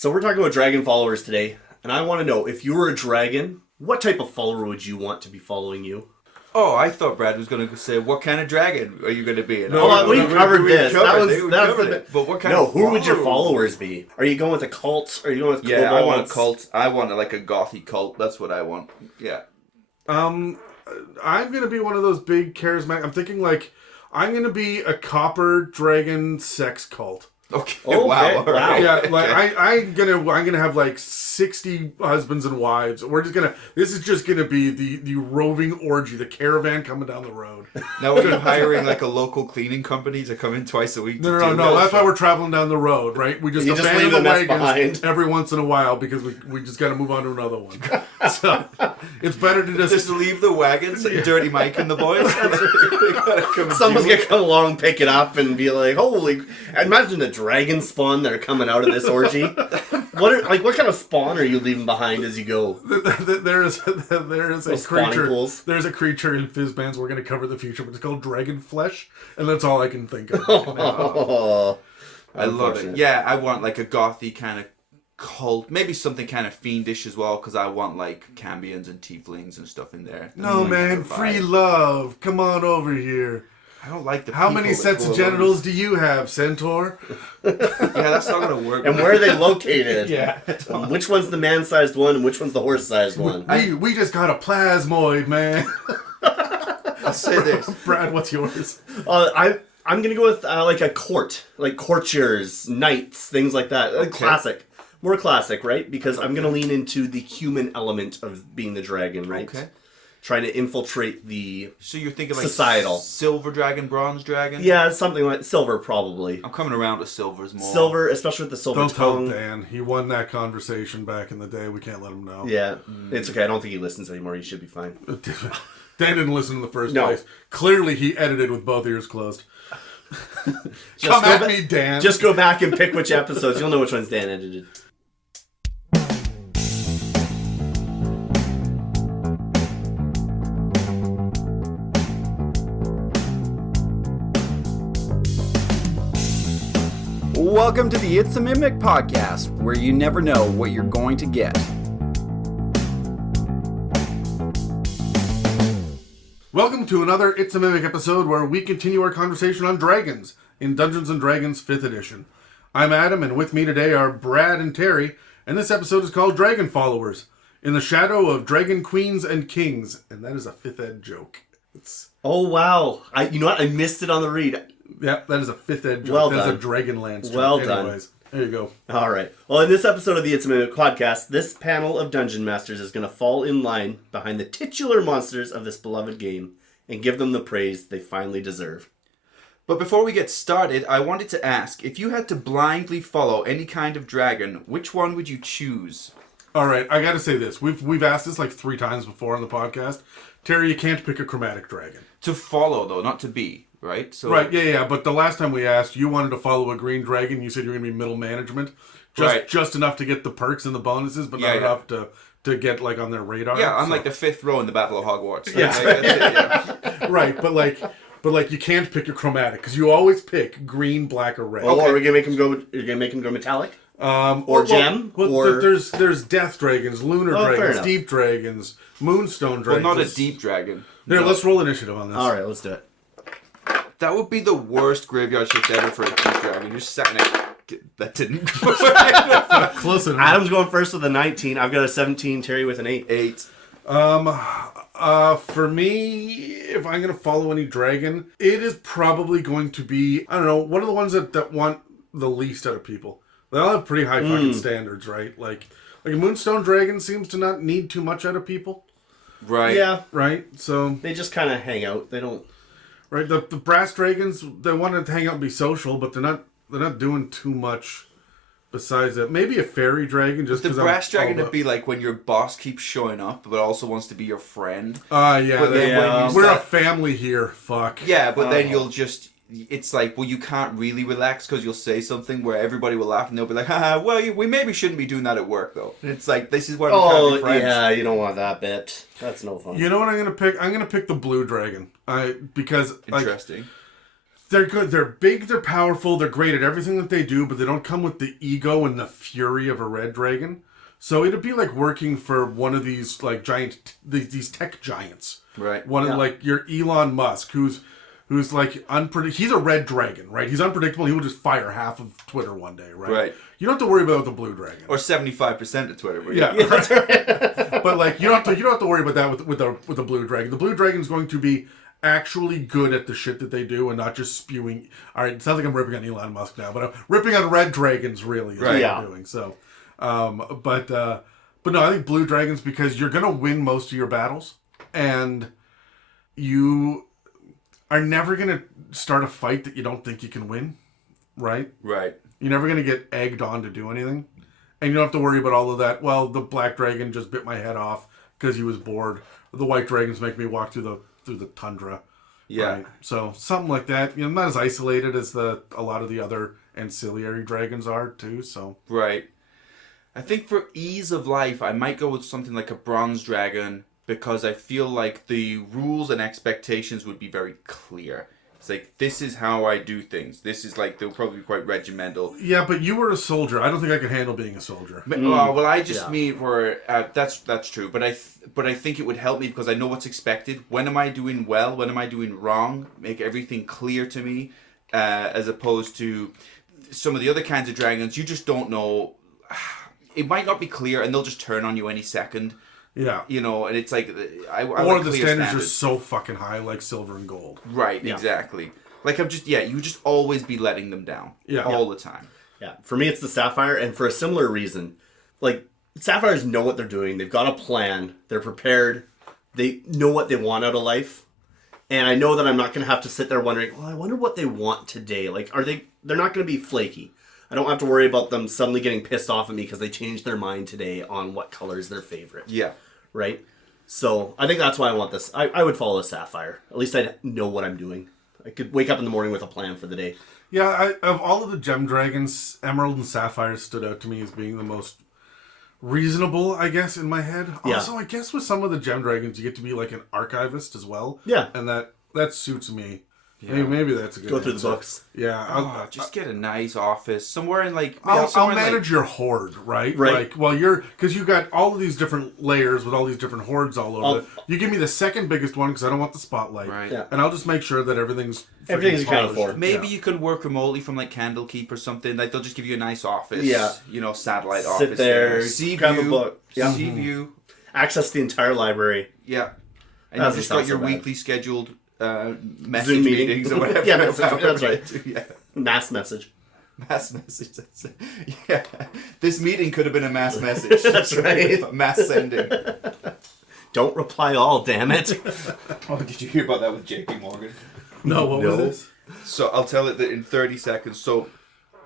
So we're talking about dragon followers today, and I want to know, if you were a dragon, what type of follower would you want to be following you? Oh, I thought Brad was going to say, what kind of dragon are you going to be? And We've covered this. But what kind of who would your followers be? Are you going with a cult? Are you going with kobolds? I want a cult. I want like a gothy cult. That's what I want. Yeah. I'm going to be one of those big charismatic... I'm thinking like, I'm going to be a copper dragon sex cult. Okay. Wow. Wow. Yeah, like I'm gonna have like 60 husbands and wives. This is just gonna be the roving orgy, the caravan coming down the road. Now we're hiring like a local cleaning company to come in twice a week. No. That's why we're traveling down the road, right? We just abandon the wagons behind every once in a while because we just got to move on to another one. So it's better to just leave the wagons and Dirty Mike and the boys. Someone's gonna come along, pick it up, and be like, "Holy!" Imagine the dragon spawn that are coming out of this orgy. What kind of spawn are you leaving behind as you go? There is a creature. Pools. There's a creature in Fizzbands. We're going to cover the future, but it's called dragon flesh, and that's all I can think of. Oh, I love it. Yeah, I want like a gothy kind of cult, maybe something kind of fiendish as well, because I want like cambions and tieflings and stuff in there. No, man, free love. Come on over here. I don't like the How many sets of genitals do you have, Centaur? Yeah, that's not going to work. And where are they located? Yeah. Which one's the man-sized one and which one's the horse-sized one? We just got a plasmoid, man. I'll say this. Brad, what's yours? I'm going to go with like a court. Like courtiers, knights, things like that. Okay. Classic. More classic, right? Because I'm going to lean into the human element of being the dragon, right? Okay. Trying to infiltrate the So you're thinking like societal. Silver dragon, bronze dragon? Yeah, something like silver, probably. I'm coming around to silvers more. Silver, especially with the silver Don't tell tongue. Dan. He won that conversation back in the day. We can't let him know. Yeah, it's okay. I don't think he listens anymore. He should be fine. Dan didn't listen in the first No. place. Clearly, he edited with both ears closed. Just Come go at ba- me, Dan. Just go back and pick which episodes. You'll know which ones Dan edited. Welcome to the It's a Mimic podcast, where you never know what you're going to get. Welcome to another It's a Mimic episode where we continue our conversation on dragons in Dungeons & Dragons 5th edition. I'm Adam, and with me today are Brad and Terry, and this episode is called Dragon Followers, in the shadow of dragon queens and kings, and that is a 5th ed joke. Oh, wow. You know what? I missed it on the read. Yeah, that is a 5th ed joke. Well That's done. a Dragonlance joke. Well done. Anyways, there you go. All right. Well, in this episode of the It's a Minute podcast, this panel of Dungeon Masters is going to fall in line behind the titular monsters of this beloved game and give them the praise they finally deserve. But before we get started, I wanted to ask, if you had to blindly follow any kind of dragon, which one would you choose? All right, I got to say this. We've asked this like 3 times before on the podcast. Terry, you can't pick a chromatic dragon. To follow, though, not to be, right? So, Right, yeah. But the last time we asked, you wanted to follow a green dragon. You said you were going to be middle management. Just enough to get the perks and the bonuses, but not enough to get like on their radar. Yeah, I'm like the 5th row in the Battle of Hogwarts. Yeah. Like, that's it, yeah. Right, but like you can't pick a chromatic because you always pick green, black, or red. Oh, are we going to make him go? You're going to make him go metallic? Or gem? Well, there's death dragons, lunar fair dragons, enough. deep dragons, moonstone dragons. Well, not a deep dragon. Here, let's roll initiative on this. All right, let's do it. That would be the worst graveyard shift ever for a deep dragon. You're sat next... That didn't... Close enough. Adam's going first with a 19. I've got a 17. Terry with an 8. 8. For me, if I'm going to follow any dragon, it is probably going to be, I don't know, one of the ones that want the least out of people. They all have pretty high fucking standards, right? Like a Moonstone Dragon seems to not need too much out of people. Right. Yeah. Right? So... They just kind of hang out. They don't... Right, the brass dragons, they want to hang out and be social, but they're not doing too much besides that. Maybe a fairy dragon, just The because brass dragon would be like when your boss keeps showing up, but also wants to be your friend. Yeah, But then when you we're start- a family here, fuck. Yeah, but then you'll just... It's like, well, you can't really relax because you'll say something where everybody will laugh and they'll be like, haha, well, we maybe shouldn't be doing that at work, though. It's like, this is where we can't be friends. yeah, you don't want that bit. That's no fun. You know what I'm going to pick? I'm going to pick the blue dragon. Because... Interesting. They're good. They're big. They're powerful. They're great at everything that they do, but they don't come with the ego and the fury of a red dragon. So it'd be like working for one of these like these tech giants. Right. One of like your Elon Musk, who's like he's a red dragon, right? He's unpredictable. He will just fire half of Twitter one day, right? Right. You don't have to worry about the blue dragon. Or 75% of Twitter. Right? Yeah, that's right. But like you don't have to worry about that with the blue dragon. The blue dragon's going to be actually good at the shit that they do and not just spewing. All right, it sounds like I'm ripping on Elon Musk now, but I'm ripping on red dragons really is what I'm doing. So, but no, I think blue dragons because you're gonna win most of your battles and you are never gonna start a fight that you don't think you can win, right? Right. You're never gonna get egged on to do anything, and you don't have to worry about all of that. Well, the black dragon just bit my head off because he was bored. The white dragons make me walk through the tundra. Yeah. Right? So something like that. You know, not as isolated as a lot of the other ancillary dragons are too. So right. I think for ease of life, I might go with something like a bronze dragon because I feel like the rules and expectations would be very clear. It's like, this is how I do things. This is like, they'll probably be quite regimental. Yeah, but you were a soldier. I don't think I could handle being a soldier. Well, I just mean where that's true. But I think it would help me because I know what's expected. When am I doing well? When am I doing wrong? Make everything clear to me, as opposed to some of the other kinds of dragons. You just don't know. It might not be clear, and they'll just turn on you any second. Yeah. You know, and it's like I or like the clear standards are so fucking high, like silver and gold. Right. Yeah. Exactly. Like you would just always be letting them down. Yeah. All the time. Yeah. For me, it's the Sapphire, and for a similar reason. Like, Sapphires know what they're doing. They've got a plan. They're prepared. They know what they want out of life. And I know that I'm not going to have to sit there wondering, well, I wonder what they want today. Like, they're not going to be flaky. I don't have to worry about them suddenly getting pissed off at me because they changed their mind today on what color is their favorite. Yeah. Right? So, I think that's why I want this. I would follow a Sapphire. At least I know what I'm doing. I could wake up in the morning with a plan for the day. Yeah, of all of the gem dragons, Emerald and Sapphire stood out to me as being the most reasonable, I guess, in my head. Yeah. Also, I guess with some of the gem dragons, you get to be like an archivist as well. Yeah. And that suits me. Yeah. Maybe that's a good Go through the books. Yeah. Just get a nice office somewhere in like. I'll manage your hoard, right? Right. Like, because you got all of these different layers with all these different hordes all over it. You give me the second biggest one because I don't want the spotlight. Right. Yeah. And I'll just make sure that everything's accounted for. Maybe you could work remotely from like Candlekeep or something. Like they'll just give you a nice office. Yeah. You know, satellite Sit office. there, Sea grab view. a book. Yeah. Sea view. Access the entire library. Yeah. And That you just doesn't got sound your so bad. weekly scheduled message Zoom meeting. meetings or whatever. Yeah, that's right. Yeah. Mass message. Mass message. That's it. Yeah. This meeting could have been a mass message. That's right. Mass sending. Don't reply all, damn it. Oh, did you hear about that with JP Morgan? No, what was this? So I'll tell it that in 30 seconds. So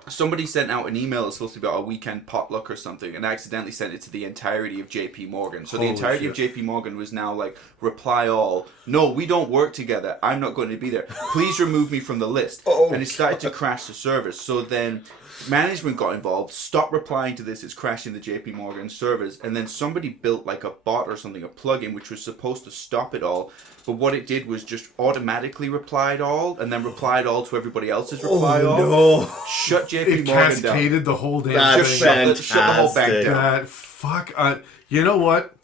somebody sent out an email that's supposed to be about a weekend potluck or something and accidentally sent it to the entirety of JP Morgan. So the entirety of JP Morgan was now like, reply all. No, we don't work together. I'm not going to be there. Please remove me from the list. And it started to crash the servers. So then management got involved, stopped replying to this, it's crashing the JP Morgan servers, and then somebody built like a bot or something, a plugin, which was supposed to stop it all. But what it did was just automatically replied all, and then replied all to everybody else's reply all. No. Shut JP It Morgan down. cascaded the whole damn That's thing. Shut the whole bank down. That fuck. You know what?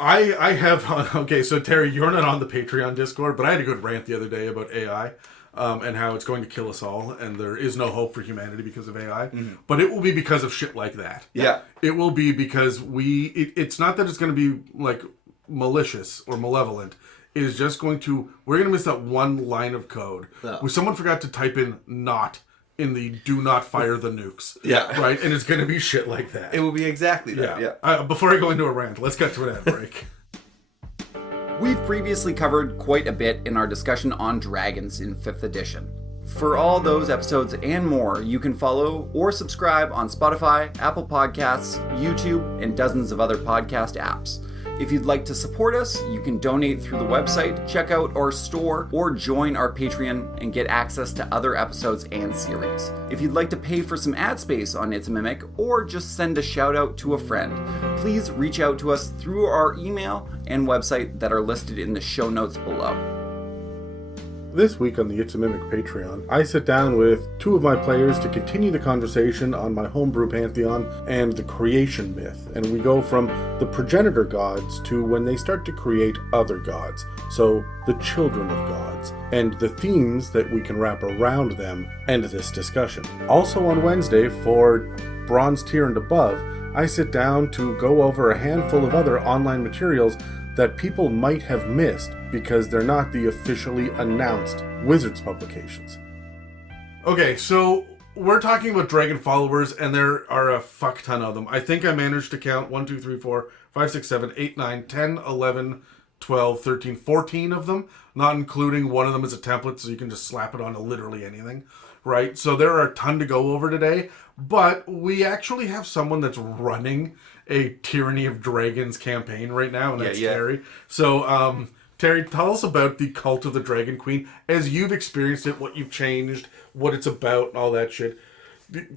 I have. Okay, so Terry, you're not on the Patreon Discord, but I had a good rant the other day about AI. And how it's going to kill us all, and there is no hope for humanity because of AI. Mm-hmm. But it will be because of shit like that. Yeah. It will be because it's not that it's going to be like malicious or malevolent. It is just we're going to miss that one line of code where someone forgot to type in "not" in the "do not fire the nukes." Yeah. Right? And it's going to be shit like that. It will be exactly that. Yeah. Before I go into a rant, let's get to an ad break. We've previously covered quite a bit in our discussion on dragons in 5th edition. For all those episodes and more, you can follow or subscribe on Spotify, Apple Podcasts, YouTube, and dozens of other podcast apps. If you'd like to support us, you can donate through the website, check out our store, or join our Patreon and get access to other episodes and series. If you'd like to pay for some ad space on It's a Mimic, or just send a shout out to a friend, please reach out to us through our email and website that are listed in the show notes below. This week on the It's a Mimic Patreon, I sit down with two of my players to continue the conversation on my homebrew pantheon and the creation myth, and we go from the progenitor gods to when they start to create other gods, so the children of gods, and the themes that we can wrap around them and this discussion. Also on Wednesday, for Bronze Tier and above, I sit down to go over a handful of other online materials that people might have missed because they're not the officially announced Wizards publications. Okay, so we're talking about Dragon followers, and there are a fuck ton of them. I think I managed to count 1, 2, 3, 4, 5, 6, 7, 8, 9, 10, 11, 12, 13, 14 of them, not including one of them as a template, so you can just slap it onto literally anything, right? So there are a ton to go over today, but we actually have someone that's running a Tyranny of Dragons campaign right now, and that's Terry. So, Terry, tell us about the Cult of the Dragon Queen as you've experienced it, what you've changed, what it's about, and all that shit.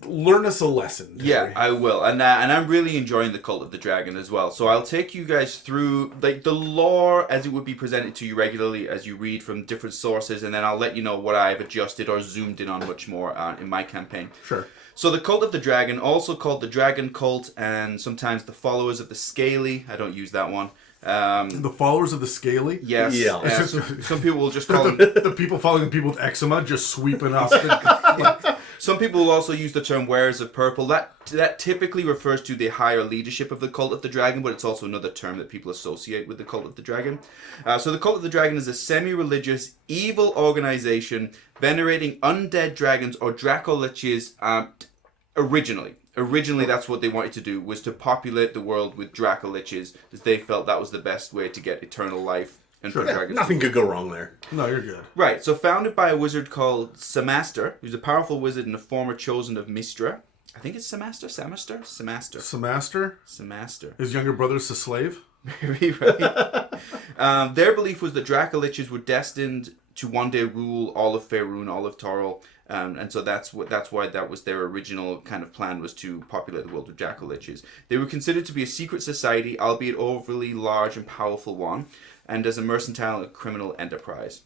Learn us a lesson, Terry. Yeah, I will, and I'm really enjoying the Cult of the Dragon as well. So I'll take you guys through like the lore as it would be presented to you regularly as you read from different sources, and then I'll let you know what I've adjusted or zoomed in on much more in my campaign. Sure. So the Cult of the Dragon, also called the Dragon Cult, and sometimes the Followers of the Scaly. I don't use that one. The Followers of the Scaly? Yes. Yeah. Some people will just call them... The people following people with eczema just sweeping off the... Some people will also use the term Wearers of Purple. That typically refers to the higher leadership of the Cult of the Dragon, but it's also another term that people associate with the Cult of the Dragon. So the Cult of the Dragon is a semi-religious, evil organization venerating undead dragons or dracoliches originally. Originally, that's what they wanted to do, was to populate the world with dracoliches, as they felt that was the best way to get eternal life. And for dragons. Nothing could go wrong there. No, you're good. Right, so founded by a wizard called Samaster, who's a powerful wizard and a former chosen of Mistra. I think it's Samaster? Samaster. His younger brother's a slave? Maybe, right? Their belief was that dracoliches were destined to one day rule all of Faerun, all of Toril, and so that's why that was their original kind of plan, was to populate the world with dracoliches. They were considered to be a secret society, albeit overly large and powerful one, and as a mercantile and criminal enterprise.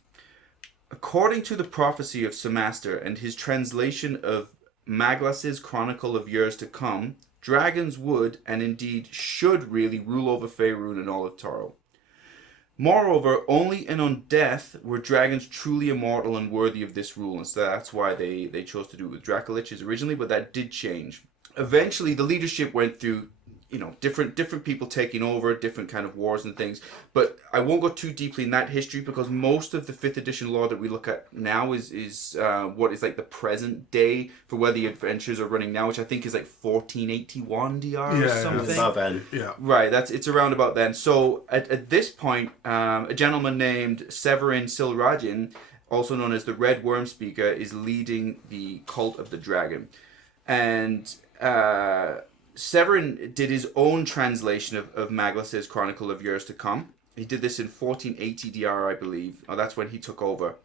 According to the prophecy of Samaster and his translation of Maglas's Chronicle of Years to Come, dragons would, and indeed should really, rule over Faerun and all of Toril. Moreover, only in on death were dragons truly immortal and worthy of this rule, and so that's why they chose to do it with dracoliches originally, but that did change. Eventually, the leadership went through, different people taking over, different kind of wars and things, but I won't go too deeply in that history because most of the 5th edition lore that we look at now is what is like the present day for where the adventures are running now, which I think is like 1481 DR or something. It's about then. Yeah. Right, it's around about then. So at this point, a gentleman named Severin Silrajin, also known as the Red Worm Speaker, is leading the Cult of the Dragon. And Severin did his own translation of Maglas's Chronicle of Years to Come. He did this in 1480 DR, I believe. Oh, that's when he took over.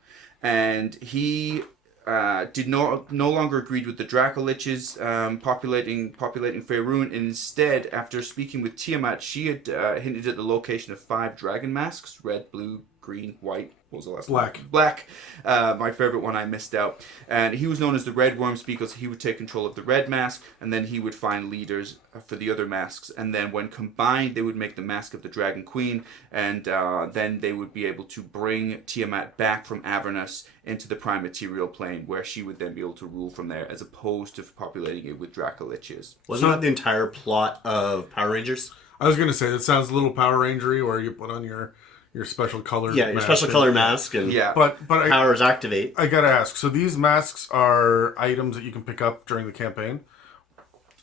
And he did no longer agreed with the dracoliches populating Faerun. And instead, after speaking with Tiamat, she had hinted at the location of 5 dragon masks: red, blue, green, white. What was the last Black. one? Black. My favorite one I missed out. And he was known as the Red Worm Speaker, so he would take control of the red mask, and then he would find leaders for the other masks. And then when combined, they would make the Mask of the Dragon Queen, and then they would be able to bring Tiamat back from Avernus into the Prime Material Plane, where she would then be able to rule from there, as opposed to populating it with dracoliches. Wasn't that the entire plot of Power Rangers? I was going to say, that sounds a little Power Rangery, where you put on your special color Yeah, your special color mask and but powers activate. I gotta ask, so these masks are items that you can pick up during the campaign?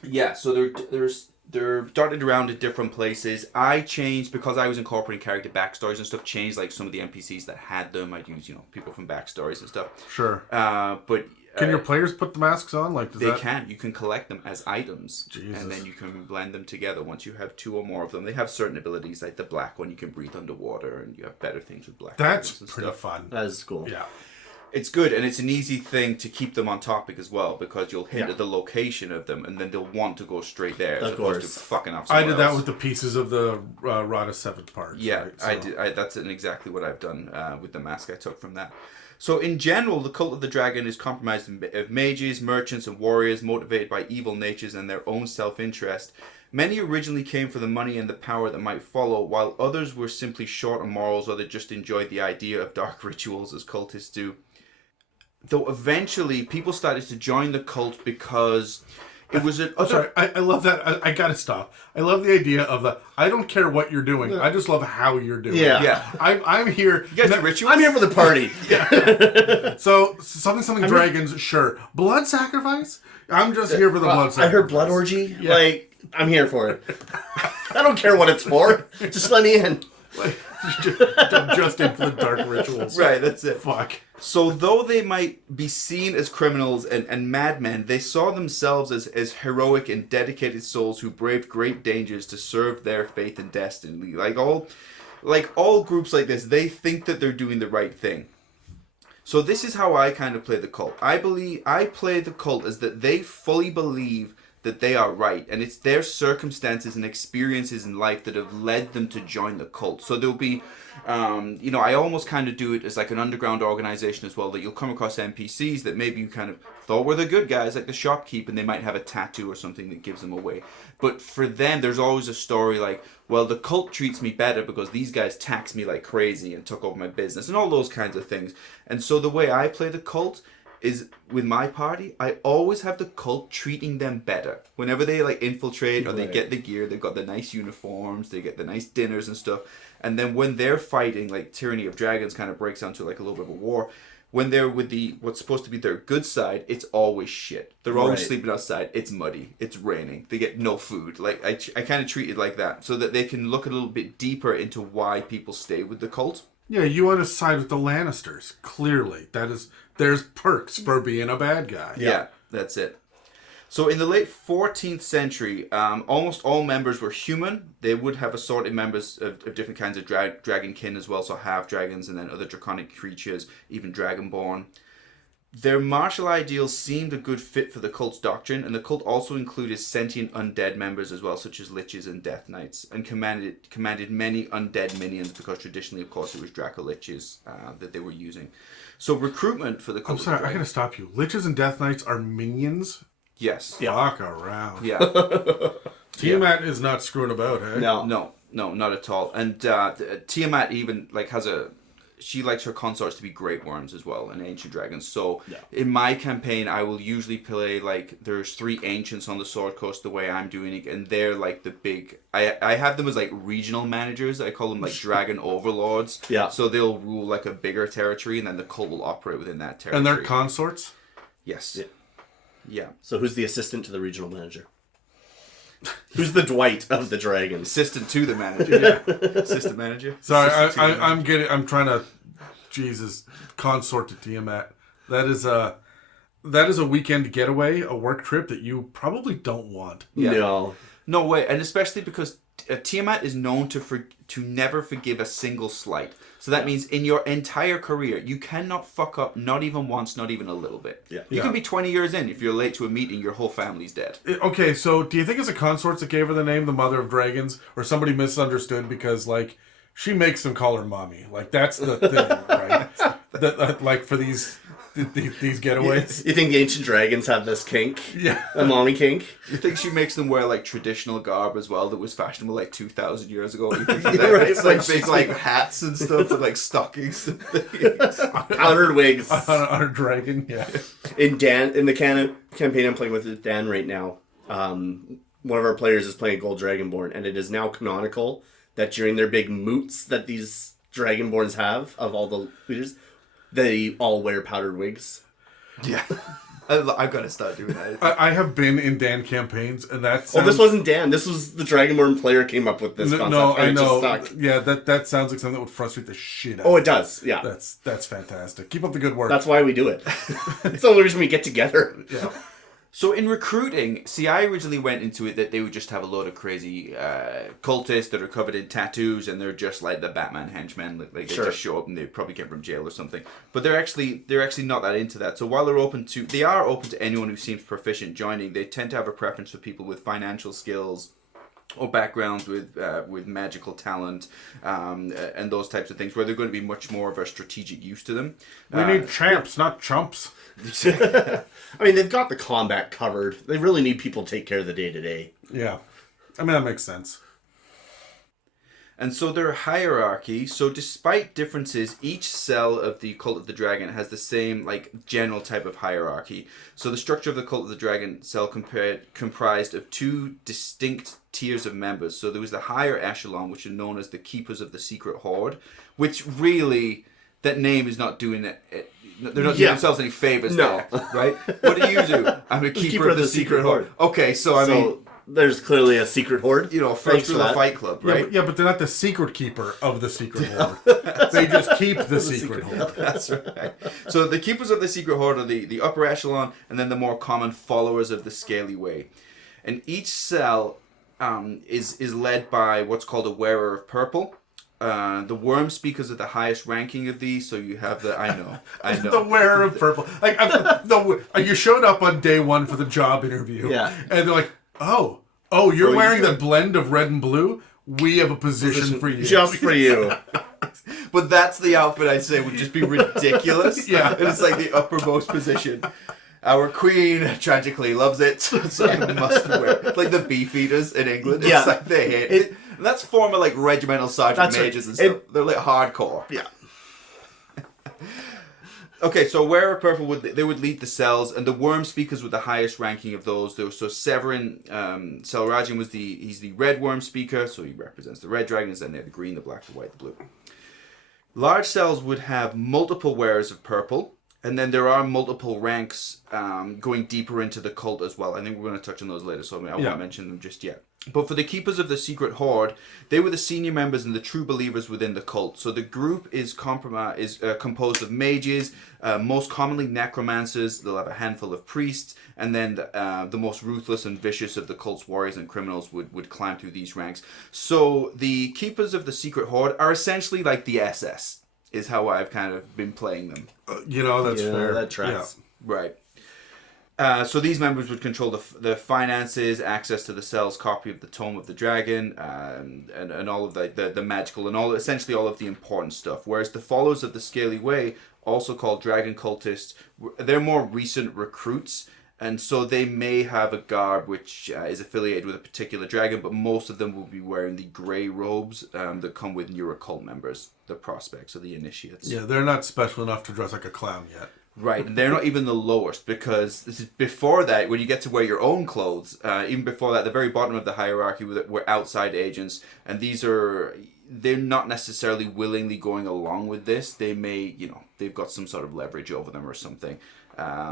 Yeah, so they're dotted around in different places. I changed, because I was incorporating character backstories and stuff, changed like some of the NPCs that had them. I'd use, people from backstories and stuff. Sure. But can your players put the masks on? Like, they can. You can collect them as items. Jesus. And then you can blend them together once you have 2 or more of them. They have certain abilities, like the black one, you can breathe underwater, and you have better things with black. That's and pretty fun. That is cool. Yeah. It's good, and it's an easy thing to keep them on topic as well, because you'll hint at the location of them, and then they'll want to go straight there as opposed to fucking off somewhere I did that else. with the pieces of the Rod of 7 parts. Yeah, right? So. I did. That's exactly what I've done with the mask I took from that. So in general, the cult of the dragon is comprised of mages, merchants, and warriors motivated by evil natures and their own self-interest. Many originally came for the money and the power that might follow, while others were simply short on morals or they just enjoyed the idea of dark rituals as cultists do. Though eventually people started to join the cult because it was an... Sorry, I love that. I gotta stop. I love the idea of the, I don't care what you're doing. I just love how you're doing it. Yeah. I'm here. You guys do rituals? I'm here for the party. So, something dragons, sure. Blood sacrifice? I'm just here for the blood sacrifice. I heard blood orgy. Yeah. Like, I'm here for it. I don't care what it's for. Just let me in. Like, I'm just in for the dark rituals. Right, that's it. Fuck. So though they might be seen as criminals and madmen, they saw themselves as heroic and dedicated souls who braved great dangers to serve their faith and destiny. Like all groups like this, they think that they're doing the right thing. So this is how I kind of play the cult. I play the cult as that they fully believe that they are right, and it's their circumstances and experiences in life that have led them to join the cult. So there'll be, I almost kind of do it as like an underground organization as well, that you'll come across NPCs that maybe you kind of thought were the good guys, like the shopkeep, and they might have a tattoo or something that gives them away. But for them, there's always a story like, well, the cult treats me better because these guys taxed me like crazy and took over my business, and all those kinds of things. And so the way I play the cult is with my party, I always have the cult treating them better. Whenever they like infiltrate or they get the gear, they've got the nice uniforms, they get the nice dinners and stuff. And then when they're fighting, like Tyranny of Dragons kind of breaks down to like a little bit of a war. When they're with the what's supposed to be their good side, it's always shit. They're always sleeping outside. It's muddy. It's raining. They get no food. Like I kind of treat it like that so that they can look a little bit deeper into why people stay with the cult. Yeah, you want to side with the Lannisters. Clearly, there's perks for being a bad guy. Yeah, that's it. So in the late 14th century, almost all members were human. They would have assorted members of different kinds of dragon kin as well, so half dragons and then other draconic creatures, even dragonborn. Their martial ideals seemed a good fit for the cult's doctrine, and the cult also included sentient undead members as well, such as liches and death knights, and commanded many undead minions because traditionally, of course, it was Dracoliches that they were using. So recruitment for the cult... I'm sorry, I gotta stop you. Liches and death knights are minions? Yes. Fuck around. Yeah. Tiamat is not screwing about, eh? No, not at all. And Tiamat even has she likes her consorts to be great worms as well and ancient dragons. So in my campaign, I will usually play there's 3 ancients on the Sword Coast the way I'm doing it, and they're like the big. I have them as like regional managers. I call them like dragon overlords. Yeah. So they'll rule like a bigger territory, and then the cult will operate within that territory. And they're consorts? Yes. Yeah. So who's the assistant to the regional manager? Who's the Dwight of the Dragons? Assistant to the manager. Yeah. Assistant manager. Sorry, I'm trying to, Jesus, consort to Tiamat. That is a weekend getaway, a work trip that you probably don't want. Yeah. No way, and especially because Tiamat is known to never forgive a single slight. So that means in your entire career, you cannot fuck up, not even once, not even a little bit. Yeah. You can be 20 years in. If you're late to a meeting, your whole family's dead. Okay, so do you think it's a consort that gave her the name the Mother of Dragons? Or somebody misunderstood because, she makes them call her mommy. That's the thing, right? For these getaways. You think the ancient dragons have this kink? Yeah. A mommy kink? You think she makes them wear traditional garb as well that was fashionable 2,000 years ago? You think Right, it's big hats and stuff and stockings and things. Powdered wigs. On a dragon, yeah. In the campaign I'm playing with Dan right now, one of our players is playing a Gold Dragonborn, and it is now canonical that during their big moots that these Dragonborns have of all the leaders, they all wear powdered wigs. Yeah. I've got to start doing that. I have been in Dan campaigns, and that's... Oh, this wasn't Dan. This was the Dragonborn player came up with this concept. No, I and know. It just stuck. Yeah, that sounds like something that would frustrate the shit out. Oh, it does. Yeah. That's fantastic. Keep up the good work. That's why we do it. It's the only reason we get together. Yeah. So in recruiting, I originally went into it that they would just have a load of crazy cultists that are covered in tattoos, and they're just like the Batman henchmen. They just show up and they probably get from jail or something. But they're actually not that into that. So while they are open to anyone who seems proficient joining, they tend to have a preference for people with financial skills, or backgrounds with magical talent and those types of things, where they're going to be much more of a strategic use to them. We need champs, not chumps. I mean, they've got the combat covered. They really need people to take care of the day-to-day. Yeah. I mean, that makes sense. And so their hierarchy, so despite differences, each cell of the Cult of the Dragon has the same general type of hierarchy. So the structure of the Cult of the Dragon cell comprised of two distinct tiers of members. So there was the higher echelon, which are known as the Keepers of the Secret Hoard, which really, that name is not doing it. They're not doing themselves any favors there, right? What do? I'm a keeper of the Secret Hoard. Okay, so I mean... There's clearly a secret hoard. First rule Fight Club, right? Yeah, but they're not the secret keeper of the secret hoard. They just keep the secret hoard. That's right. So the keepers of the secret hoard are the upper echelon, and then the more common followers of the Scaly Way. And each cell is led by what's called a wearer of purple. The worm speakers are the highest ranking of these, so you have the... I know. The wearer of purple. You showed up on day one for the job interview. Yeah. And they're like, Oh, you're wearing the blend of red and blue? We have a position for you. Just for you. But that's the outfit I'd say would just be ridiculous. Yeah. And it's like the uppermost position. Our queen tragically loves it, so must wear. Like the Beefeaters in England. It's like they hate it. And that's former regimental sergeant majors and stuff. They're hardcore. Yeah. Okay, so wearer of purple would lead the cells, and the worm speakers were the highest ranking of those. So Severin Selragian he's the red worm speaker, so he represents the red dragons, and they're the green, the black, the white, the blue. Large cells would have multiple wearers of purple, and then there are multiple ranks going deeper into the cult as well. I think we're going to touch on those later, so I won't mention them just yet. But for the Keepers of the Secret Hoard, they were the senior members and the true believers within the cult. So the group is composed of mages, most commonly necromancers. They'll have a handful of priests, and then the most ruthless and vicious of the cult's warriors and criminals would climb through these ranks. So the Keepers of the Secret Hoard are essentially like the SS, is how I've kind of been playing them. That's fair. That tracks. Yeah. Right. So these members would control the finances, access to the cell's copy of the Tome of the Dragon, and all of the magical and essentially all of the important stuff. Whereas the followers of the Scaly Way, also called Dragon Cultists, they're more recent recruits, and so they may have a garb which is affiliated with a particular dragon, but most of them will be wearing the grey robes that come with newer cult members, the prospects or the initiates. Yeah, they're not special enough to dress like a clown yet. Right, and they're not even the lowest, because this is before that, when you get to wear your own clothes, even before that, the very bottom of the hierarchy were outside agents, and they're not necessarily willingly going along with this. They may, they've got some sort of leverage over them or something.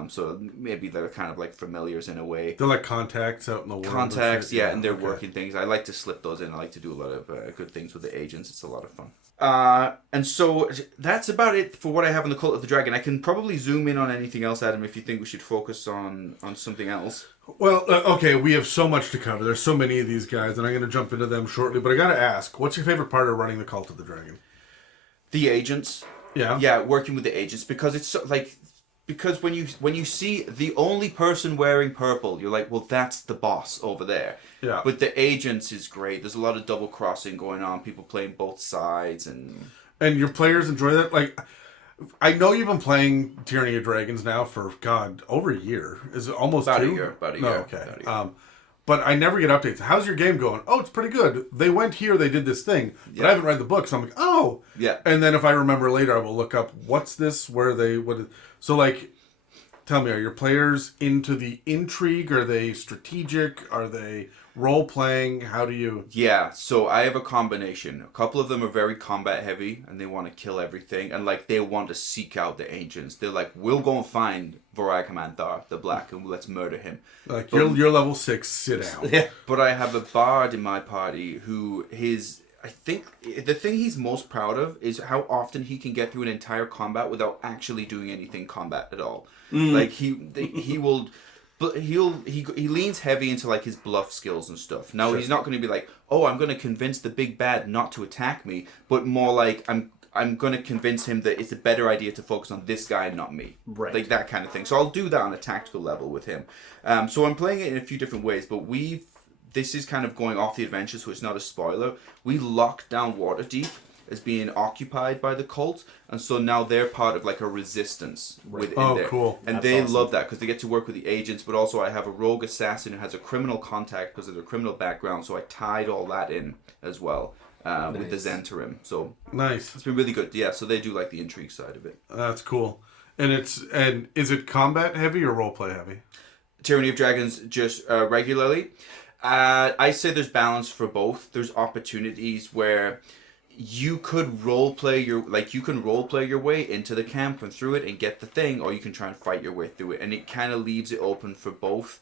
So maybe they're kind of like familiars in a way. They're like contacts out in the world. Contacts, yeah, and they're working things. I like to slip those in. I like to do a lot of good things with the agents. It's a lot of fun. And so that's about it for what I have in the Cult of the Dragon. I can probably zoom in on anything else, Adam, if you think we should focus on something else. Well, okay, we have so much to cover. There's so many of these guys, and I'm going to jump into them shortly. But I got to ask, what's your favorite part of running the Cult of the Dragon? The agents. Yeah. Yeah, working with the agents, because it's so, because when you see the only person wearing purple, you're like, well, that's the boss over there. Yeah. But the agents is great. There's a lot of double crossing going on. People playing both sides, and your players enjoy that. I know you've been playing Tyranny of Dragons now for over a year. Is it almost about 2? a year? About a No, year. okay. About a year. But I never get updates. How's your game going? Oh, it's pretty good. They went here, they did this thing. But I haven't read the book, so I'm like, oh. Yeah. And then if I remember later, I will look up, what's this? So, tell me, are your players into the intrigue? Are they strategic? Are they role-playing? How do you... Yeah, so I have a combination. A couple of them are very combat heavy, and they want to kill everything, and they want to seek out the ancients. They're like, we'll go and find Voragamanthar, the Black, and let's murder him. You're level 6, sit down. Yeah. But I have a bard in my party who I think the thing he's most proud of is how often he can get through an entire combat without actually doing anything combat at all. But he leans heavy into his bluff skills and stuff. Now he's not going to be like, oh, I'm going to convince the big bad not to attack me, but more like I'm going to convince him that it's a better idea to focus on this guy and not me. Right. Like that kind of thing. So I'll do that on a tactical level with him. So I'm playing it in a few different ways, but we've this is kind of going off the adventure, so it's not a spoiler. We locked down Waterdeep as being occupied by the cult, and so now they're part of like a resistance within there. Cool. And That's they awesome. love that because they get to work with the agents, but also I have a rogue assassin who has a criminal contact because of their criminal background, so I tied all that in as well with the Zentarim. So Nice. it's been really good. Yeah, so they do like the intrigue side of it. That's cool. And is it combat heavy or roleplay heavy? Tyranny of Dragons just regularly. I say there's balance for both. There's opportunities where you could roleplay your way into the camp and through it and get the thing, or you can try and fight your way through it, and it kind of leaves it open for both.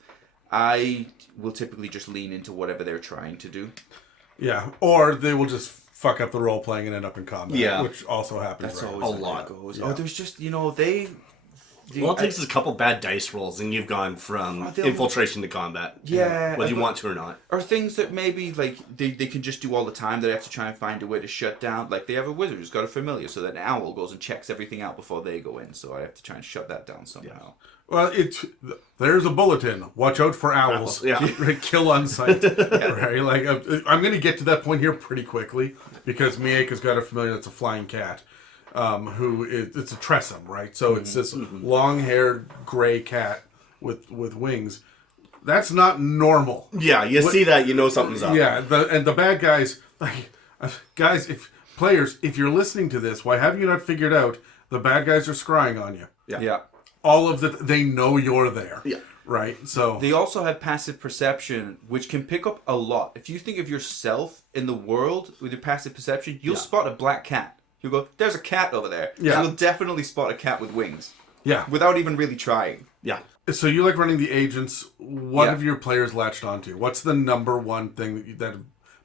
I will typically just lean into whatever they're trying to do. Yeah. Or they will just fuck up the role playing and end up in combat. Yeah. Which also happens. That's right? always A the way lot. it goes. Yeah. Oh, there's just All it takes is a couple bad dice rolls, and you've gone from infiltration to combat. Yeah, Whether you want to or not. or things that maybe like they can just do all the time. They have to try and find a way to shut down. Like they have a wizard who's got a familiar, so that an owl goes and checks everything out before they go in. So I have to try and shut that down somehow. Well, there's a bulletin. Watch out for owls. Yeah. Kill on sight. Right? Like I'm going to get to that point here pretty quickly because Mieka's got a familiar that's a flying cat. It's a Tressum, right? So it's this long-haired gray cat with wings. That's not normal. Yeah, you see that, you know something's up. Yeah, the bad guys, like guys, if you're listening to this, why have you not figured out the bad guys are scrying on you? Yeah. All of they know you're there. Yeah. Right. So They also have passive perception, which can pick up a lot. If you think of yourself in the world with your passive perception, you'll spot a black cat. You'll go, there's a cat over there. Yeah. You'll definitely spot a cat with wings. yeah. Without even really trying. Yeah. So you like running the agents. What Yeah. have your players latched onto? What's the number one thing that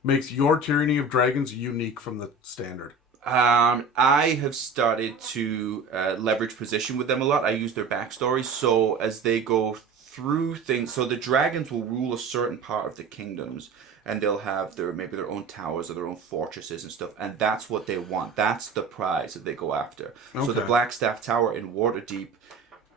makes your Tyranny of Dragons unique from the standard? I have started to leverage position with them a lot. I use their backstories, so as they go through things, so the dragons will rule a certain part of the kingdoms, and they'll have maybe their own towers or their own fortresses and stuff, and that's what they want. That's the prize that they go after. So the Okay. Blackstaff Tower in Waterdeep,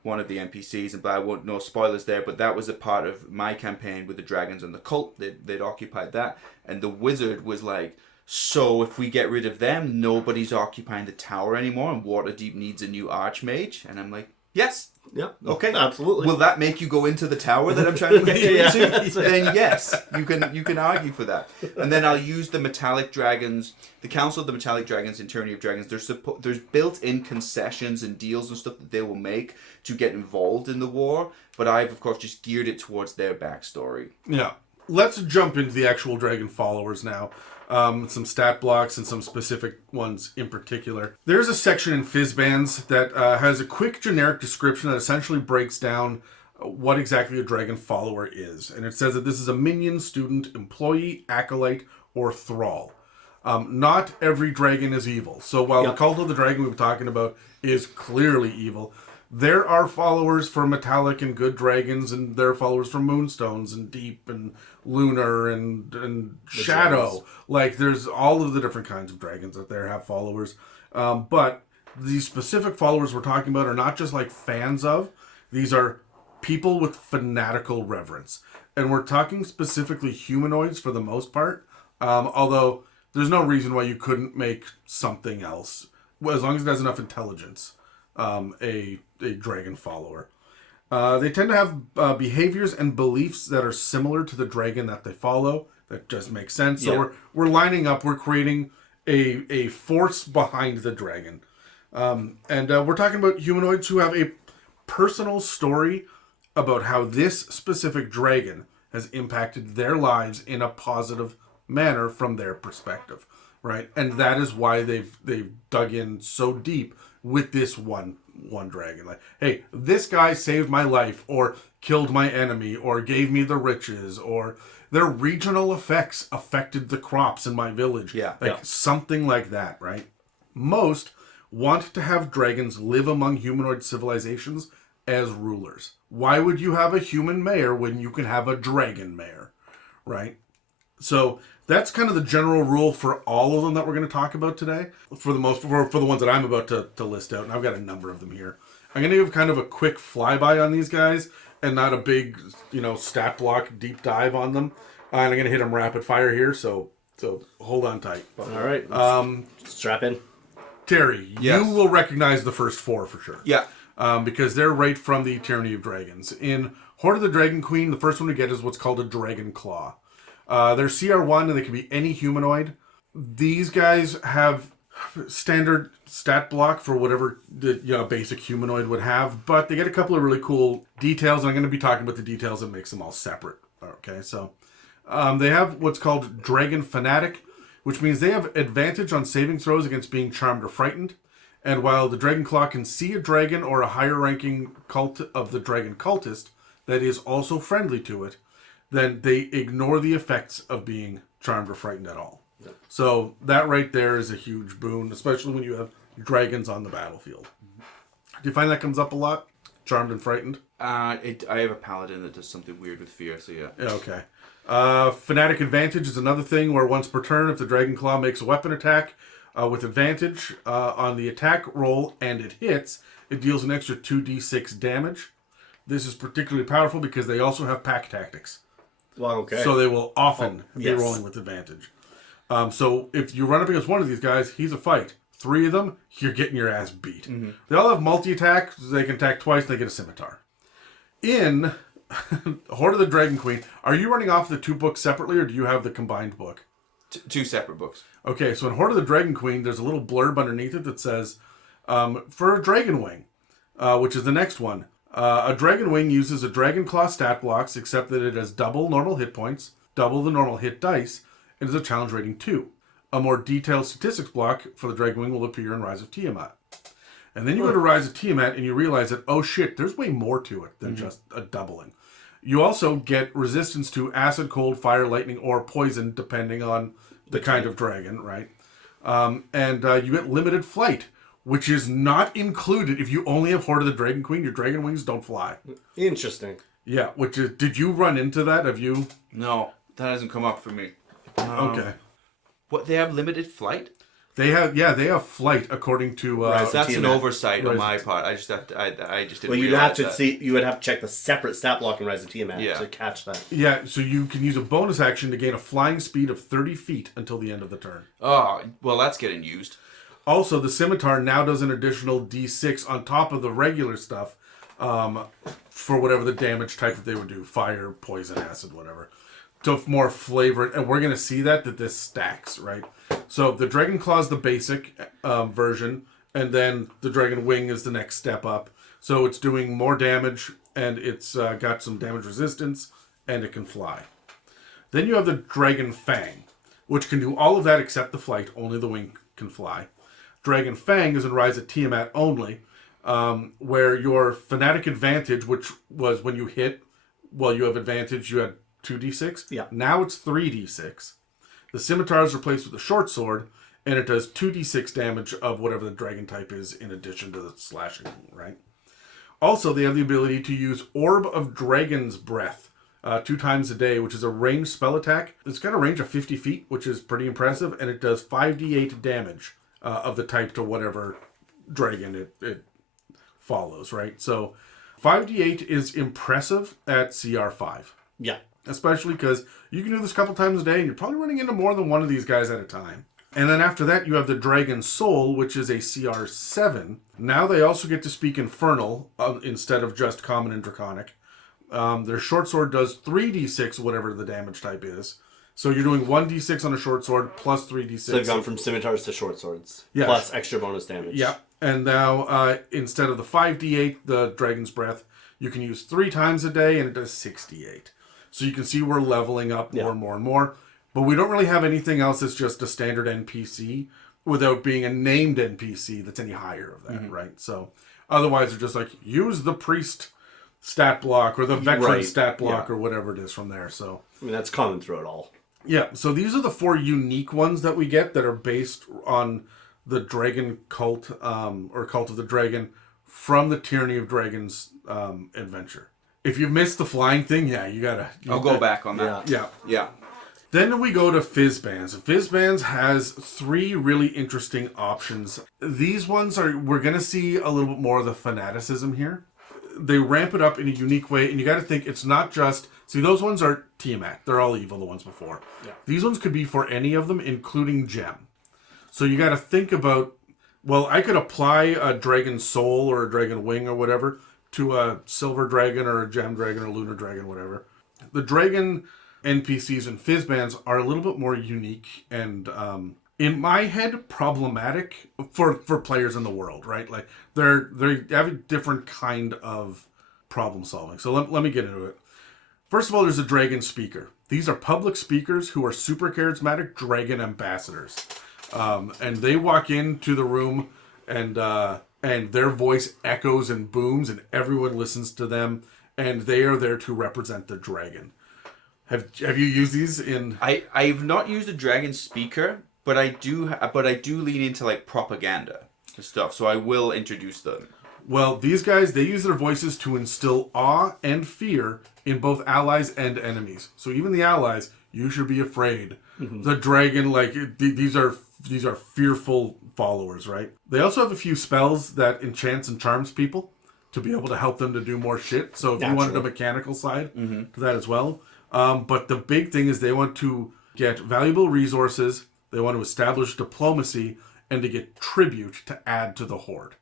one of the NPCs, and I won't, no spoilers there, but that was a part of my campaign with the dragons and the cult. They'd occupied that, and the wizard was like, so if we get rid of them, nobody's occupying the tower anymore, and Waterdeep needs a new archmage. And I'm like, yes. Yep. Okay. Absolutely. Will that make you go into the tower that I'm trying to get you Yeah. into? Then yes, you can argue for that. And then I'll use the metallic dragons, the Council of the Metallic Dragons in Tyranny of Dragons. There's built-in concessions and deals and stuff that they will make to get involved in the war, but I've of course just geared it towards their backstory. Yeah. Let's jump into the actual dragon followers now. Some stat blocks and some specific ones in particular. There's a section in Fizzbands that has a quick generic description that essentially breaks down what exactly a dragon follower is. And it says that this is a minion, student, employee, acolyte, or thrall. Not every dragon is evil. So while the Cult of the Dragon we've been talking about is clearly evil, there are followers for metallic and good dragons, and there are followers for moonstones and deep and lunar and shadow. dragons. Like there's all of the different kinds of dragons that there have followers. But these specific followers we're talking about are not just like fans of. These are people with fanatical reverence. And we're talking specifically humanoids for the most part. Although there's no reason why you couldn't make something else, as long as it has enough intelligence, a dragon follower. They tend to have behaviors and beliefs that are similar to the dragon that they follow. That just makes sense. So Yeah. we're lining up. We're creating a force behind the dragon. And we're talking about humanoids who have a personal story about how this specific dragon has impacted their lives in a positive manner from their perspective, right? And that is why they've dug in so deep with this one dragon. Like, hey, this guy saved my life, or killed my enemy, or gave me the riches, or their regional effects affected the crops in my village. Something like that, right? Most want to have dragons live among humanoid civilizations as rulers. Why would you have a human mayor when you can have a dragon mayor, right? So that's kind of the general rule for all of them that we're going to talk about today. For the ones that I'm about to list out, and I've got a number of them here. I'm going to give kind of a quick flyby on these guys, and not a big, stat block deep dive on them. And I'm going to hit them rapid fire here, so hold on tight. All right. Strap in. Terry, Yes. you will recognize the first 4 for sure. Yeah. Because they're right from the Tyranny of Dragons. In Hoard of the Dragon Queen, the first one we get is what's called a Dragon Claw. They're CR1 and they can be any humanoid. These guys have standard stat block for whatever the basic humanoid would have, but they get a couple of really cool details, and I'm going to be talking about the details that makes them all separate. Okay, so they have what's called Dragon Fanatic, which means they have advantage on saving throws against being charmed or frightened. And while the Dragon Claw can see a dragon or a higher ranking cult of the dragon cultist that is also friendly to it, then they ignore the effects of being charmed or frightened at all. Yep. So that right there is a huge boon, especially when you have dragons on the battlefield. Do you find that comes up a lot? Charmed and frightened? I have a paladin that does something weird with fear, so yeah. Okay. Fanatic Advantage is another thing where once per turn, if the Dragon Claw makes a weapon attack with advantage on the attack roll and it hits, it deals an extra 2d6 damage. This is particularly powerful because they also have pack tactics. Well, okay. So they will often be yes. rolling with advantage. So if you run up against one of these guys, he's a fight. 3 of them, you're getting your ass beat. Mm-hmm. They all have multi-attack. They can attack twice. They get a scimitar. In Hoard of the Dragon Queen, are you running off the 2 books separately, or do you have the combined book? 2 separate books. Okay, so in Hoard of the Dragon Queen, there's a little blurb underneath it that says, for a Dragon Wing, which is the next one, a Dragon Wing uses a Dragon Claw stat blocks, except that it has double normal hit points, double the normal hit dice, and is a challenge rating 2. A more detailed statistics block for the Dragon Wing will appear in Rise of Tiamat. And then you go to Rise of Tiamat and you realize that, oh shit, there's way more to it than just a doubling. You also get resistance to acid, cold, fire, lightning, or poison, depending on the kind of dragon, right? And you get limited flight, which is not included. If you only have Hoard of the Dragon Queen, your dragon wings don't fly. Interesting. Yeah, which is, did you run into that? Have you? No, that hasn't come up for me. Okay. What, they have limited flight? They have flight according to That's an Tiamat. oversight on my part. I just didn't Well, you'd realize have to that. see. You would have to check the separate stat block in Rise of Tiamat Yeah. to catch that. Yeah, so you can use a bonus action to gain a flying speed of 30 feet until the end of the turn. Oh, well, that's getting used. Also, the scimitar now does an additional d6 on top of the regular stuff for whatever the damage type that they would do. Fire, poison, acid, whatever. To more flavor. And we're going to see that this stacks, right? So the Dragon Claw is the basic version, and then the Dragon Wing is the next step up. So it's doing more damage, and it's got some damage resistance, and it can fly. Then you have the Dragon Fang, which can do all of that except the flight. Only the wing can fly. Dragon Fang is in Rise of Tiamat only, where your Fanatic Advantage, which was when you hit, well, you have advantage, you had 2d6. Yeah. Now it's 3d6. The scimitar is replaced with a short sword, and it does 2d6 damage of whatever the dragon type is in addition to the slashing, right? Also, they have the ability to use Orb of Dragon's Breath 2 times a day, which is a ranged spell attack. It's got a range of 50 feet, which is pretty impressive, and it does 5d8 damage of the type to whatever dragon it follows, right? So 5d8 is impressive at CR5. Yeah. Especially because you can do this a couple times a day, and you're probably running into more than one of these guys at a time. And then after that, you have the Dragon Soul, which is a CR7. Now they also get to speak Infernal instead of just Common and Draconic. Their short sword does 3d6, whatever the damage type is. So you're doing 1d6 on a short sword plus 3d6. So they've gone from scimitars to short swords. Yeah. Plus extra bonus damage. Yeah. And now instead of the 5d8, the Dragon's Breath, you can use 3 times a day, and it does 68. So you can see we're leveling up more and more and more. But we don't really have anything else that's just a standard NPC without being a named NPC that's any higher of that, right? So otherwise they're just like, use the priest stat block or the veteran stat block or whatever it is from there. So I mean, that's common through it all. yeah, so these are the 4 unique ones that we get that are based on the Dragon Cult or Cult of the Dragon from the Tyranny of Dragons adventure. If you missed the flying thing, you gotta... I'll go back on that. Yeah. Then we go to Fizzbands. Fizzbands has 3 really interesting options. These ones we're going to see a little bit more of the fanaticism here. They ramp it up in a unique way, and you got to think it's not just See, those ones are Tiamat. They're all evil, the ones before. Yeah. These ones could be for any of them, including Gem. So you got to think about, well, I could apply a dragon soul or a dragon wing or whatever to a silver dragon or a gem dragon or lunar dragon, whatever. The dragon NPCs and Fizzbands are a little bit more unique and, in my head, problematic for players in the world, right? Like, they have a different kind of problem solving. So let me get into it. First of all, there's a dragon speaker. These are public speakers who are super charismatic dragon ambassadors. And they walk into the room and their voice echoes and booms and everyone listens to them and they are there to represent the dragon. Have you used these in... I've not used a dragon speaker, but I do lean into like propaganda and stuff, so I will introduce them. Well, these guys, they use their voices to instill awe and fear in both allies and enemies. So even the allies, you should be afraid. Mm-hmm. The dragon, like, these are fearful followers, right? They also have a few spells that enchants and charms people to be able to help them to do more shit. So if you wanted a mechanical side to that as well. But the big thing is they want to get valuable resources, they want to establish diplomacy, and to get tribute to add to the Hoard.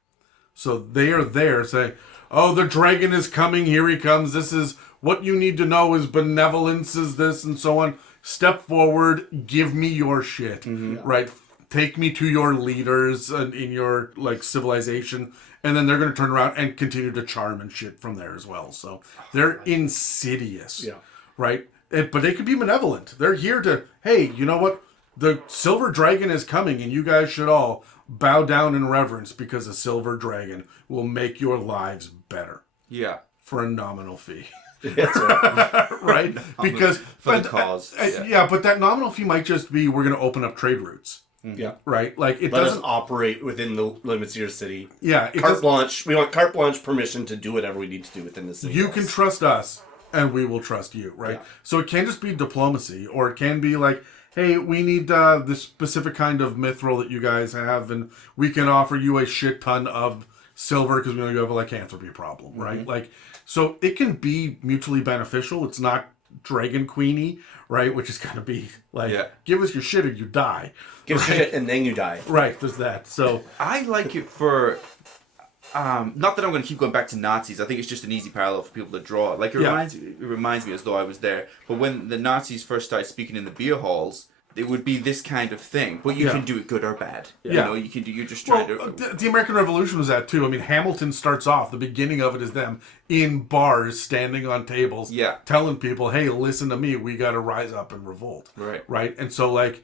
So they are there saying, oh, the dragon is coming, here he comes, this is what you need to know, is benevolence, is this, and so on. Step forward, give me your shit, right? Take me to your leaders in your, like, civilization, and then they're going to turn around and continue to charm and shit from there as well. So they're insidious, right? But they could be benevolent. They're here to, hey, you know what? The silver dragon is coming, and you guys should all bow down in reverence because a silver dragon will make your lives better. Yeah. For a nominal fee. That's right. Right? Because for the cause. Yeah, but that nominal fee might just be we're going to open up trade routes. Yeah. Right? Like, it Let us doesn't operate within the limits of your city. Yeah. Carte blanche. We want carte blanche permission to do whatever we need to do within the city. You can trust us, and we will trust you, right? Yeah. So it can just be diplomacy, or it can be like, hey, we need this specific kind of mithril that you guys have, and we can offer you a shit ton of silver because we know you have a lycanthropy problem, right? Like, so it can be mutually beneficial. It's not Dragon Queenie, right? Which is going to be like, give us your shit or you die. Give us shit and then you die. Right, there's that. So I like it for... not that I'm going to keep going back to Nazis. I think it's just an easy parallel for people to draw. Like, it reminds me as though I was there. But when the Nazis first started speaking in the beer halls, it would be this kind of thing. But you can do it good or bad. You know, you're just trying to... The American Revolution was that too. I mean, Hamilton starts off, the beginning of it is them in bars, standing on tables, telling people, hey, listen to me, we got to rise up and revolt. Right? And so, like,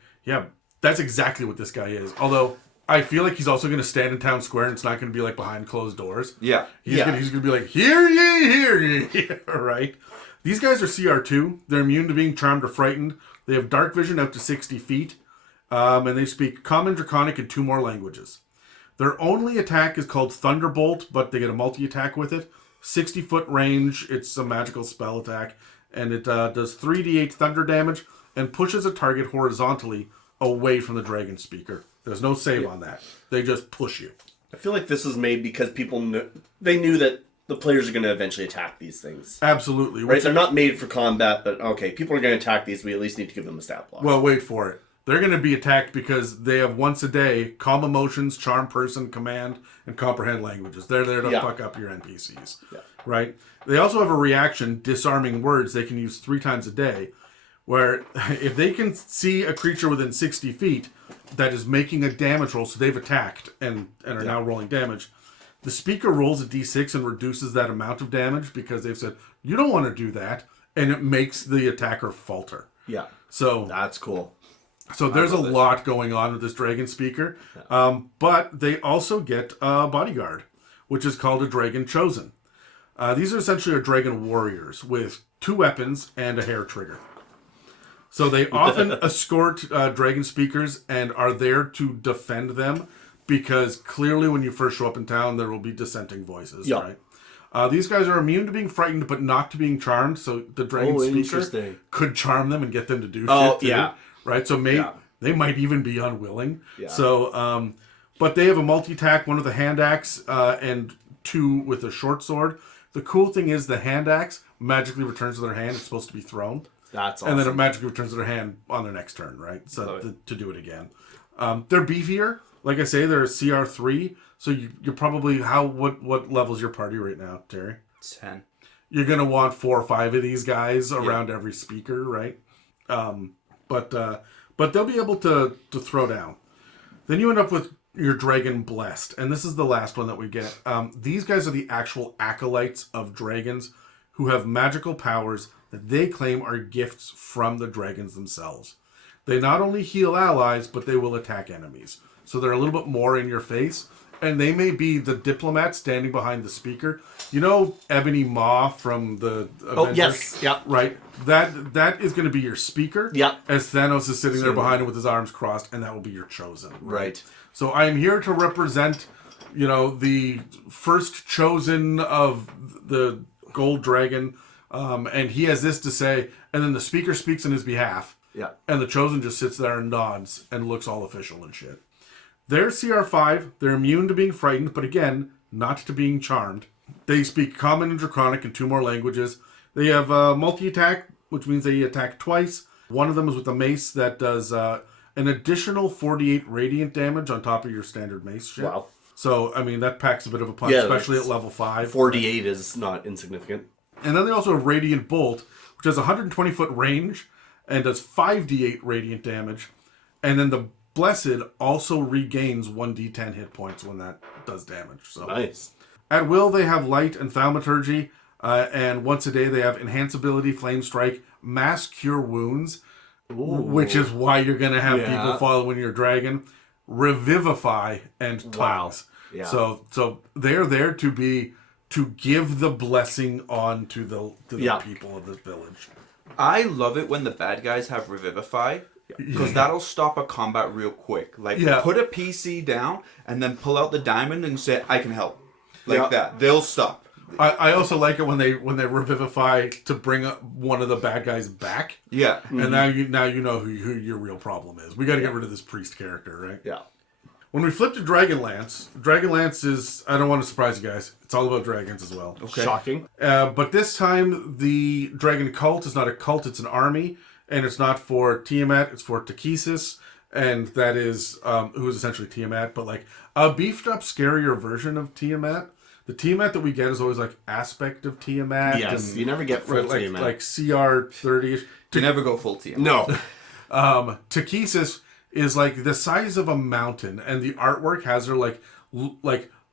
that's exactly what this guy is. Although... I feel like he's also going to stand in town square and it's not going to be like behind closed doors. Yeah. He's going to be like, hear ye, right? These guys are CR2. They're immune to being charmed or frightened. They have dark vision out to 60 feet. And they speak Common, Draconic, and 2 more languages. Their only attack is called Thunderbolt, but they get a multi-attack with it. 60-foot range. It's a magical spell attack. And it does 3d8 thunder damage and pushes a target horizontally away from the dragon speaker. There's no save on that. They just push you. I feel like this was made because people knew that the players are going to eventually attack these things. Absolutely. Right? They're not made for combat, but okay, people are going to attack these. We at least need to give them a stat block. Well, wait for it. They're going to be attacked because they have once a day calm emotions, charm person, command, and comprehend languages. They're there to fuck up your NPCs. Yeah. Right? They also have a reaction, disarming words, they can use 3 times a day, where if they can see a creature within 60 feet that is making a damage roll, so they've attacked and are now rolling damage, the speaker rolls a d6 and reduces that amount of damage because they've said, you don't want to do that, and it makes the attacker falter. Yeah. So that's cool. So there's a lot going on with this dragon speaker. Yeah. But they also get a bodyguard, which is called a Dragon Chosen. These are essentially dragon warriors with 2 weapons and a hair trigger. So they often escort dragon speakers and are there to defend them because clearly when you first show up in town, there will be dissenting voices, right? These guys are immune to being frightened but not to being charmed, so the dragon speaker could charm them and get them to do shit too. Right? So they might even be unwilling. Yeah. So, but they have a multi-attack, 1 with a hand axe and 2 with a short sword. The cool thing is the hand axe magically returns to their hand, it's supposed to be thrown. That's awesome. And then it magically returns to their hand on their next turn, right? So to do it again. They're beefier. Like I say, they're CR3. So you're probably, what level's your party right now, Terry? 10. You're going to want 4 or 5 of these guys around every speaker, right? But they'll be able to throw down. Then you end up with your Dragon Blessed. And this is the last one that we get. These guys are the actual acolytes of dragons who have magical powers that they claim are gifts from the dragons themselves. They not only heal allies, but they will attack enemies. So they're a little bit more in your face. And they may be the diplomat standing behind the speaker. You know Ebony Maw from the Avengers? Oh, yes. Yep. Right. That is going to be your speaker. Yep. As Thanos is sitting there behind him with his arms crossed, and that will be your chosen. Right. So I am here to represent, the first chosen of the Gold Dragon. And he has this to say, and then the speaker speaks on his behalf. Yeah. And the chosen just sits there and nods and looks all official and shit. They're CR5. They're immune to being frightened, but again, not to being charmed. They speak Common and Draconic in 2 more languages. They have multi-attack, which means they attack twice. One of them is with a mace that does an additional 48 radiant damage on top of your standard mace shit. Wow. So, I mean, that packs a bit of a punch, especially at level 5. 48 is not insignificant. And then they also have Radiant Bolt, which has 120-foot range and does 5d8 radiant damage. And then the Blessed also regains 1d10 hit points when that does damage. So Nice. At will, they have Light and Thaumaturgy, and once a day they have Enhance Ability, Flame Strike, Mass Cure Wounds, which is why you're going to have people following your dragon, Revivify, and Tongues. Wow. Yeah. So they're there to give the blessing on to the people of this village. I love it when the bad guys have Revivify, because that'll stop a combat real quick. Like, put a PC down and then pull out the diamond and say, I can help. Like that. They'll stop. I also like it when they Revivify to bring up one of the bad guys back. Yeah. And now you know who your real problem is. We got to get rid of this priest character, right? Yeah. When we flip to Dragonlance is, I don't want to surprise you guys, it's all about dragons as well. Okay. Shocking. But this time, the dragon cult is not a cult, it's an army. And it's not for Tiamat, it's for Takesis. And that is, who is essentially Tiamat, but like a beefed up, scarier version of Tiamat. The Tiamat that we get is always like aspect of Tiamat. Yes, you never get full Tiamat. Like CR30. You never go full Tiamat. No. Takesis is like the size of a mountain, and the artwork has her like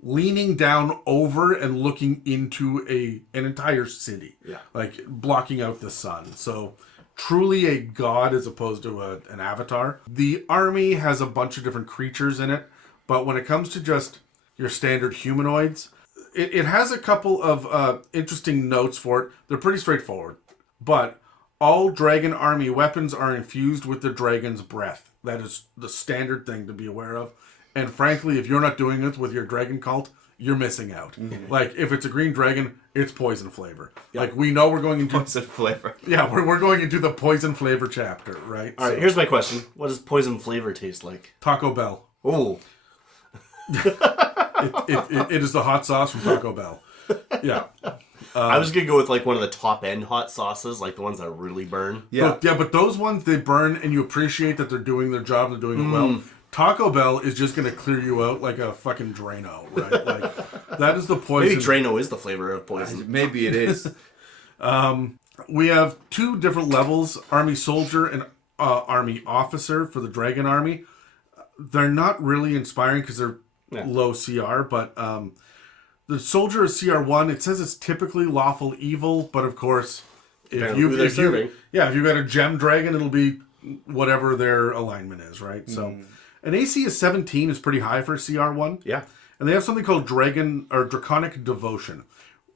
leaning down over and looking into an entire city. Yeah. Like blocking out the sun. So truly a god as opposed to an avatar. The army has a bunch of different creatures in it, but when it comes to just your standard humanoids, it has a couple of interesting notes for it. They're pretty straightforward, but all dragon army weapons are infused with the dragon's breath. That is the standard thing to be aware of. And frankly, if you're not doing it with your dragon cult, you're missing out. Mm-hmm. Like, if it's a green dragon, it's poison flavor. Yep. Like, we know we're going into... Poison flavor. Yeah, we're going into the poison flavor chapter, right? All right, here's my question. What does poison flavor taste like? Taco Bell. Oh. It is the hot sauce from Taco Bell. Yeah. I was going to go with, like, one of the top-end hot sauces, like the ones that really burn. Yeah. But those ones, they burn, and you appreciate that they're doing their job and they're doing it well. Taco Bell is just going to clear you out like a fucking Drano, right? Like, that is the poison. Maybe Drano is the flavor of poison. Maybe it is. We have 2 different levels, Army Soldier and Army Officer for the Dragon Army. They're not really inspiring because they're low CR, but the Soldier is CR1. It says it's typically lawful evil, but of course, if you've got a gem dragon, it'll be whatever their alignment is, right? So an AC of 17 is pretty high for CR1. Yeah. And they have something called Draconic Devotion.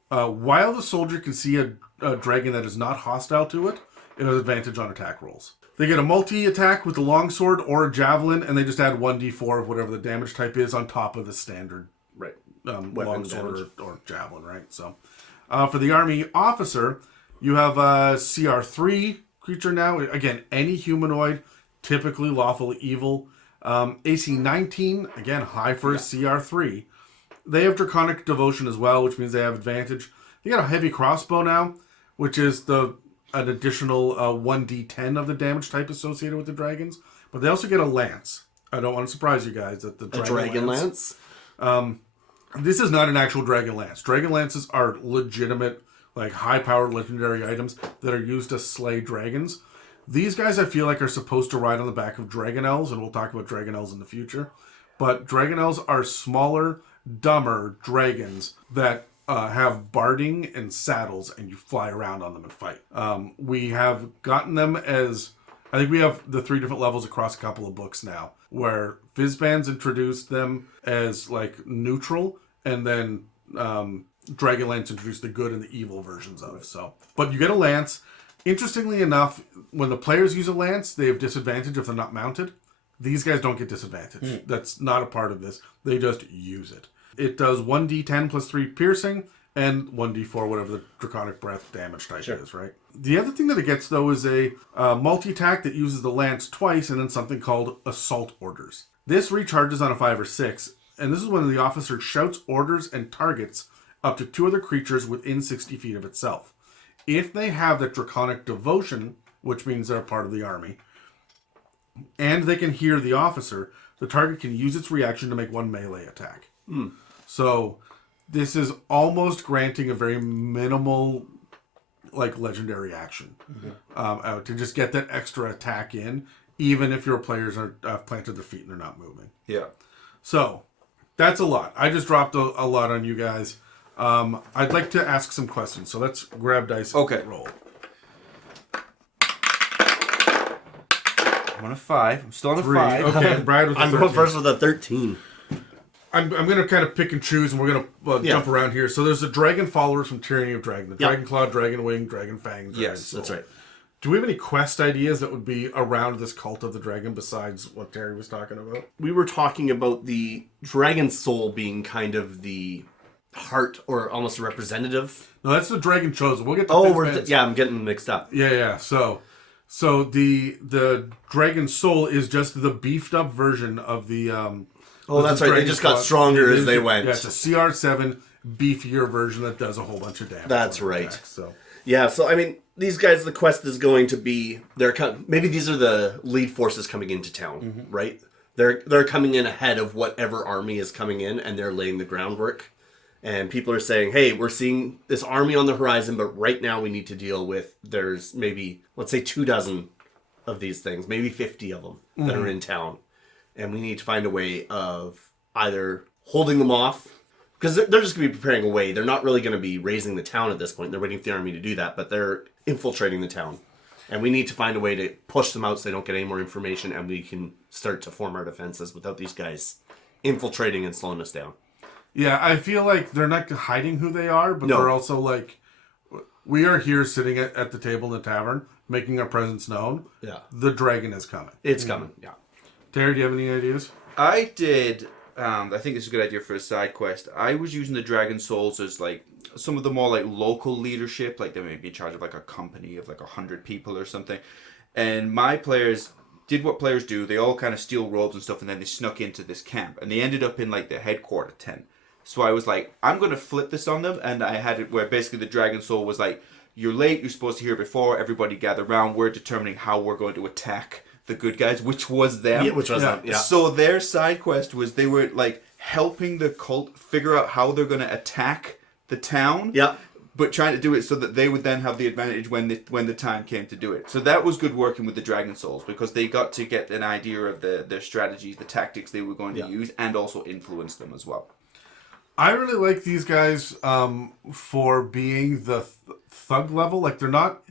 While the soldier can see a dragon that is not hostile to it, it has advantage on attack rolls. They get a multi-attack with the longsword or a javelin, and they just add 1d4 of whatever the damage type is on top of the standard longsword or javelin, right? So for the army officer, you have a CR3 creature now. Again, any humanoid, typically lawful evil. AC 19, again, high for a CR3. They have Draconic Devotion as well, which means they have advantage. They got a heavy crossbow now, which is an additional 1d10 of the damage type associated with the dragons. But they also get a lance. I don't want to surprise you guys that the Dragon Lance? This is not an actual Dragon Lance. Dragon Lances are legitimate, like, high-powered legendary items that are used to slay dragons. These guys, I feel like, are supposed to ride on the back of Dragonels, and we'll talk about Dragonels in the future. But Dragonels are smaller, dumber dragons that have barding and saddles, and you fly around on them and fight. We have gotten them as... I think we have the 3 different levels across a couple of books now, where Fizban's introduced them as, like, neutral, and then Dragonlance introduced the good and the evil versions of it. So, but you get a lance. Interestingly enough, when the players use a lance, they have disadvantage if they're not mounted. These guys don't get disadvantage. That's not a part of this. They just use it. It does 1d10 plus 3 piercing, and 1d4, whatever the Draconic Breath damage type is, right? The other thing that it gets, though, is a multi-attack that uses the lance twice, and then something called Assault Orders. This recharges on a 5 or 6, and this is when the officer shouts orders and targets up to 2 other creatures within 60 feet of itself. If they have that Draconic Devotion, which means they're part of the army, and they can hear the officer, the target can use its reaction to make 1 melee attack. So... this is almost granting a very minimal, like, legendary action out to just get that extra attack in, even if your players are planted their feet and they're not moving. Yeah. So, that's a lot. I just dropped a lot on you guys. I'd like to ask some questions, so let's grab dice and roll. I'm on a 5. I'm still on a 3. 5. Okay, Brad with a I'm 13. going first with a 13. I'm going to kind of pick and choose, and we're going to jump around here. So there's the Dragon Followers from Tyranny of Dragon. The Dragon Claw, Dragon Wing, Dragon Fang, Dragon Soul. That's right. Do we have any quest ideas that would be around this cult of the dragon besides what Terry was talking about? We were talking about the Dragon Soul being kind of the heart or almost a representative. No, that's the Dragon Chosen. We'll get to I'm getting them mixed up. Yeah. So the Dragon Soul is just the beefed up version of the... that's right. They just got stronger as they went. Yeah, it's a CR7 beefier version that does a whole bunch of damage. That's right. Attack, so I mean, these guys, the quest is going to be... maybe these are the lead forces coming into town, right? They're coming in ahead of whatever army is coming in, and they're laying the groundwork. And people are saying, hey, we're seeing this army on the horizon, but right now we need to deal with... there's maybe, let's say, 24 of these things, maybe 50 of them that are in town. And we need to find a way of either holding them off, because they're just going to be preparing a way. They're not really going to be raising the town at this point. They're waiting for the army to do that, but they're infiltrating the town. And we need to find a way to push them out so they don't get any more information, and we can start to form our defenses without these guys infiltrating and slowing us down. Yeah, I feel like they're not hiding who they are, but they're also like, we are here sitting at the table in the tavern, making our presence known. Yeah. The dragon is coming. It's coming, yeah. Terry, do you have any ideas? I did. I think it's a good idea for a side quest. I was using the Dragon Souls as, like, some of the more, like, local leadership. Like, they may be in charge of, like, a company of, like, 100 people or something. And my players did what players do. They all kind of steal robes and stuff, and then they snuck into this camp. And they ended up in, like, the headquarter tent. So I was like, I'm going to flip this on them. And I had it where basically the Dragon Soul was like, you're late, you're supposed to hear before, everybody gather around. We're determining how we're going to attack the good guys, which was them. Yeah, which was them, yeah. So their side quest was they were, like, helping the cult figure out how they're going to attack the town. Yeah. But trying to do it so that they would then have the advantage when the time came to do it. So that was good working with the Dragon Souls, because they got to get an idea of their strategies, the tactics they were going to use, and also influence them as well. I really like these guys for being the thug level. Like, they're not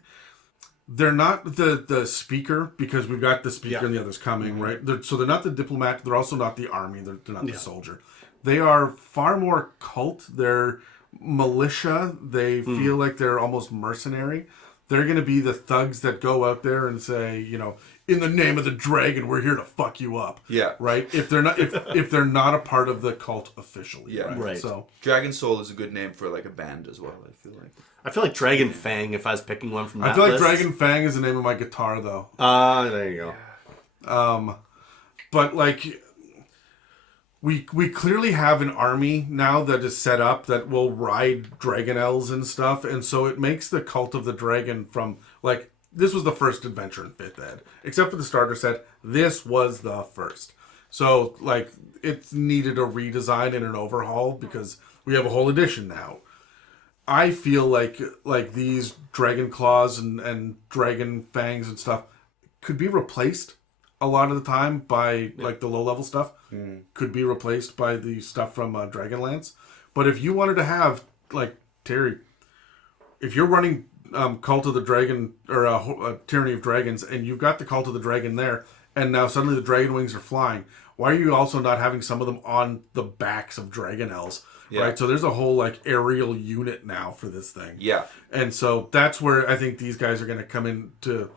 the speaker, because we've got the speaker and the others coming, right? So they're not the diplomat. They're also not the army. They're not the soldier. They are far more cult. They're militia. They feel like they're almost mercenary. They're going to be the thugs that go out there and say, in the name of the dragon, we're here to fuck you up. Yeah. Right? If they're not if they're not a part of the cult officially. Yeah. Right. So Dragon Soul is a good name for, like, a band as well, I feel like. Dragon Fang, if I was picking one from that I feel like list. Dragon Fang is the name of my guitar, though. There you go. But, like, we clearly have an army now that is set up that will ride Dragonels and stuff, and so it makes the Cult of the Dragon from, like, this was the first adventure in 5th Ed. Except for the starter set, this was the first. So, like, it's needed a redesign and an overhaul because we have a whole edition now. I feel like these Dragon Claws and Dragon Fangs and stuff could be replaced a lot of the time by, like, the low-level stuff. Could be replaced by the stuff from Dragonlance. But if you wanted to have, like, Terry, if you're running Cult of the Dragon, or Tyranny of Dragons, and you've got the Cult of the Dragon there, and now suddenly the Dragon Wings are flying, why are you also not having some of them on the backs of Dragonels? Yeah. Right? So there's a whole, like, aerial unit now for this thing. Yeah. And so that's where I think these guys are going to come in to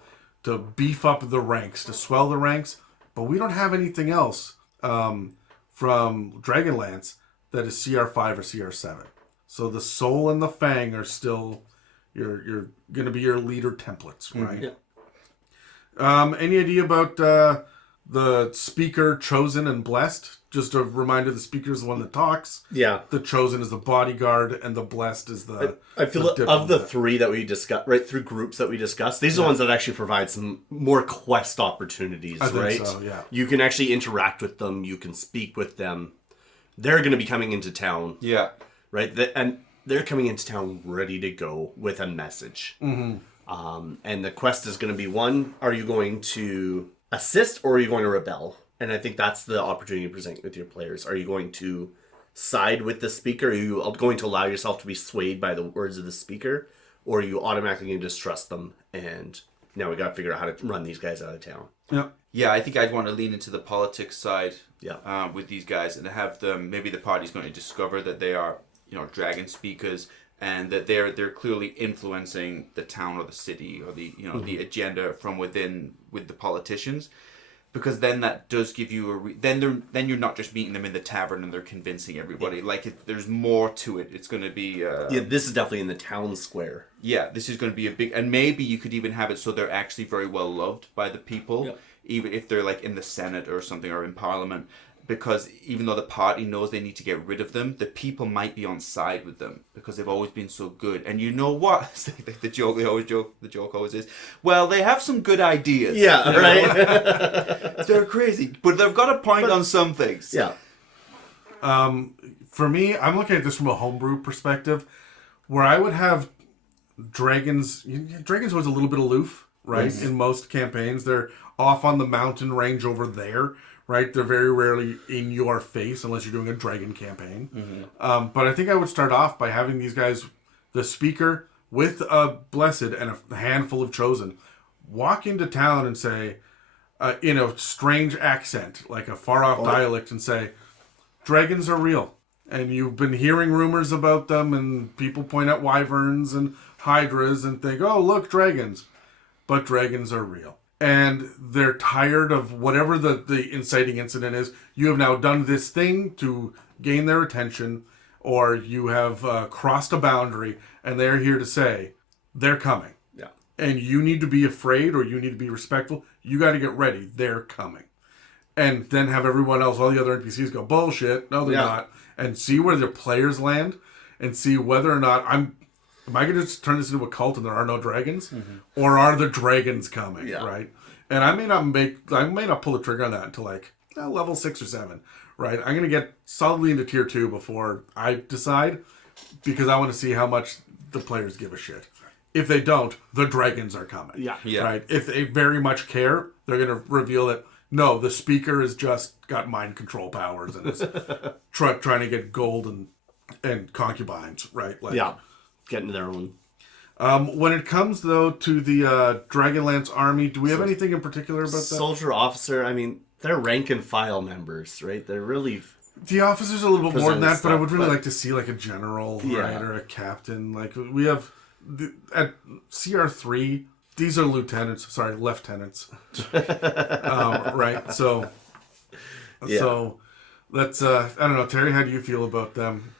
beef up the ranks, to swell the ranks. But we don't have anything else from Dragonlance that is CR5 or CR7. So the Soul and the Fang are still you're going to be your leader templates, right? Yeah. Any idea about the Speaker, Chosen, and Blessed? Just a reminder, the Speaker is the one that talks. Yeah. The Chosen is the bodyguard, and the Blessed is the... I feel of the three that we discussed, right, through groups that we discussed, these are the ones that actually provide some more quest opportunities, right? I think so, yeah. You can actually interact with them, you can speak with them. They're going to be coming into town. Yeah. Right? And they're coming into town ready to go with a message. Mm-hmm. And the quest is going to be, one, are you going to assist or are you going to rebel? And I think that's the opportunity to present with your players. Are you going to side with the speaker? Are you going to allow yourself to be swayed by the words of the speaker? Or are you automatically going to distrust them? And now we got to figure out how to run these guys out of town. Yeah. Yeah, I think I'd want to lean into the politics side with these guys and have them, maybe the party's going to discover that they are, dragon speakers and that they're clearly influencing the town or the city or the, the agenda from within with the politicians. Because then that does give you then you're not just meeting them in the tavern and they're convincing everybody. Yeah. Like there's more to it. It's going to be this is definitely in the town square. Yeah, this is going to be a big, and maybe you could even have it so they're actually very well loved by the people, even if they're like in the Senate or something or in Parliament. Because even though the party knows they need to get rid of them, the people might be on side with them because they've always been so good. And you know what? the joke always is, well, they have some good ideas. Yeah, right. They're crazy, but they've got a point on some things. Yeah. For me, I'm looking at this from a homebrew perspective, where I would have dragons. Dragons was a little bit aloof, right? Yes. In most campaigns, they're off on the mountain range over there. Right, they're very rarely in your face unless you're doing a dragon campaign. Mm-hmm. But I think I would start off by having these guys, the speaker with a blessed and a handful of chosen, walk into town and say, in a strange accent, like a far-off dialect, and say, dragons are real. And you've been hearing rumors about them, and people point at wyverns and hydras and think, oh, look, dragons. But dragons are real. And they're tired of whatever the inciting incident is. You have now done this thing to gain their attention, or you have crossed a boundary, and they're here to say, they're coming. Yeah. And you need to be afraid, or you need to be respectful. You got to get ready. They're coming. And then have everyone else, all the other NPCs go, bullshit. No, they're not. And see where their players land, and see whether or not am I going to just turn this into a cult and there are no dragons? Mm-hmm. Or are the dragons coming, right? And I may not pull the trigger on that until like level 6 or 7, right? I'm going to get solidly into tier 2 before I decide, because I want to see how much the players give a shit. If they don't, the dragons are coming. Yeah. Right? If they very much care, they're going to reveal that, no, the speaker has just got mind control powers and is trying to get gold and concubines, right? Like, getting their own. When it comes, though, to the Dragonlance army, do we have anything in particular about that? Soldier officer, I mean, they're rank and file members, right? They're really... The officer's a little bit more than that, but I would really like to see, like, a general, right, or a captain. Like, we have... at CR3, these are lieutenants. Right? So let's... I don't know, Terry, how do you feel about them?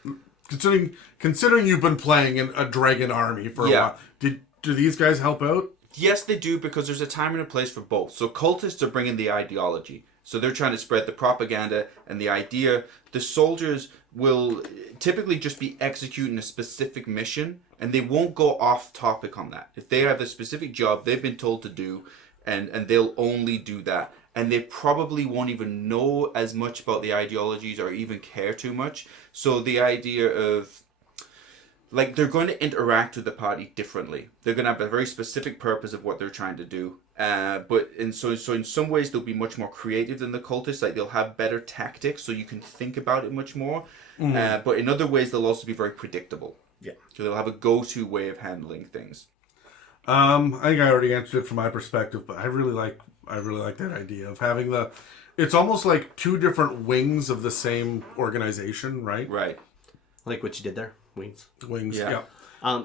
Considering you've been playing in a dragon army for a while, do these guys help out? Yes, they do, because there's a time and a place for both. So cultists are bringing the ideology, So they're trying to spread the propaganda and the idea. The soldiers will typically just be executing a specific mission, and they won't go off topic on that. If they have a specific job they've been told to do, and they'll only do that. And they probably won't even know as much about the ideologies or even care too much. So the idea of, like, they're going to interact with the party differently. They're going to have a very specific purpose of what they're trying to do. So in some ways they'll be much more creative than the cultists. Like, they'll have better tactics, so you can think about it much more. But in other ways they'll also be very predictable. Yeah. So they'll have a go-to way of handling things. I think I already answered it from my perspective, but I really like that idea of having it's almost like two different wings of the same organization, right? Right. Like what you did there, wings. Wings, Yeah. yeah.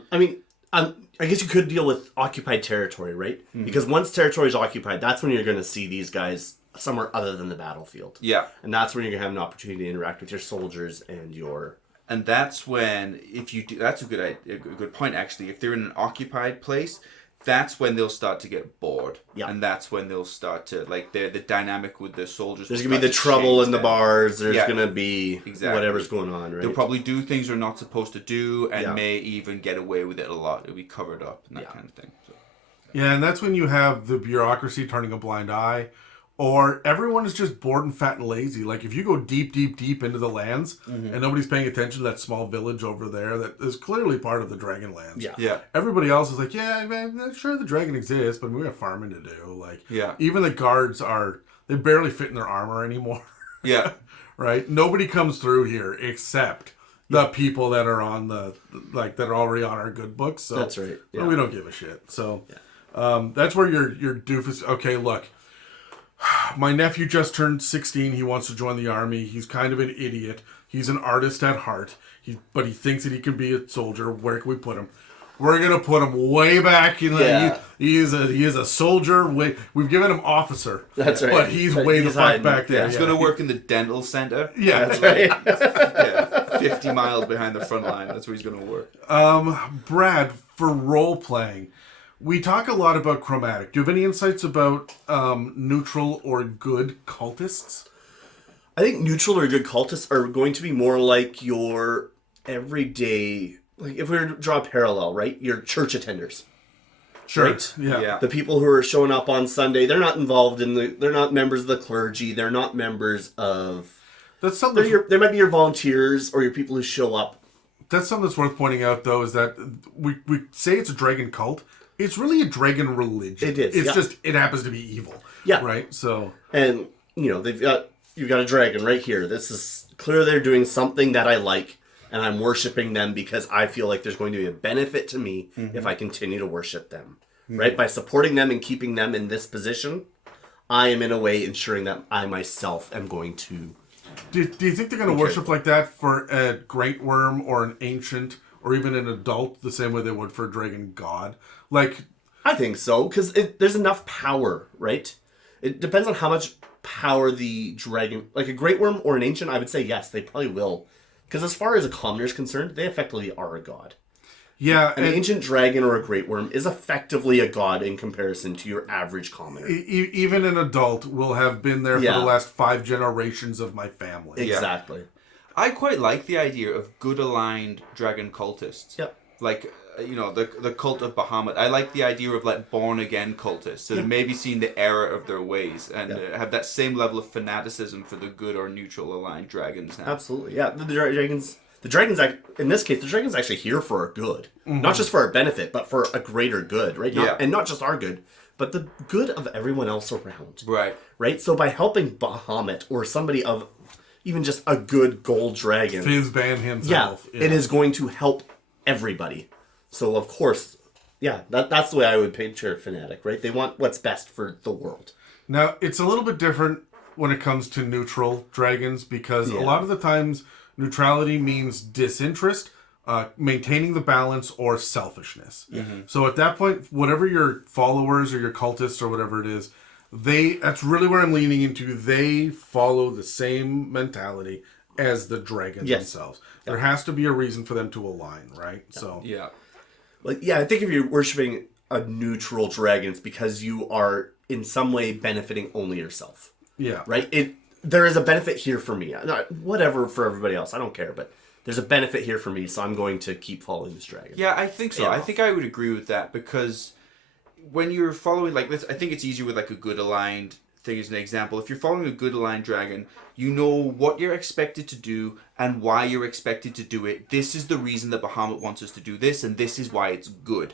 I guess you could deal with occupied territory, right? Because once territory is occupied, that's when you're going to see these guys somewhere other than the battlefield. Yeah. And that's when you're going to have an opportunity to interact with your soldiers and your... And that's when, if you do, that's a good point actually. If they're in an occupied place, that's when they'll start to get bored. Yeah. And that's when they'll start to, like, the dynamic with the soldiers. There's going to be the trouble in the bars. There's going to be exactly whatever's going on, right? They'll probably do things they're not supposed to do and Yeah. may even get away with it a lot. It'll be covered up and that kind of thing. So. Yeah, and that's when you have the bureaucracy turning a blind eye, or everyone is just bored and fat and lazy. Like, if you go deep, deep, deep into the lands, and nobody's paying attention to that small village over there that is clearly part of the Dragon Lands. Yeah. Everybody else is like, yeah, man, sure the dragon exists, but we got farming to do. Like, Yeah. even the guards they barely fit in their armor anymore. Yeah. Right? Nobody comes through here except the people that are on that are already on our good books. So That's right. Yeah. we don't give a shit. So that's where your doofus. Okay, look. My nephew just turned 16. He wants to join the army. He's kind of an idiot. He's an artist at heart. But he thinks that he can be a soldier. Where can we put him? We're gonna put him way back in the. Yeah. He is a soldier. We've given him officer. That's right. But he's way the fuck hiding. back there. Yeah. He's going to work in the dental center. Yeah, That's right. Yeah. 50 miles behind the front line. That's where he's going to work. Brad, for role playing, we talk a lot about chromatic. Do you have any insights about neutral or good cultists? I think neutral or good cultists are going to be more like your everyday... Like, if we were to draw a parallel, right? Your church attenders. Sure. Right? Yeah. The people who are showing up on Sunday, they're not involved in they're not members of the clergy, they're not members of... That's something. They might be your volunteers or your people who show up. That's something that's worth pointing out, though, is that we say it's a dragon cult. It's really a dragon religion. It is, It's yeah. just, it happens to be evil. Yeah. Right? So. And, you've got a dragon right here. This is clear they're doing something that I like, and I'm worshiping them because I feel like there's going to be a benefit to me if I continue to worship them. Right? By supporting them and keeping them in this position, I am in a way ensuring that I myself am going to... Do you think they're going to worship like that for a great worm or an ancient or even an adult the same way they would for a dragon god? Like, I think so, because there's enough power, right? It depends on how much power the dragon... Like a great worm or an ancient, I would say yes, they probably will. Because as far as a commoner is concerned, they effectively are a god. yeah. An ancient dragon or a great worm is effectively a god in comparison to your average commoner. Even an adult will have been there for Yeah. the last 5 generations of my family. Exactly. I quite like the idea of good aligned dragon cultists. Yep. Like, the cult of Bahamut. I like the idea of, like, born again cultists that have maybe seen the error of their ways and have that same level of fanaticism for the good or neutral aligned dragons now. Absolutely. Yeah. The dragons, in this case, the dragon's actually here for our good. Not just for our benefit, but for a greater good, right? And not just our good, but the good of everyone else around. Right. Right? So by helping Bahamut or somebody of even just a good gold dragon, Fizban himself. it is going to help everybody. So of course, that's the way I would picture Fnatic, right? They want what's best for the world. Now, it's a little bit different when it comes to neutral dragons because a lot of the times neutrality means disinterest, maintaining the balance, or selfishness. So at that point, whatever your followers or your cultists or whatever it is, that's really where I'm leaning into. They follow the same mentality as the dragons themselves. There has to be a reason for them to align, right? So Yeah. I think if you're worshiping a neutral dragon, it's because you are in some way benefiting only yourself. Yeah. Right? There is a benefit here for me. Whatever for everybody else. I don't care, but there's a benefit here for me, so I'm going to keep following this dragon. Yeah, I think so. I think I would agree with that, because when you're following, like, I think it's easier with, like, a good aligned thing as an example. If you're following a good aligned dragon, you know what you're expected to do and why you're expected to do it. This is the reason that Bahamut wants us to do this, and this is why it's good.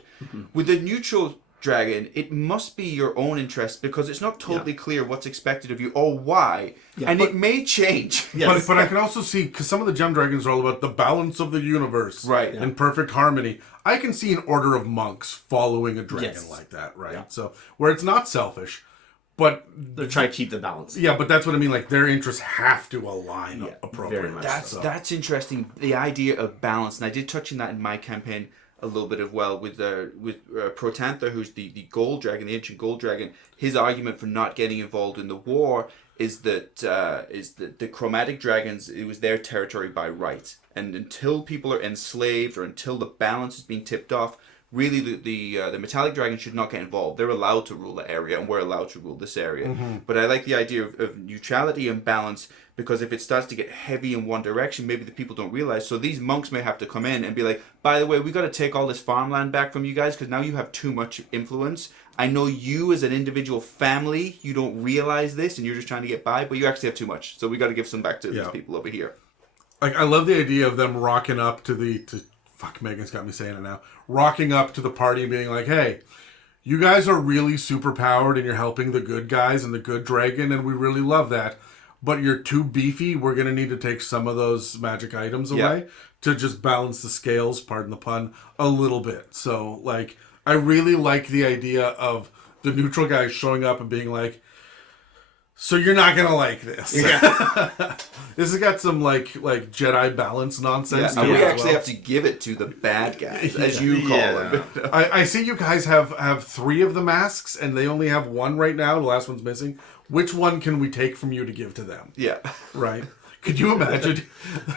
With a neutral dragon, it must be your own interest, because it's not totally clear what's expected of you or why, and it may change. Yes. But I can also see, because some of the gem dragons are all about the balance of the universe, Right, and perfect harmony. I can see an order of monks following a dragon like that, right? Yeah. So where it's not selfish, but they're trying to keep the balance. Yeah, but that's what I mean. Like, their interests have to align appropriately. Very much. That's interesting. The idea of balance, and I did touch on that in my campaign a little bit as well with Protanther, who's the gold dragon, the ancient gold dragon. His argument for not getting involved in the war is that the chromatic dragons, it was their territory by right, and until people are enslaved or until the balance is being tipped off, really the metallic dragon should not get involved. They're allowed to rule the area, and we're allowed to rule this area. But I like the idea of neutrality and balance, because if it starts to get heavy in one direction, maybe the people don't realize. So these monks may have to come in and be like, by the way, we got to take all this farmland back from you guys, because now you have too much influence. I know you as an individual family, you don't realize this, and you're just trying to get by, but you actually have too much. So we got to give some back to these people over here. Like, I love the idea of them rocking up to fuck, Megan's got me saying it now. Rocking up to the party and being like, hey, you guys are really super powered and you're helping the good guys and the good dragon, and we really love that. But you're too beefy. We're going to need to take some of those magic items away to just balance the scales, pardon the pun, a little bit. So, like, I really like the idea of the neutral guys showing up and being like, so you're not going to like this. Yeah. This has got some, like Jedi balance nonsense. Yeah, and we actually have to give it to the bad guys, as you call them. I see you guys have 3 of the masks, and they only have 1 right now. The last one's missing. Which one can we take from you to give to them? Yeah. Right. Could you imagine,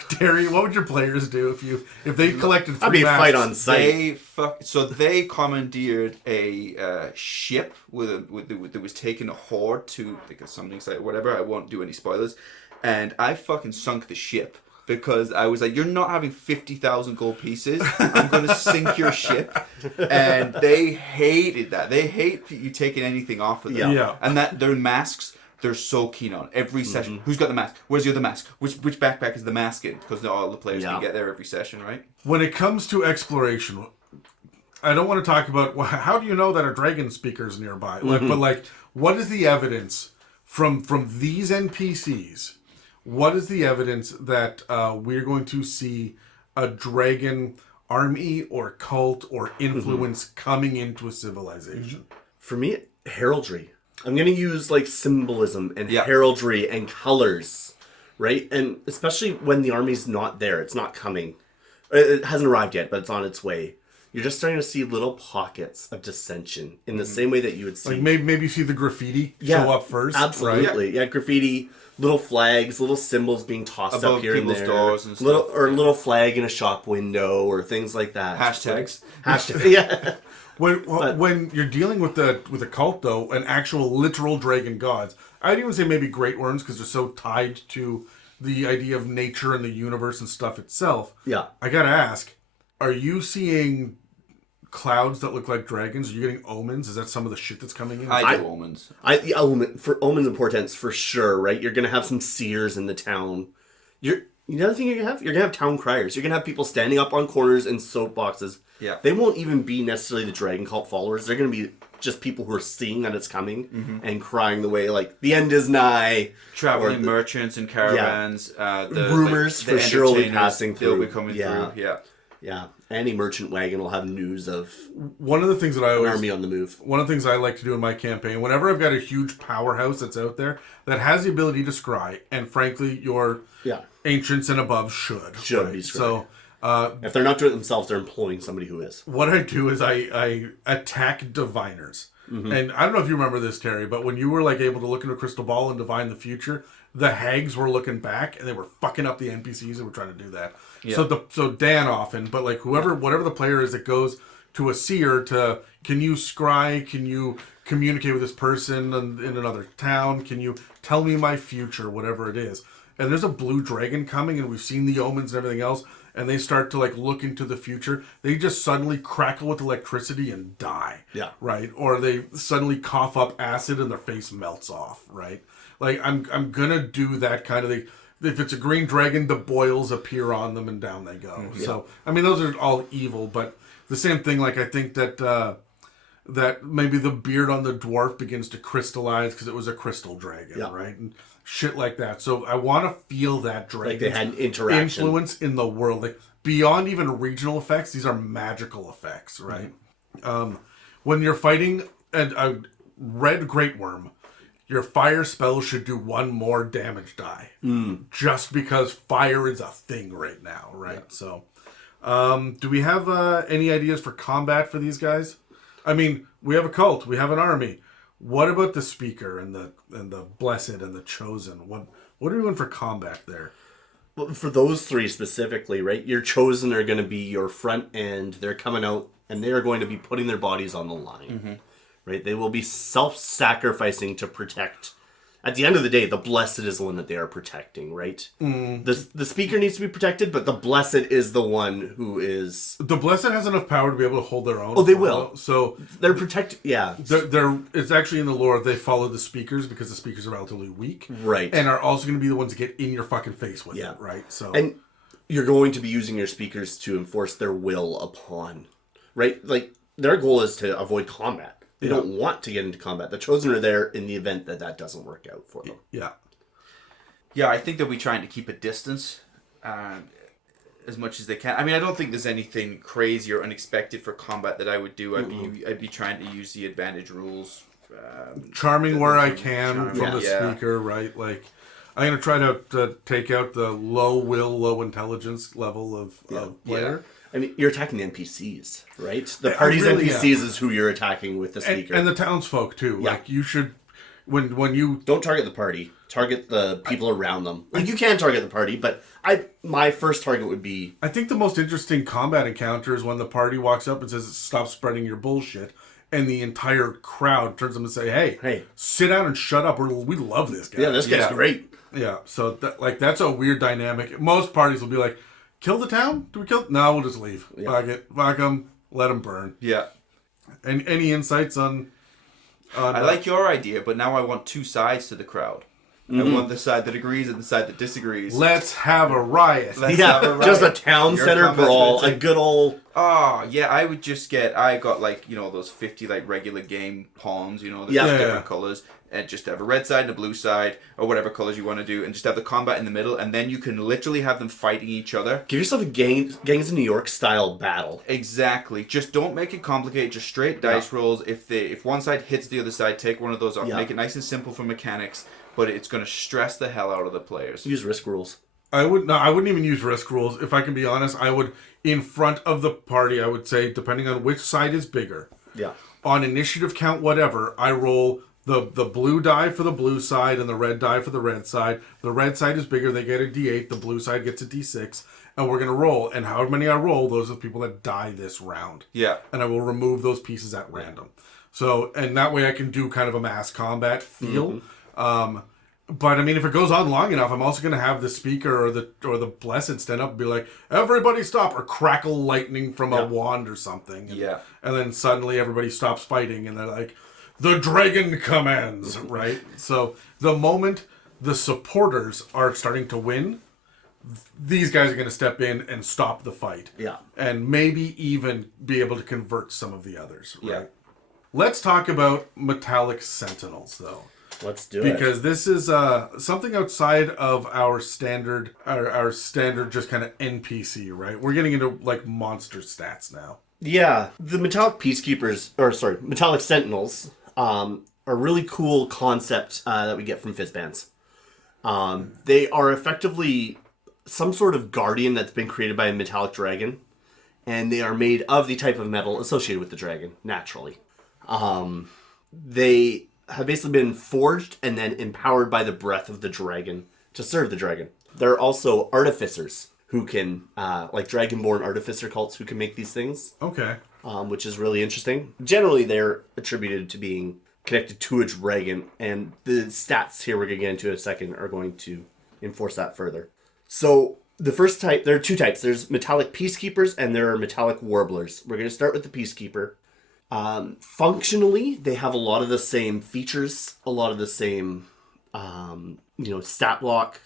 Terry? What would your players do if they collected 3 masks? I'd be a fight on site. They commandeered a ship that was taking a Hoard to like a summoning site or whatever. I won't do any spoilers. And I fucking sunk the ship, because I was like, you're not having 50,000 gold pieces. I'm going to sink your ship. And they hated that. They hate you taking anything off of them. Yeah. And that their masks, they're so keen on. Every session. Who's got the mask? Where's the other mask? Which backpack is the mask in? Because all the players can get there every session, right? When it comes to exploration, I don't want to talk about, well, how do you know that a dragon speaker is nearby? But what is the evidence from these NPCs? What is the evidence that we're going to see a dragon army or cult or influence coming into a civilization? For me, heraldry. I'm going to use like symbolism and heraldry and colors, right? And especially when the army's not there, it's not coming. It hasn't arrived yet, but it's on its way. You're just starting to see little pockets of dissension in the same way that you would see. Like maybe you see the graffiti show up first. Absolutely. Right? Yeah, graffiti, little flags, little symbols being tossed above up here and there. Doors and stuff. Or a little flag in a shop window or things like that. Hashtags. Yeah. When you're dealing with a cult, though, an actual literal dragon gods, I'd even say maybe great worms, because they're so tied to the idea of nature and the universe and stuff itself. Yeah. I gotta ask, are you seeing clouds that look like dragons? Are you getting omens? Is that some of the shit that's coming in? I do omens. For omens and portents, for sure, right? You're going to have some seers in the town. The other thing you're going to have town criers. You're going to have people standing up on corners in soapboxes. Yeah. They won't even be necessarily the dragon cult followers. They're going to be just people who are seeing that it's coming and crying the way, like, the end is nigh. Traveling merchants and caravans. Rumors for sure will be passing through. They'll be coming through, Yeah. Any merchant wagon will have news of one of the things that I always army on the move. One of the things I like to do in my campaign, whenever I've got a huge powerhouse that's out there that has the ability to scry, and frankly, your ancients and above should be scry. So if they're not doing it themselves, they're employing somebody who is. What I do is I attack diviners. And I don't know if you remember this, Terry, but when you were like able to look into a crystal ball and divine the future, the hags were looking back and they were fucking up the NPCs that were trying to do that. Yeah. So Dan often, but like whatever the player is that goes to a seer to, can you scry, can you communicate with this person in another town? Can you tell me my future, whatever it is? And there's a blue dragon coming, and we've seen the omens and everything else, and they start to like look into the future. They just suddenly crackle with electricity and die. Yeah. Right? Or they suddenly cough up acid and their face melts off, right? Like I'm gonna do that kind of thing. If it's a green dragon, the boils appear on them and down they go. Yeah. So I mean those are all evil, but the same thing, like I think that that maybe the beard on the dwarf begins to crystallize because it was a crystal dragon, Yeah. right? And shit like that. So I want to feel that dragon Like they had an interaction. influence in the world, like beyond even regional effects. These are magical effects, right? When you're fighting a red great worm, your fire spell should do 1 more damage die, just because fire is a thing right now, right? Yeah. So, do we have any ideas for combat for these guys? I mean, we have a cult, we have an army. What about the speaker and the blessed and the chosen? What are we doing for combat there? Well, for those 3 specifically, right? Your chosen are going to be your front end. They're coming out and they are going to be putting their bodies on the line, right? They will be self-sacrificing to protect. At the end of the day, the blessed is the one that they are protecting, right? The speaker needs to be protected, but the blessed is the one who is... The blessed has enough power to be able to hold their own. Oh, they will. So they're protect. Yeah, they're it's actually in the lore they follow the speakers because the speakers are relatively weak, right? And are also going to be the ones that get in your fucking face with it, right? So and you're going to be using your speakers to enforce their will upon, right? Like their goal is to avoid combat. They don't want to get into combat. The chosen are there in the event that that doesn't work out for them. Yeah. Yeah, I think they'll be trying to keep a distance as much as they can. I mean, I don't think there's anything crazy or unexpected for combat that I would do. I'd be trying to use the advantage rules. Charming where I can from the Yeah. speaker, right? Like, I'm going to try to take out the low will, low intelligence level of player. I mean, you're attacking the NPCs, right? The party's NPCs is who you're attacking with the speaker. And the townsfolk, too. Yeah. Like, you should... When you... Don't target the party. Target the people around them. Like, you can target the party, but my first target would be... I think the most interesting combat encounter is when the party walks up and says, stop spreading your bullshit, and the entire crowd turns them and say, hey, sit down and shut up. We love this guy. Yeah, this guy's great. Yeah, so that's a weird dynamic. Most parties will be like, kill the town? Do we kill? No, we'll just leave. Yeah. Fuck it. Fuck them. Let them burn. Yeah. And any insights on I like your idea, but now I want 2 sides to the crowd. I want the side that agrees and the side that disagrees. let's have a riot. Just a town center brawl. A good old... Oh, yeah, I got like, those 50 like regular game pawns, the different colors, and just have a red side and a blue side, or whatever colors you want to do, and just have the combat in the middle, and then you can literally have them fighting each other. Give yourself a Gangs of New York style battle. Exactly. Just don't make it complicated, just straight dice rolls. If one side hits the other side, take one of those off. Make it nice and simple for mechanics, but it's going to stress the hell out of the players. Use risk rules. I wouldn't even use risk rules. If I can be honest, I would, in front of the party, I would say, depending on which side is bigger. Yeah. On initiative count, whatever, I roll the blue die for the blue side and the red die for the red side. The red side is bigger, they get a D8. The blue side gets a D6. And we're going to roll. And however many I roll, those are the people that die this round. Yeah. And I will remove those pieces at random. So, and that way I can do kind of a mass combat feel. But I mean, if it goes on long enough, I'm also going to have the speaker or the blessed stand up and be like, everybody stop, or crackle lightning from a wand or something. And then suddenly everybody stops fighting and they're like, the dragon commands, right? So the moment the supporters are starting to win, these guys are going to step in and stop the fight. Yeah. And maybe even be able to convert some of the others, right? Yeah. Let's talk about metallic sentinels, though. Let's do it. Because this is something outside of our standard, our standard just kind of NPC, right? We're getting into like monster stats now. Yeah. The metallic metallic sentinels are a really cool concept that we get from Fizzbands. They are effectively some sort of guardian that's been created by a metallic dragon, and they are made of the type of metal associated with the dragon, naturally. They have basically been forged and then empowered by the breath of the dragon to serve the dragon. They're also artificers who can, like dragonborn artificer cults who can make these things. Okay. Which is really interesting. Generally, they're attributed to being connected to a dragon, and the stats here we're going to get into in a second are going to enforce that further. So the first type, there are two types. There's metallic peacekeepers and there are metallic warblers. We're going to start with the peacekeeper. Functionally, they have a lot of the same features, a lot of the same, stat block,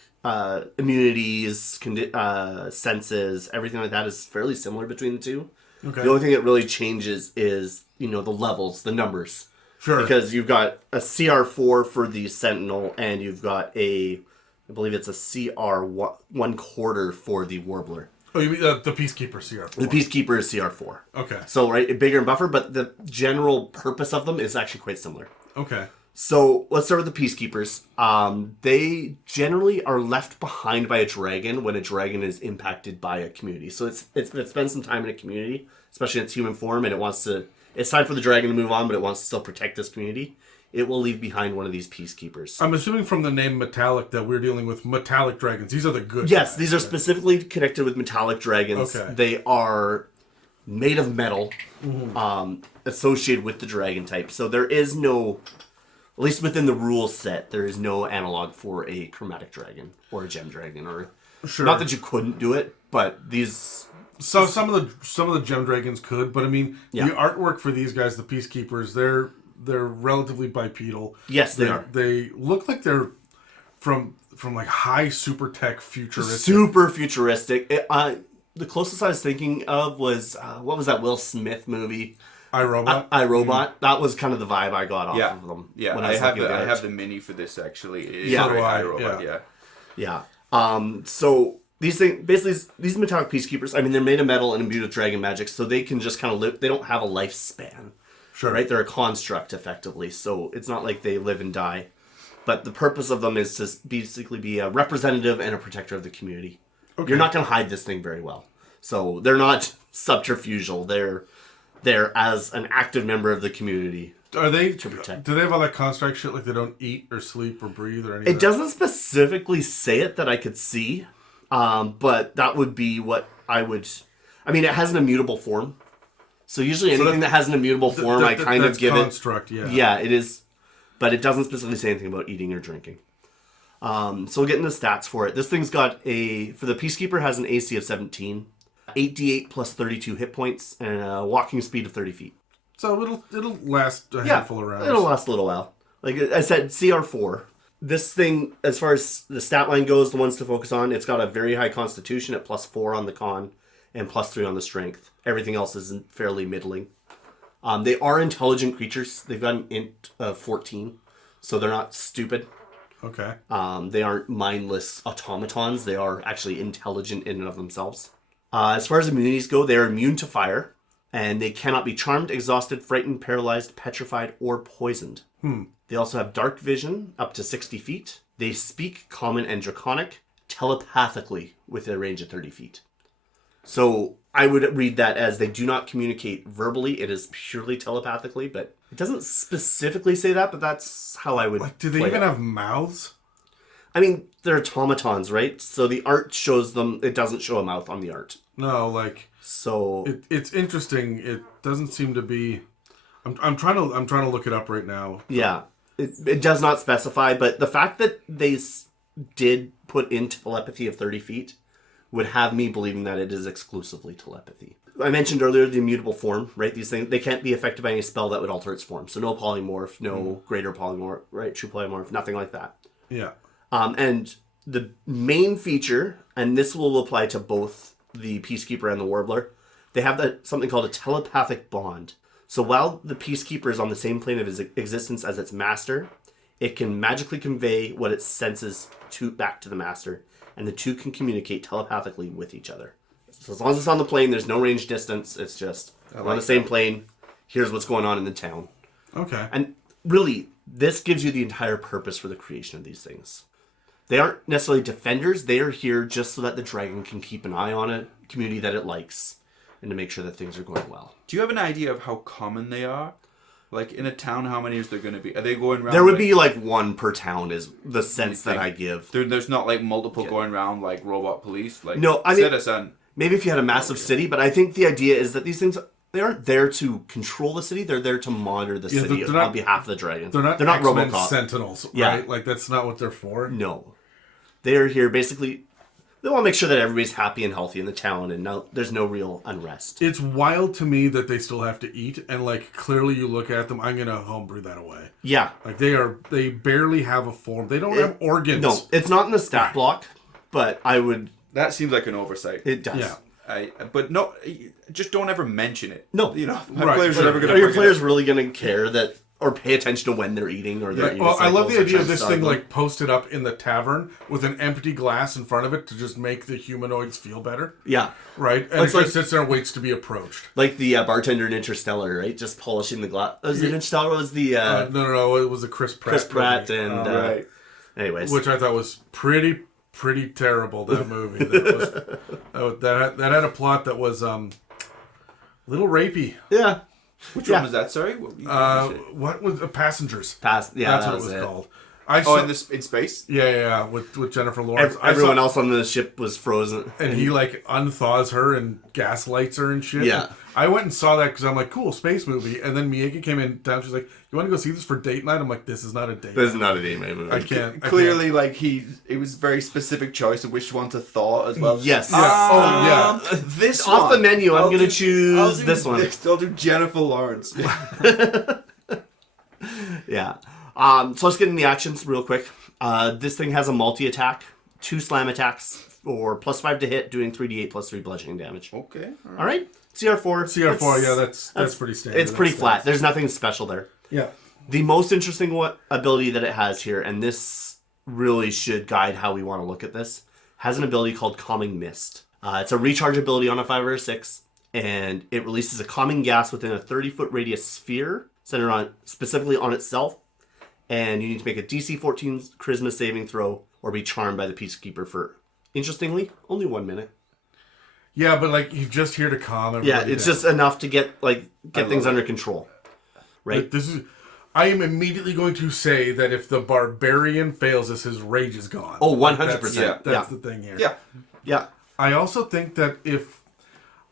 immunities, senses, everything like that is fairly similar between the two. Okay. The only thing that really changes is, the levels, the numbers. Sure. Because you've got a CR4 for the Sentinel, and you've got I believe it's a CR 1/4 for the Warbler. Oh, you mean the Peacekeeper CR4? The Peacekeeper is CR4. Okay. So, right, bigger and buffer, but the general purpose of them is actually quite similar. Okay. So, let's start with the Peacekeepers. They generally are left behind by a dragon when a dragon is impacted by a community. So, it's spent some time in a community, especially in its human form, and it's time for the dragon to move on, but it wants to still protect this community. It will leave behind one of these peacekeepers. I'm assuming from the name Metallic that we're dealing with metallic dragons. These are the good Yes, guys, these are specifically connected with metallic dragons. Okay. They are made of metal, associated with the dragon type. So there is no, at least within the rule set, there is no analog for a chromatic dragon or a gem dragon. Or Sure. not that you couldn't do it, but these... So some of the gem dragons could, but I mean Yeah. the artwork for these guys, the Peacekeepers, they're relatively bipedal. Yes, they are. They look like they're from like high super tech futuristic. Super futuristic. The closest I was thinking of was, what was that Will Smith movie? iRobot. iRobot. That was kind of the vibe I got off of them. Yeah, when I was have looking at I it. have the mini for this actually. It is Yeah. very So do I, iRobot, yeah. Yeah. So these things, basically, these metallic peacekeepers, I mean, they're made of metal and imbued with dragon magic, so they can just kind of live. They don't have a lifespan, Sure. right? They're a construct, effectively. So it's not like they live and die. But the purpose of them is to basically be a representative and a protector of the community. Okay. You're not going to hide this thing very well. So they're not subterfugal. They're as an active member of the community. Are they? protect. Do they have all that construct shit like they don't eat or sleep or breathe or anything? It doesn't specifically say it that I could see, but that would be what I would... I mean, it has an immutable form. So usually anything that has an immutable form, I kind of give construct, it... yeah. Yeah, it is. But it doesn't specifically say anything about eating or drinking. So we'll get into stats for it. This thing's got for the Peacekeeper has an AC of 17, 8d8 plus 32 hit points, and a walking speed of 30 feet. So it'll last a handful of rounds. It'll last a little while. Like I said, CR4. This thing, as far as the stat line goes, the ones to focus on, it's got a very high constitution at +4 on the con and +3 on the strength. Everything else is fairly middling. They are intelligent creatures. They've got an int of 14, so they're not stupid. Okay. They aren't mindless automatons. They are actually intelligent in and of themselves. As far as immunities go, they are immune to fire, and they cannot be charmed, exhausted, frightened, paralyzed, petrified, or poisoned. They also have dark vision up to 60 feet. They speak Common and Draconic telepathically with a range of 30 feet. So I would read that as they do not communicate verbally. It is purely telepathically, but it doesn't specifically say that, but that's how I would Like, do they play even it. have mouths? I mean, they're automatons, right? So the art shows them, it doesn't show a mouth on the art. No, like So it's interesting. It doesn't seem to be. I'm trying to look it up right now. yeah, it does not specify, but the fact that they did put in telepathy of 30 feet would have me believing that it is exclusively telepathy. I mentioned earlier the immutable form, right? These things, they can't be affected by any spell that would alter its form. So no polymorph, no greater polymorph, right? True polymorph, nothing like that. Yeah. And the main feature, and this will apply to both the Peacekeeper and the Warbler, they have something called a telepathic bond. So while the Peacekeeper is on the same plane of its existence as its master, it can magically convey what it senses back to the master, and the two can communicate telepathically with each other. So as long as it's on the plane, there's no range distance. It's just we're on the same plane. Here's what's going on in the town. Okay. And really, this gives you the entire purpose for the creation of these things. They aren't necessarily defenders. They are here just so that the dragon can keep an eye on a community that it likes and to make sure that things are going well. Do you have an idea of how common they are? Like in a town, how many is there going to be? Are they going around? There would be like one per town is the sense that I give. There's not like multiple going around like robot police. Like No, I mean- Citizen. Maybe if you had a massive city, but I think the idea is that these things, there to control the city. They're there to monitor the city they're not, on behalf of the dragon. They're not X-Men Sentinels, right? Like, that's not what they're for. No. They are here basically... They want to make sure that everybody's happy and healthy in the town, and there's no real unrest. It's wild to me that they still have to eat, and like clearly you look at them. I'm gonna homebrew that away. Yeah, like they barely have a form. They don't have organs. No, it's not in the stat block, but I would. That seems like an oversight. It does. Yeah. But no, just don't ever mention it. No, you know, right. players are never going to. Are your players really going to care that? Or pay attention to when they're eating, or they're well, I love the idea of this thing like posted up in the tavern with an empty glass in front of it to just make the humanoids feel better. Yeah, right. And it just sits there and waits to be approached, like the bartender in Interstellar, right? Just polishing the glass. Was it Interstellar? Or was the no? It was a Chris Pratt. Chris Pratt movie. and right. Anyways, which I thought was pretty terrible. That movie that had a plot that was a little rapey. Yeah. Which one was that? Sorry. What was Passengers? Yeah, that's what it was called. In space. Yeah, with Jennifer Lawrence. Everyone else on the ship was frozen, and he like unthaws her and gaslights her and shit. Yeah, I went and saw that because I'm like, cool, space movie. And then Miyagi came in town. She's like, you want to go see this for date night? I'm like, this is not a date. This is not a date night movie. I can't. Clearly, like it was a very specific choice of which one to thaw as well. Yes. Yeah. This off one. the menu. I'm gonna choose this one. I'll do Jennifer Lawrence. Yeah. So let's get in the actions real quick. This thing has a multi-attack, 2 slam attacks, or +5 to hit, doing 3d8 plus 3 bludgeoning damage. Okay. All right. CR4. Yeah, that's pretty standard. It's pretty flat. There's nothing special there. Yeah. The most interesting ability that it has here, and this really should guide how we want to look at this, has an ability called Calming Mist. It's a recharge ability on a 5 or a 6, and it releases a calming gas within a 30-foot radius sphere centered specifically on itself. And you need to make a DC 14 charisma saving throw or be charmed by the Peacekeeper for, interestingly, only 1 minute. Yeah, but like you're just here to calm everybody. Yeah, it's just enough to get things under control. Right? Like, I am immediately going to say that if the barbarian fails this, his rage is gone. Oh, 100%. That's the thing here. Yeah. I also think that if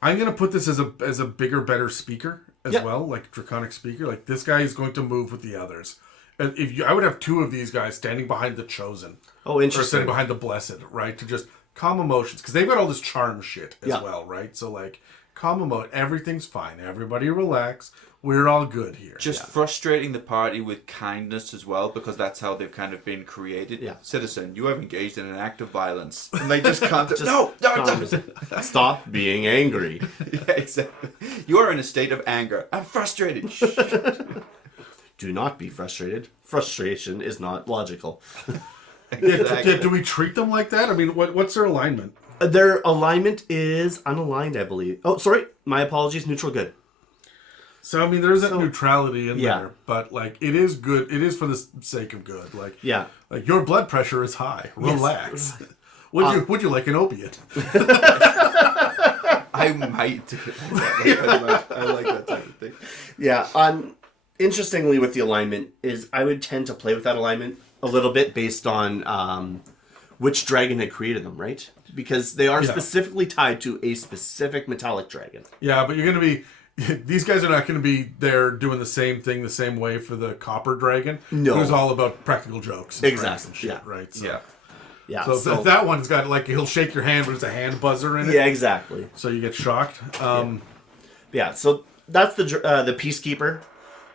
I'm going to put this as a bigger, better speaker as well, like Draconic Speaker, like this guy is going to move with the others. I would have 2 of these guys standing behind the Chosen. Oh, interesting. Or standing behind the Blessed, right? To just calm emotions. Because they've got all this charm shit as well, right? So, like, calm emotion. Everything's fine. Everybody relax. We're all good here. Just frustrating the party with kindness as well, because that's how they've kind of been created. Yeah. Citizen, you have engaged in an act of violence. And they just can't... No! Stop being angry. Yeah, exactly. You are in a state of anger. I'm frustrated. Do not be frustrated. Frustration is not logical. Do we treat them like that? I mean, what's their alignment? Their alignment is unaligned, I believe. Oh, sorry. My apologies. Neutral good. So, I mean, there's that neutrality in there. But, like, it is good. It is for the sake of good. Like, like your blood pressure is high. Relax. Yes. Would you like an opiate? I might do it. I like that type of thing. Yeah. Interestingly, with the alignment is I would tend to play with that alignment a little bit based on which dragon had created them, right? Because they are specifically tied to a specific metallic dragon. Yeah, but you're going to be... These guys are not going to be there doing the same thing the same way for the copper dragon. No. It was all about practical jokes. And exactly. And shit, right? So, yeah. So that one's got, like, he'll shake your hand, but there's a hand buzzer in it. Yeah, exactly. So you get shocked. Yeah, so that's the Peacekeeper.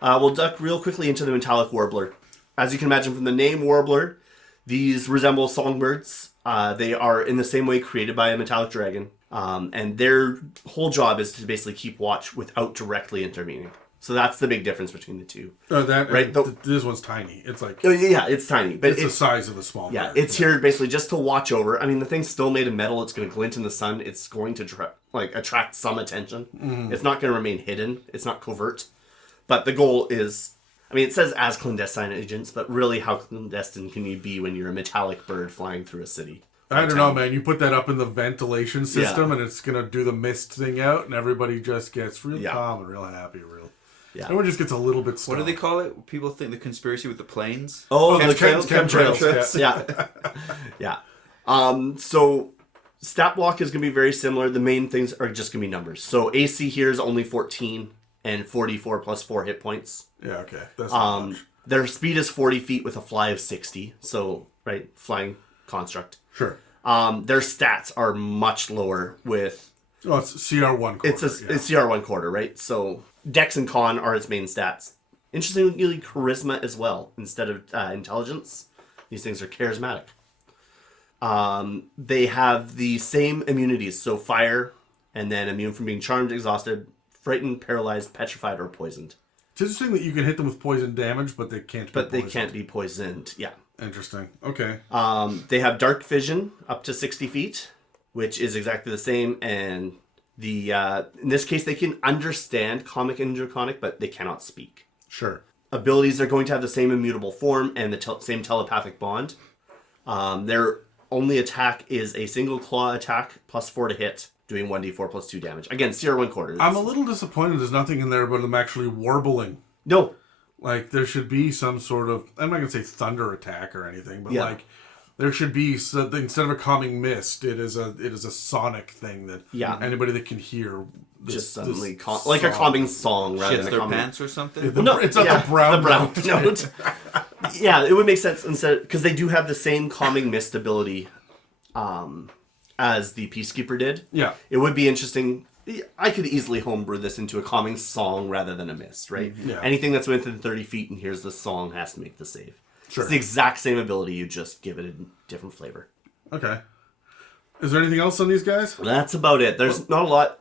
We'll duck real quickly into the Metallic Warbler. As you can imagine from the name Warbler, these resemble songbirds. They are in the same way created by a metallic dragon. And their whole job is to basically keep watch without directly intervening. So that's the big difference between the two. Right? This one's tiny. It's like... Yeah, it's tiny. But it's the size of a small bird. It's here basically just to watch over. I mean, the thing's still made of metal. It's going to glint in the sun. It's going to attract some attention. Mm-hmm. It's not going to remain hidden. It's not covert. But the goal is... I mean, it says as clandestine agents, but really how clandestine can you be when you're a metallic bird flying through a city? I don't know, man. You put that up in the ventilation system and it's going to do the mist thing out and everybody just gets real calm and real happy. Everyone just gets a little bit stoned. What do they call it? People think the conspiracy with the planes? Oh, the chemtrails. Yeah. So Stat block is going to be very similar. The main things are just going to be numbers. So AC here is only 14 and 44 plus 4 hit points. Yeah, okay. That's not much. Their speed is 40 feet with a fly of 60. So, right, flying construct. Sure. Their stats are much lower with... Oh, it's CR1 quarter. It's CR1 quarter, right? So Dex and Con are its main stats. Interestingly, Charisma as well, instead of Intelligence. These things are charismatic. They have the same immunities, so fire, and then immune from being charmed, exhausted, frightened, paralyzed, petrified, or poisoned. It's interesting that you can hit them with poison damage, but they can't be But they poisoned. can't be poisoned, yeah. Interesting. Okay. They have dark vision up to 60 feet, which is exactly the same, and the in this case they can understand comic and draconic, but they cannot speak. Sure. Abilities are going to have the same immutable form and the same telepathic bond. Their only attack is a single claw attack plus 4 to hit, doing 1d4 plus 2 damage. Again, CR1 quarter. I'm a little disappointed there's nothing in there about them actually warbling. No. Like, there should be some sort of, I'm not going to say thunder attack or anything, but Yeah. like, there should be, so instead of a calming mist, it is a sonic thing that anybody that can hear this, Just suddenly, this like a song. calming song rather Shits than a their calming... pants or something? It's not the brown note. note. Yeah, it would make sense instead, because they do have the same calming mist ability as the Peacekeeper did. Yeah. It would be interesting. I could easily homebrew this into a calming song rather than a mist, right? Yeah. Anything that's within 30 feet and hears the song has to make the save. Sure. It's the exact same ability, you just give it a different flavor. Okay. Is there anything else on these guys? That's about it. There's not a lot.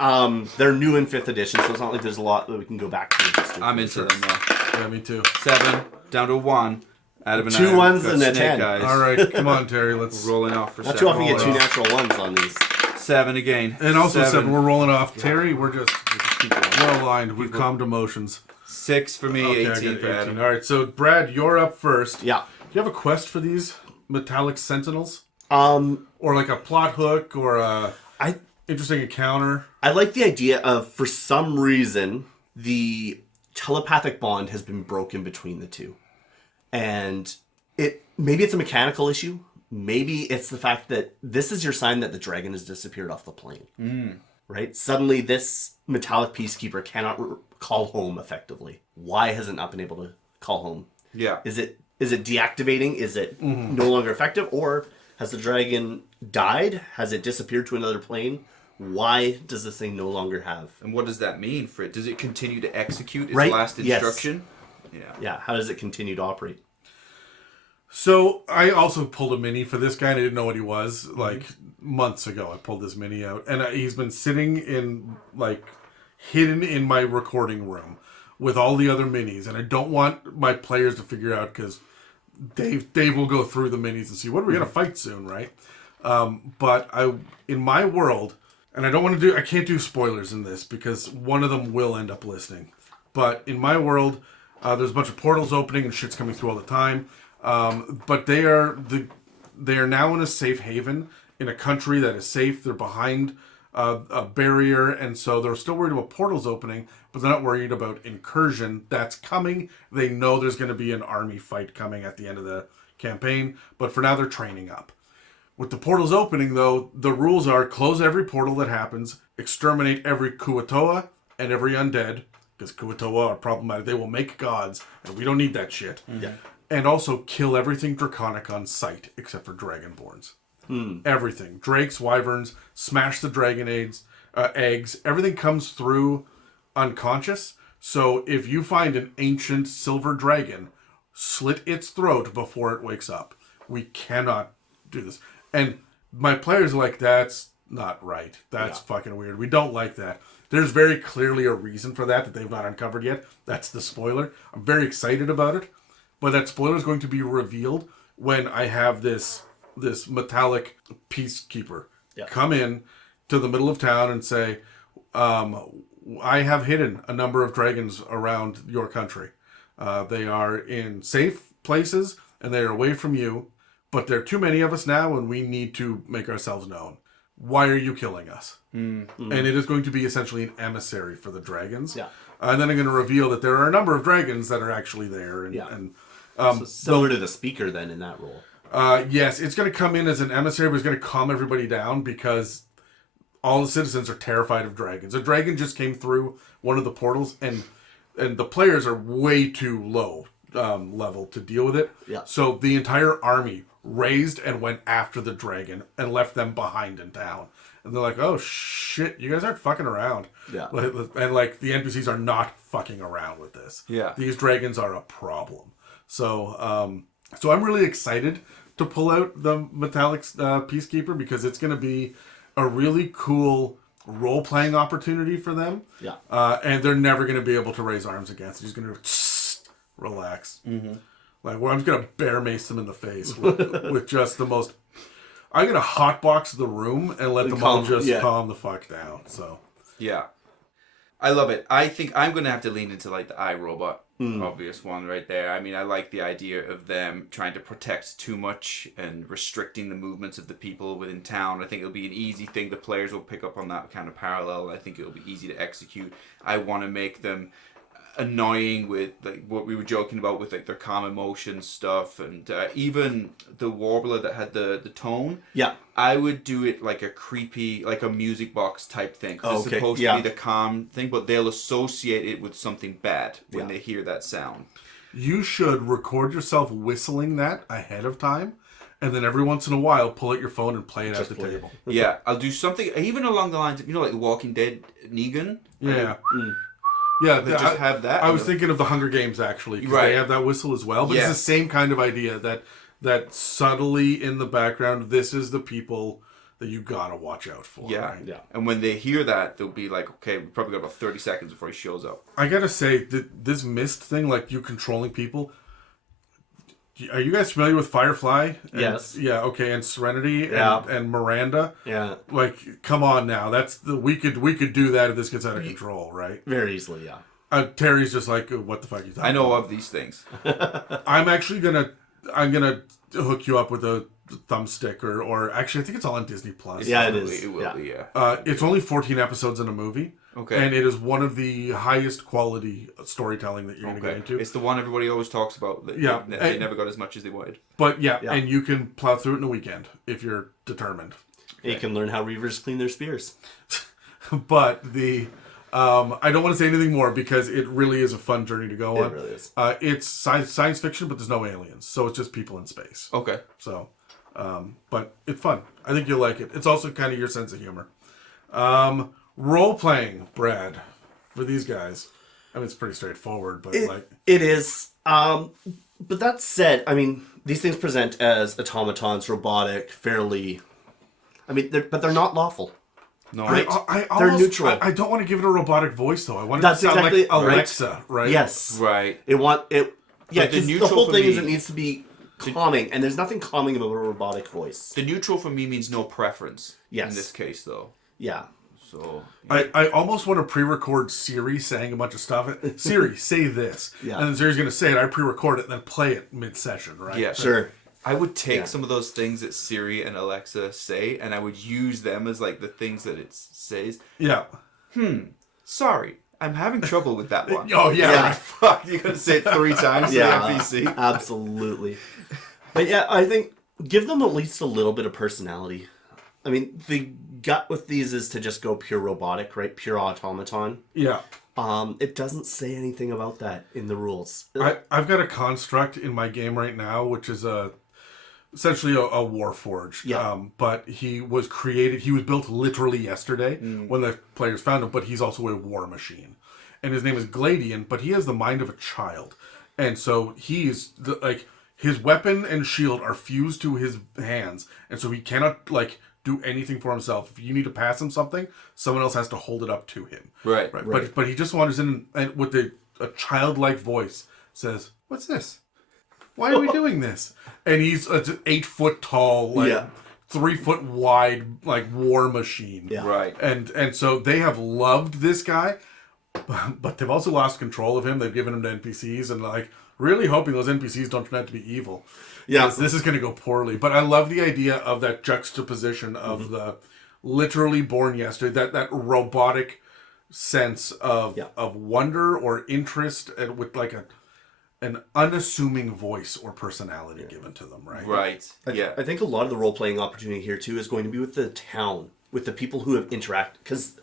They're new in 5th edition, so it's not like there's a lot that we can go back to. I'm into them, yeah. Yeah, me too. 7, down to 1. Adam and 2 I ones got and a snake 10. eyes. All right, come on, Terry. Let's. Rolling off for Not 7. too often you get 2 Rolling off. natural ones on these. 7 again. And also 7. 7. We're rolling off. Terry, we're just Keep going. we're aligned. We've calmed emotions. 6 for me, Okay, I 18 got for Adam. All right, so Brad, you're up first. Yeah. Do you have a quest for these metallic sentinels? Um, Or like a plot hook or a I interesting encounter? I like the idea of, for some reason, the telepathic bond has been broken between the two. And maybe it's a mechanical issue. Maybe it's the fact that this is your sign that the dragon has disappeared off the plane. Right? Suddenly this metallic peacekeeper cannot call home effectively. Why has it not been able to call home? Yeah. Is it deactivating? Is it no longer effective? Or has the dragon died? Has it disappeared to another plane? Why does this thing no longer have? And what does that mean for it? Does it continue to execute its Right? last Yes. instruction? Yeah. Yeah, how does it continue to operate? So I also pulled a mini for this guy, and I didn't know what he was. Like months ago, I pulled this mini out, and he's been sitting in hidden in my recording room with all the other minis, and I don't want my players to figure out because Dave will go through the minis and see what are we gonna fight soon, right? But in my world, and I can't do spoilers in this because one of them will end up listening. But in my world, there's a bunch of portals opening and shit's coming through all the time. But they are now in a safe haven in a country that is safe. They're behind a barrier, and so they're still worried about portals opening, but they're not worried about incursion that's coming. They know there's going to be an army fight coming at the end of the campaign, but for now they're training up. With the portals opening, though, the rules are close every portal that happens, exterminate every Kuatoa and every undead, because Kuatoa are problematic. They will make gods, and we don't need that shit. Yeah. And also kill everything draconic on sight, except for dragonborns. Everything. Drakes, wyverns, smash the dragon eggs. Everything comes through unconscious. So if you find an ancient silver dragon, slit its throat before it wakes up. We cannot do this. And my players are like, that's not right. That's fucking weird. We don't like that. There's very clearly a reason for that they've not uncovered yet. That's the spoiler. I'm very excited about it. But that spoiler is going to be revealed when I have this metallic peacekeeper come in to the middle of town and say, I have hidden a number of dragons around your country. They are in safe places and they are away from you, but there are too many of us now and we need to make ourselves known. Why are you killing us? And it is going to be essentially an emissary for the dragons. Yeah. And then I'm going to reveal that there are a number of dragons that are actually there. And So similar to the speaker then in that role. Yes, it's going to come in as an emissary, but it's going to calm everybody down because all the citizens are terrified of dragons. A dragon just came through one of the portals, and the players are way too low level to deal with it. Yeah. So the entire army raised and went after the dragon and left them behind in town. And they're like, oh shit, you guys aren't fucking around. Yeah. And like the NPCs are not fucking around with this. Yeah. These dragons are a problem. So so I'm really excited to pull out the Metallic Peacekeeper because it's going to be a really cool role-playing opportunity for them. Yeah. And they're never going to be able to raise arms against it. He's going to relax. Mm-hmm. Like, well, I'm just going to bear mace them in the face with just the most... I'm going to hotbox the room and let them all just calm the fuck down. So Yeah. I love it. I think I'm going to have to lean into like the iRobot. Obvious one right there. I mean, I like the idea of them trying to protect too much and restricting the movements of the people within town. I think it'll be an easy thing. The players will pick up on that kind of parallel. I think it'll be easy to execute. I want to make them annoying with like what we were joking about with like their calm emotion stuff, and even the warbler that had the tone. Yeah. I would do it like a creepy, like a music box type thing. 'Cause it's Okay, supposed yeah. to be the calm thing, but they'll associate it with something bad when Yeah. they hear that sound. you should record yourself whistling that ahead of time. And then every once in a while, pull out your phone and play it at the play it. table. Yeah, I'll do something even along the lines of, like The Walking Dead Negan. Yeah. Yeah, They just have that. I was thinking of the Hunger Games actually, because Right. they have that whistle as well. But Yeah. it's the same kind of idea that subtly in the background, this is the people that you gotta watch out for. Yeah. Right? Yeah. And when they hear that, they'll be like, okay, we probably got about 30 seconds before he shows up. I gotta say that this mist thing, like you controlling people. Are you guys familiar with Firefly? Yes. Yeah. Okay. And Serenity Yeah. and Miranda. Yeah. Like, come on now. That's we could do that if this gets out of control, right? Very easily, yeah. Terry's just like, what the fuck are you talking I know about? of these things. I'm actually gonna hook you up with a thumbstick or actually I think it's all on Disney Plus. Yeah, it is. It will Yeah. be, yeah. It's only 14 episodes in a movie. Okay. And it is one of the highest quality storytelling that you're gonna get into. It's the one everybody always talks about. That Yeah. They never got as much as they wanted. But yeah, Yeah. and you can plow through it in a weekend if you're determined. You can learn how reavers clean their spears. But the I don't want to say anything more because it really is a fun journey to go on. It really is. It's science fiction, but there's no aliens, so it's just people in space. Okay. So, but it's fun. I think you'll like it. It's also kind of your sense of humor. Role playing, Brad, for these guys. I mean, it's pretty straightforward, but It is. But that said, I mean, these things present as automatons, robotic, fairly... I mean, they're not lawful. No, Right. I They're almost, neutral. I don't want to give it a robotic voice though. I want it That's to sound exactly like Alexa, right? Yes. Right. Yeah, But the 'cause the neutral whole for thing is me- it needs to be calming, and there's nothing calming about a robotic voice. The neutral for me means no preference. Yes. In this case, though. Yeah. So. I almost want to pre-record Siri saying a bunch of stuff. Siri, say this. Yeah. And then Siri's going to say it. I pre-record it and then play it mid-session, right? Yeah. Sure. I would take Yeah. some of those things that Siri and Alexa say, and I would use them as like the things that it says. Yeah. Sorry, I'm having trouble with that one. Oh, yeah. Yeah. Fuck, you gotta say it 3 times to the NPC. Absolutely. But yeah, I think give them at least a little bit of personality. I mean, the gut with these is to just go pure robotic, right? Pure automaton. Yeah. It doesn't say anything about that in the rules. I've got a construct in my game right now, which is essentially a Warforged. Yeah. But he was built literally yesterday when the players found him, but he's also a war machine. And his name is Gladian, but he has the mind of a child. And so he's his weapon and shield are fused to his hands, and so he cannot do anything for himself. If you need to pass him something, someone else has to hold it up to him. Right. But he just wanders in and with a childlike voice says, "What's this? Why are we doing this?" And he's an 8 foot tall, 3 foot wide, war machine. Yeah. Right. And so they have loved this guy, but they've also lost control of him. They've given him to NPCs and really hoping those NPCs don't turn out to be evil. Yeah. This is going to go poorly. But I love the idea of that juxtaposition of the literally born yesterday, that robotic sense of wonder or interest, and with an unassuming voice or personality given to them, right? Right. Yeah. I think a lot of the role-playing opportunity here, too, is going to be with the town, with the people who have interacted. Because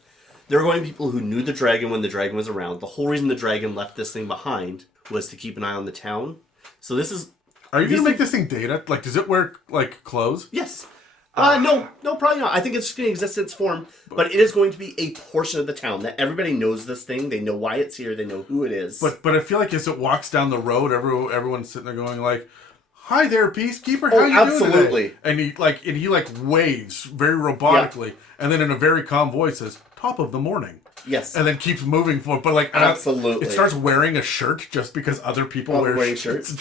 there are going to be people who knew the dragon when the dragon was around. The whole reason the dragon left this thing behind was to keep an eye on the town. So this is... Are you going to make this thing data? Like, does it wear, like, clothes? Yes. No, probably not. I think it's just going to exist in its form, but it is going to be a portion of the town that everybody knows this thing. They know why it's here. They know who it is. But I feel like as it walks down the road, everyone's sitting there going like, "Hi there, peacekeeper. How you absolutely. doing today?" And he waves very robotically, and then in a very calm voice says, "Top of the morning." Yes. And then keeps moving forward. But like, absolutely, it starts wearing a shirt just because other people wear shirts.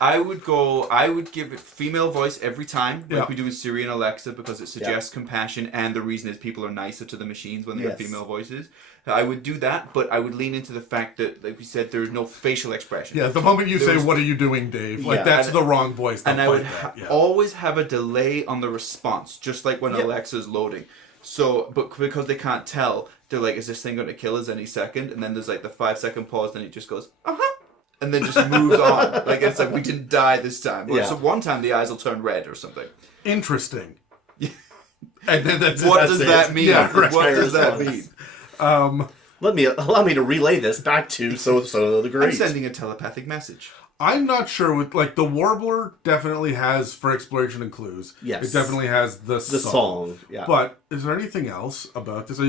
I would give it female voice every time, like we do with Siri and Alexa, because it suggests compassion, and the reason is people are nicer to the machines when they have female voices. I would do that, but I would lean into the fact that, like we said, there's no facial expression. Yeah, the moment you say, "What are you doing, Dave?" Like, that's the wrong voice. And I would always have a delay on the response, just like when Alexa's loading. So, but because they can't tell, they're like, "Is this thing going to kill us any second?" And then there's like the 5-second pause, then it just goes, and then just moves on. Like, it's like, we didn't die this time. Or so one time the eyes will turn red or something. Interesting. And then what does that mean? Yeah, right. What does that mean? Allow me to relay this back to so the Great. I'm sending a telepathic message. I'm not sure with like the warbler definitely has for exploration and clues. Yes, it definitely has the song. Yeah, but is there anything else about this?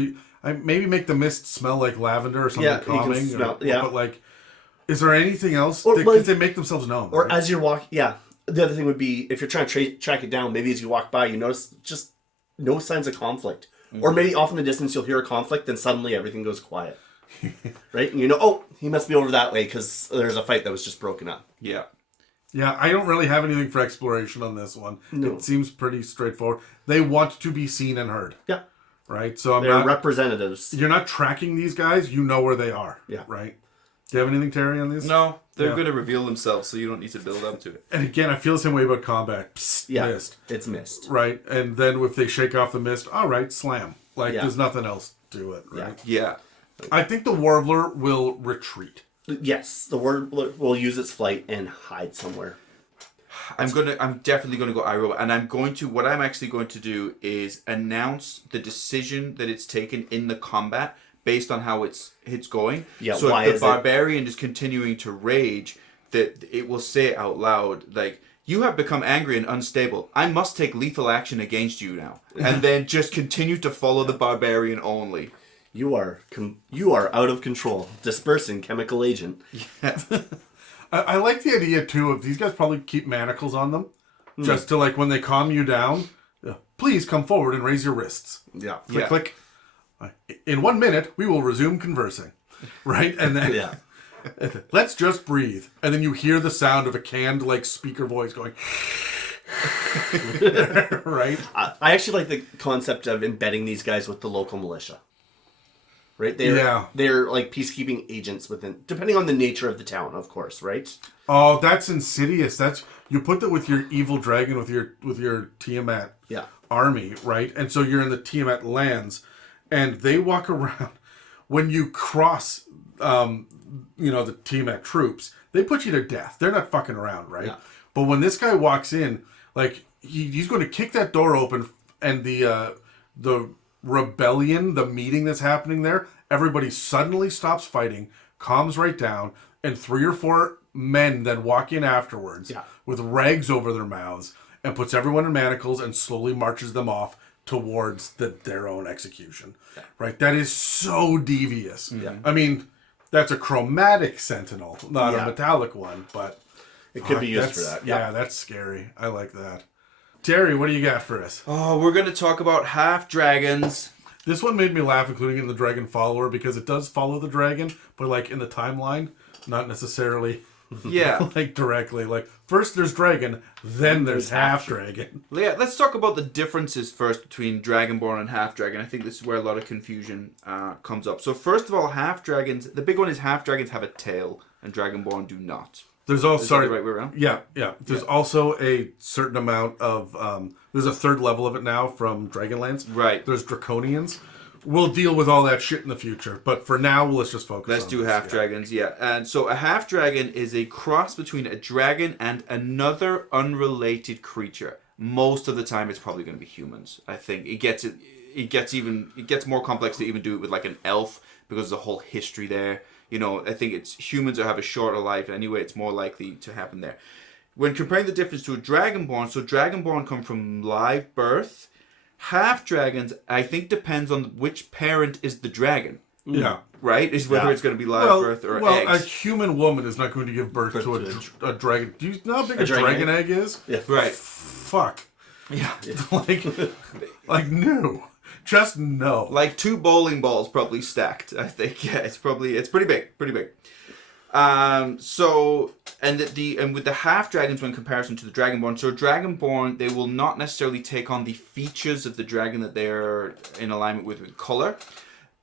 I maybe make the mist smell like lavender or something calming. But like, is there anything else? Because they make themselves known. Or as you're walking, the other thing would be if you're trying to track it down. Maybe as you walk by, you notice just no signs of conflict, or maybe off in the distance you'll hear a conflict, then suddenly everything goes quiet. Right? And he must be over that way because there's a fight that was just broken up. Yeah. Yeah, I don't really have anything for exploration on this one. No. It seems pretty straightforward. They want to be seen and heard. Yeah. Right? So they're representatives. You're not tracking these guys. You know where they are. Yeah. Right? Do you have anything, Terry, on these? No. They're going to reveal themselves, so you don't need to build up to it. And again, I feel the same way about combat. Psst, mist. It's mist. Right? And then if they shake off the mist, all right, slam. Like, there's nothing else to it, right? Yeah. I think the warbler will retreat. Yes, the warbler will use its flight and hide somewhere. I'm definitely gonna go iRobot, and what I'm actually going to do is announce the decision that it's taken in the combat based on how it's going. Yeah, so why if the barbarian is continuing to rage, that it will say it out loud, like, "You have become angry and unstable. I must take lethal action against you now." And then just continue to follow the barbarian only. You are out of control. Dispersing chemical agent. Yeah. I like the idea too of these guys probably keep manacles on them, just to like when they calm you down. Please come forward and raise your wrists. Yeah. Click, click. In 1 minute, we will resume conversing. Right, and then let's just breathe, and then you hear the sound of a canned like speaker voice going. Right. I actually like the concept of embedding these guys with the local militia. Right? They're like peacekeeping agents within, depending on the nature of the town, of course, right? Oh, that's insidious. You put that with your evil dragon, with your Tiamat army, right? And so you're in the Tiamat lands, and they walk around. When you cross, the Tiamat troops, they put you to death. They're not fucking around, right? Yeah. But when this guy walks in, like he's going to kick that door open, and the rebellion, the meeting that's happening there, everybody suddenly stops fighting, calms right down, and 3 or 4 men then walk in afterwards with rags over their mouths and puts everyone in manacles and slowly marches them off towards their own execution. Yeah. Right? That is so devious. Yeah. I mean, that's a chromatic sentinel, not a metallic one, but it could be used for that. Yeah, that's scary. I like that. Terry, what do you got for us? Oh, we're going to talk about half dragons. This one made me laugh, including in the Dragon Follower, because it does follow the dragon, but like in the timeline, not necessarily like directly. Like first there's dragon, then there's half dragon. Yeah, let's talk about the differences first between Dragonborn and half dragon. I think this is where a lot of confusion comes up. So first of all, half dragons, the big one is half dragons have a tail and Dragonborn do not. There's also the right way around? Yeah. There's also a certain amount of there's a third level of it now from Dragonlance. Right. There's Draconians, we'll deal with all that shit in the future. But for now, let's just focus Let's on do this. half dragons, yeah. And so a half dragon is a cross between a dragon and another unrelated creature. Most of the time, it's probably going to be humans. I think it gets more complex to even do it with like an elf because there's a whole history there. You know, I think it's humans that have a shorter life anyway. It's more likely to happen there. When comparing the difference to a dragonborn, so dragonborn come from live birth. Half dragons, I think, depends on which parent is the dragon. Yeah. Right? Is whether it's going to be live birth or a eggs. human woman is not going to give birth to a dragon. Do you know how big a dragon egg is? Yeah. Right. Fuck. Yeah. like no. Just no. Like 2 bowling balls probably stacked, I think. Yeah, it's pretty big. So and with the half dragons when comparison to the dragonborn, so dragonborn, they will not necessarily take on the features of the dragon that they're in alignment with color,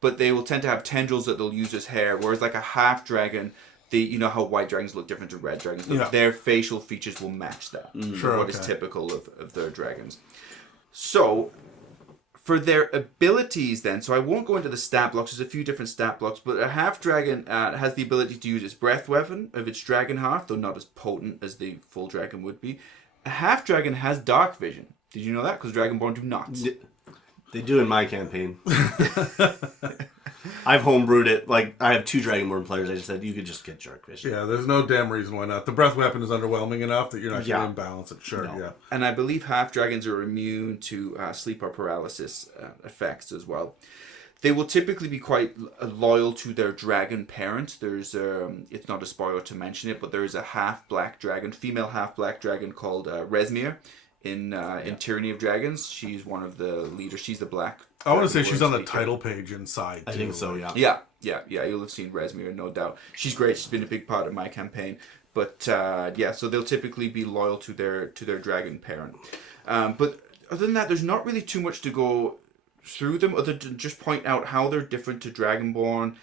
but they will tend to have tendrils that they'll use as hair, whereas like a half dragon, you know how white dragons look different to red dragons. Yeah. Their facial features will match that. Sure, what is typical of their dragons. So for their abilities then, so I won't go into the stat blocks, there's a few different stat blocks, but a half dragon has the ability to use its breath weapon of its dragon half, though not as potent as the full dragon would be. A half dragon has dark vision. Did you know that? Because dragonborn do not. They do in my campaign. I've homebrewed it. Like, I have 2 Dragonborn players. I just said, you could just get Dark Vision. Yeah, there's no damn reason why not. The breath weapon is underwhelming enough that you're not going to imbalance it. Sure, No. yeah. And I believe half dragons are immune to sleep or paralysis effects as well. They will typically be quite loyal to their dragon parent. There's it's not a spoiler to mention it, but there is a half black dragon, female half black dragon called Resmir in Tyranny of Dragons. She's one of the leaders. She's the black. I want to say she's on the speaker. title page inside. I think so, yeah. Yeah. You'll have seen Resmir, no doubt. She's great. She's been a big part of my campaign. But so they'll typically be loyal to their dragon parent. But other than that, there's not really too much to go through them, other than just point out how they're different to Dragonborn.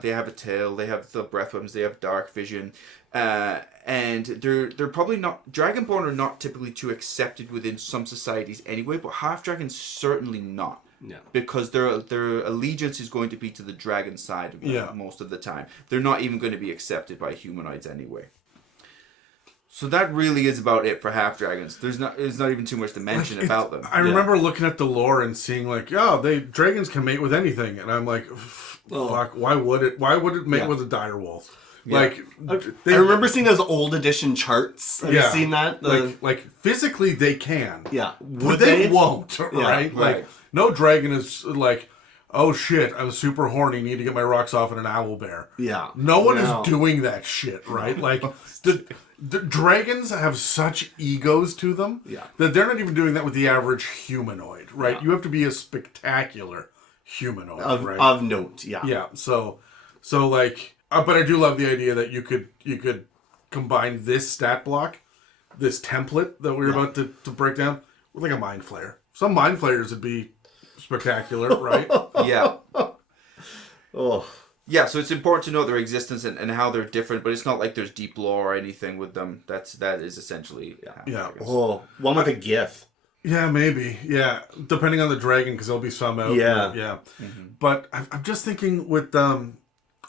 They have a tail, they have the breath weapons, they have dark vision, and they're probably not. Dragonborn are not typically too accepted within some societies anyway, but half dragons certainly not. No. Because their allegiance is going to be to the dragon side of it most of the time. They're not even going to be accepted by humanoids anyway. So that really is about it for half dragons. There's not even too much to mention about them. I remember looking at the lore and seeing like, dragons can mate with anything, and I'm like, fuck, why would it mate with a dire wolf? Yeah. Like, I remember seeing those old edition charts. Have you seen that? Like physically they can. Yeah. But they won't, right? Right. No dragon is like, oh shit, I'm super horny, need to get my rocks off in an owl bear. Yeah. No one is doing that shit, right? Like, the dragons have such egos to them that they're not even doing that with the average humanoid, right? Yeah. You have to be a spectacular humanoid, right? Of note, yeah. Yeah, so like, but I do love the idea that you could combine this stat block, this template that we're about to break down, with like a mind flayer. Some mind flayers would be spectacular, right? Yeah. Oh. Yeah, so it's important to know their existence and how they're different, but it's not like there's deep lore or anything with them. That is essentially dragons. Oh, one with a GIF. Yeah, maybe. Yeah, depending on the dragon, because there'll be some out. Yeah. Yeah. Mm-hmm. But I'm just thinking with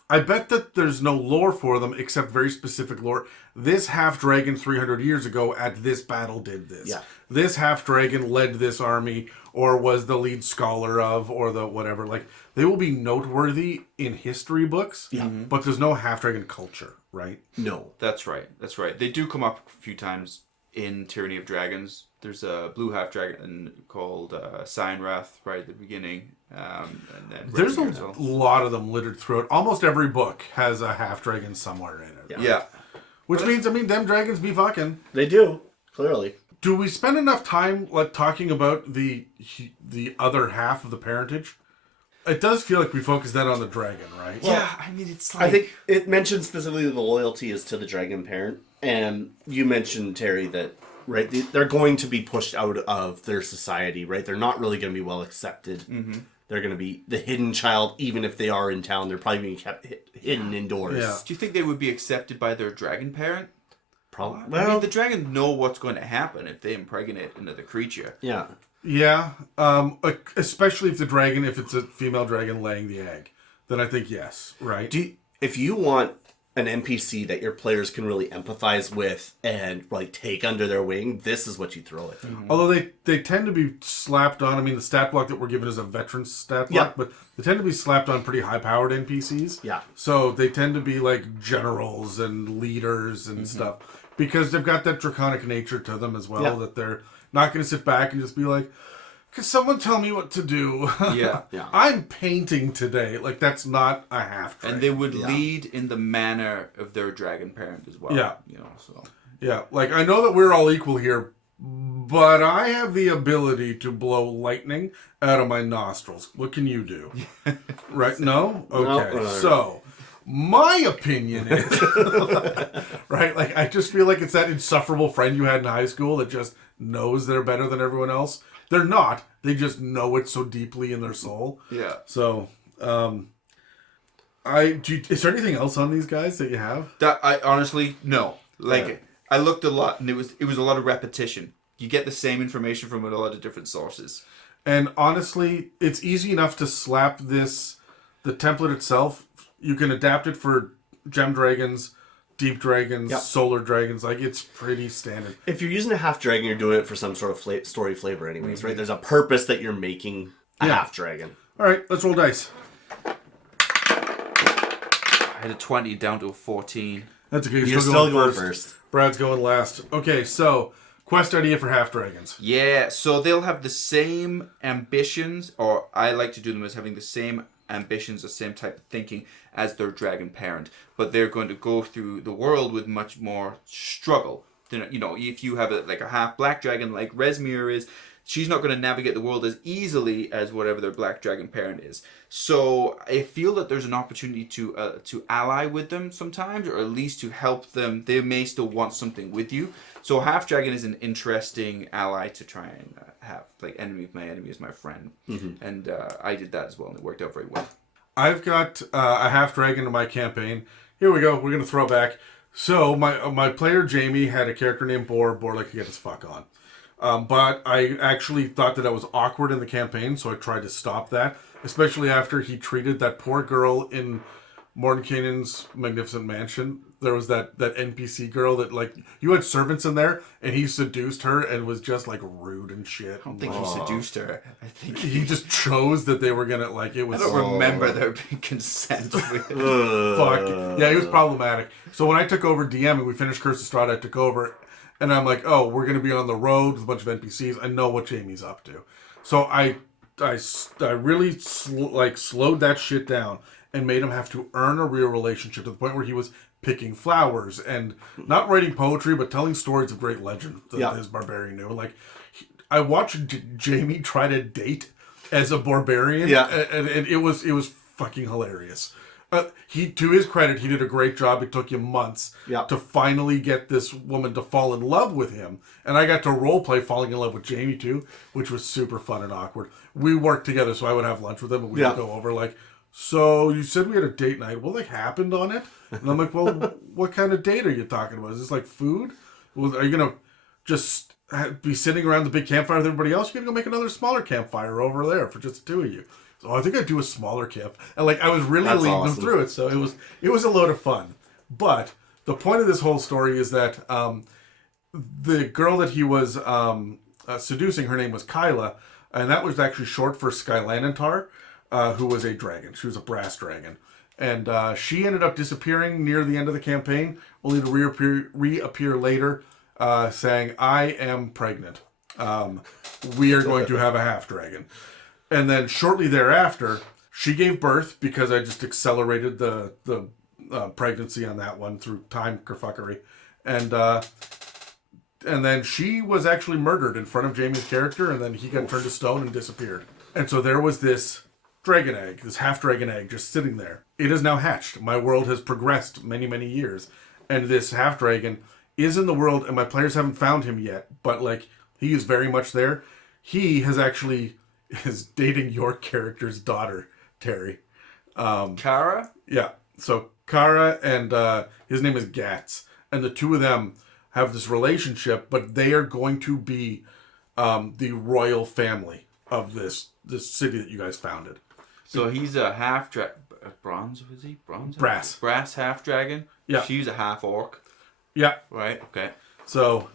I bet that there's no lore for them except very specific lore. This half dragon 300 years ago at this battle did this. Yeah. This half dragon led this army, or was the lead scholar of, or the whatever. Like, they will be noteworthy in history books. Yeah. But there's no half dragon culture, right? No. That's right. They do come up a few times in Tyranny of Dragons. There's a blue half dragon called Cyanrath right at the beginning. And then There's a lot of them littered throughout. Almost every book has a half dragon somewhere in it. Yeah. Which means, them dragons be fucking. They do, clearly. Do we spend enough time like talking about the other half of the parentage? It does feel like we focus that on the dragon, right? Yeah, I mean, it's like... I think it mentions specifically the loyalty is to the dragon parent. And you mentioned, Terry, that they're going to be pushed out of their society, right? They're not really going to be well accepted. Mm-hmm. They're going to be the hidden child, even if they are in town. They're probably being kept hidden indoors. Yeah. Do you think they would be accepted by their dragon parent? Probably. Well, I mean, the dragon know what's going to happen if they impregnate another creature. Yeah. Yeah, especially if it's a female dragon laying the egg, then I think yes, right? If you want an NPC that your players can really empathize with and like take under their wing, this is what you throw at them. Although they tend to be slapped on. I mean, the stat block that we're given is a veteran stat block, but they tend to be slapped on pretty high-powered NPCs. Yeah. So they tend to be like generals and leaders and stuff because they've got that draconic nature to them as well, that they're not going to sit back and just be like, "Could someone tell me what to do?" Yeah. I'm painting today. Like, that's not a half. And they would lead in the manner of their dragon parent as well. Yeah. So. Yeah, like, I know that we're all equal here, but I have the ability to blow lightning out of my nostrils. What can you do? Right? No? Okay. No. So, my opinion is, right, like, I just feel like it's that insufferable friend you had in high school that just knows they're better than everyone else. They're not. They just know it so deeply in their soul. Yeah. So, is there anything else on these guys that you have? That I honestly no. Like I looked a lot, and it was a lot of repetition. You get the same information from a lot of different sources. And honestly, it's easy enough to slap the template itself. You can adapt it for gem dragons, deep dragons, solar dragons. Like, it's pretty standard. If you're using a half dragon, you're doing it for some sort of story flavor anyways, right? There's a purpose that you're making a half dragon. All right, let's roll dice. I had a 20 down to a 14. That's okay. You're still going first. Brad's going last. Okay, so quest idea for half dragons. Yeah, so they'll have the same ambitions, or I like to do them as having the same ambitions, the same type of thinking as their dragon parent, but they're going to go through the world with much more struggle. You know, if you have a half black dragon like Resmir is, she's not going to navigate the world as easily as whatever their black dragon parent is. So I feel that there's an opportunity to ally with them sometimes, or at least to help them. They may still want something with you. So half dragon is an interesting ally to try and have. Like, enemy of my enemy is my friend. And I did that as well, and it worked out very well. I've got a half dragon in my campaign. Here we go. We're going to throw back. So my player Jamie had a character named Boar. Boar like to get his fuck on. But I actually thought that was awkward in the campaign, so I tried to stop that, especially after he treated that poor girl in Mordenkainen's Magnificent Mansion. There was that NPC girl that, like, you had servants in there, and he seduced her and was just, like, rude and shit. I don't think he seduced her. I think he just chose that they were gonna, like, it was... I don't remember there being consent. Fuck. Yeah, it was problematic. So when I took over DMing, we finished Curse of Strahd, I took over... And I'm like, oh, we're going to be on the road with a bunch of NPCs. I know what Jamie's up to. So I really slowed that shit down and made him have to earn a real relationship to the point where he was picking flowers and not writing poetry, but telling stories of great legend that his barbarian knew. Like, I watched Jamie try to date as a barbarian, and it was fucking hilarious. To his credit, he did a great job. It took him months to finally get this woman to fall in love with him. And I got to roleplay falling in love with Jamie too, which was super fun and awkward. We worked together, so I would have lunch with him and we would go over like, so you said we had a date night. What happened on it? And I'm like, well, what kind of date are you talking about? Is this like food? Well, are you going to just be sitting around the big campfire with everybody else? You're going to go make another smaller campfire over there for just the two of you. So I think I'd do a smaller camp. And like, I was really leading them through it. So it was a load of fun. But the point of this whole story is that the girl that he was seducing, her name was Kyla. And that was actually short for Skylanantar, who was a dragon. She was a brass dragon. And she ended up disappearing near the end of the campaign, only to reappear later saying, I am pregnant. We are going to have a half dragon. And then shortly thereafter, she gave birth because I just accelerated the pregnancy on that one through time kerfuckery. And then she was actually murdered in front of Jamie's character, and then he got turned to stone and disappeared. And so there was this dragon egg, this half dragon egg just sitting there. It is now hatched. My world has progressed many, many years. And this half dragon is in the world, and my players haven't found him yet, but like, he is very much there. He is dating your character's daughter, Terry. Kara? Yeah. So Kara and his name is Gats. And the two of them have this relationship, but they are going to be the royal family of this city that you guys founded. So he's a half bronze, is he? Bronze? Brass half dragon? Yeah. She's a half orc. Yeah. Right, okay. So,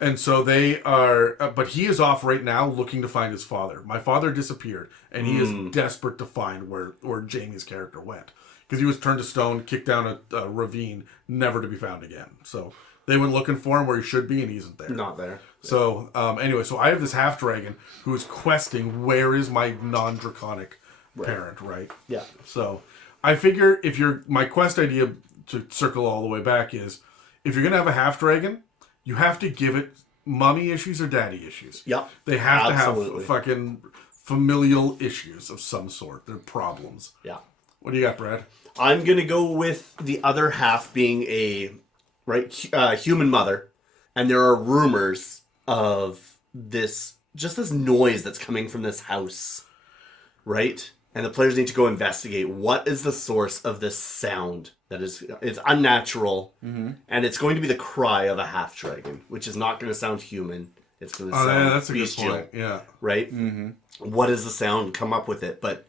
and so they are, but he is off right now looking to find his father. My father disappeared, and he is desperate to find where Jamie's character went. Because he was turned to stone, kicked down a ravine, never to be found again. So they went looking for him where he should be, and he isn't there. Not there. So, anyway, so I have this half-dragon who is questing, where is my non-draconic parent, right? Yeah. So I figure my quest idea, to circle all the way back, is if you're going to have a half-dragon, you have to give it mommy issues or daddy issues. Yep. They have Absolutely. to have fucking familial issues of some sort. They're problems. Yeah. What do you got, Brad? I'm going to go with the other half being a human mother. And there are rumors of this noise that's coming from this house. Right? And the players need to go investigate what is the source of this sound that it's unnatural. Mm-hmm. And it's going to be the cry of a half dragon, which is not going to sound human. It's going to sound that's a bestial. good point. Yeah. Right? Mm-hmm. What is the sound? Come up with it. But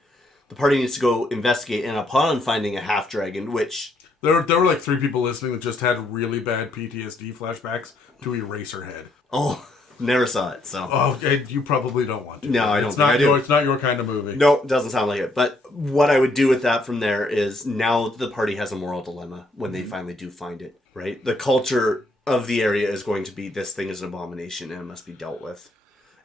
the party needs to go investigate, and upon finding a half dragon, which there were like 3 people listening that just had really bad PTSD flashbacks to Eraserhead. Oh, never saw it. So you probably don't want to. No, I don't. It's not your. It's not your kind of movie. No, it doesn't sound like it. But what I would do with that from there is now the party has a moral dilemma when they finally do find it. Right, the culture of the area is going to be this thing is an abomination and it must be dealt with.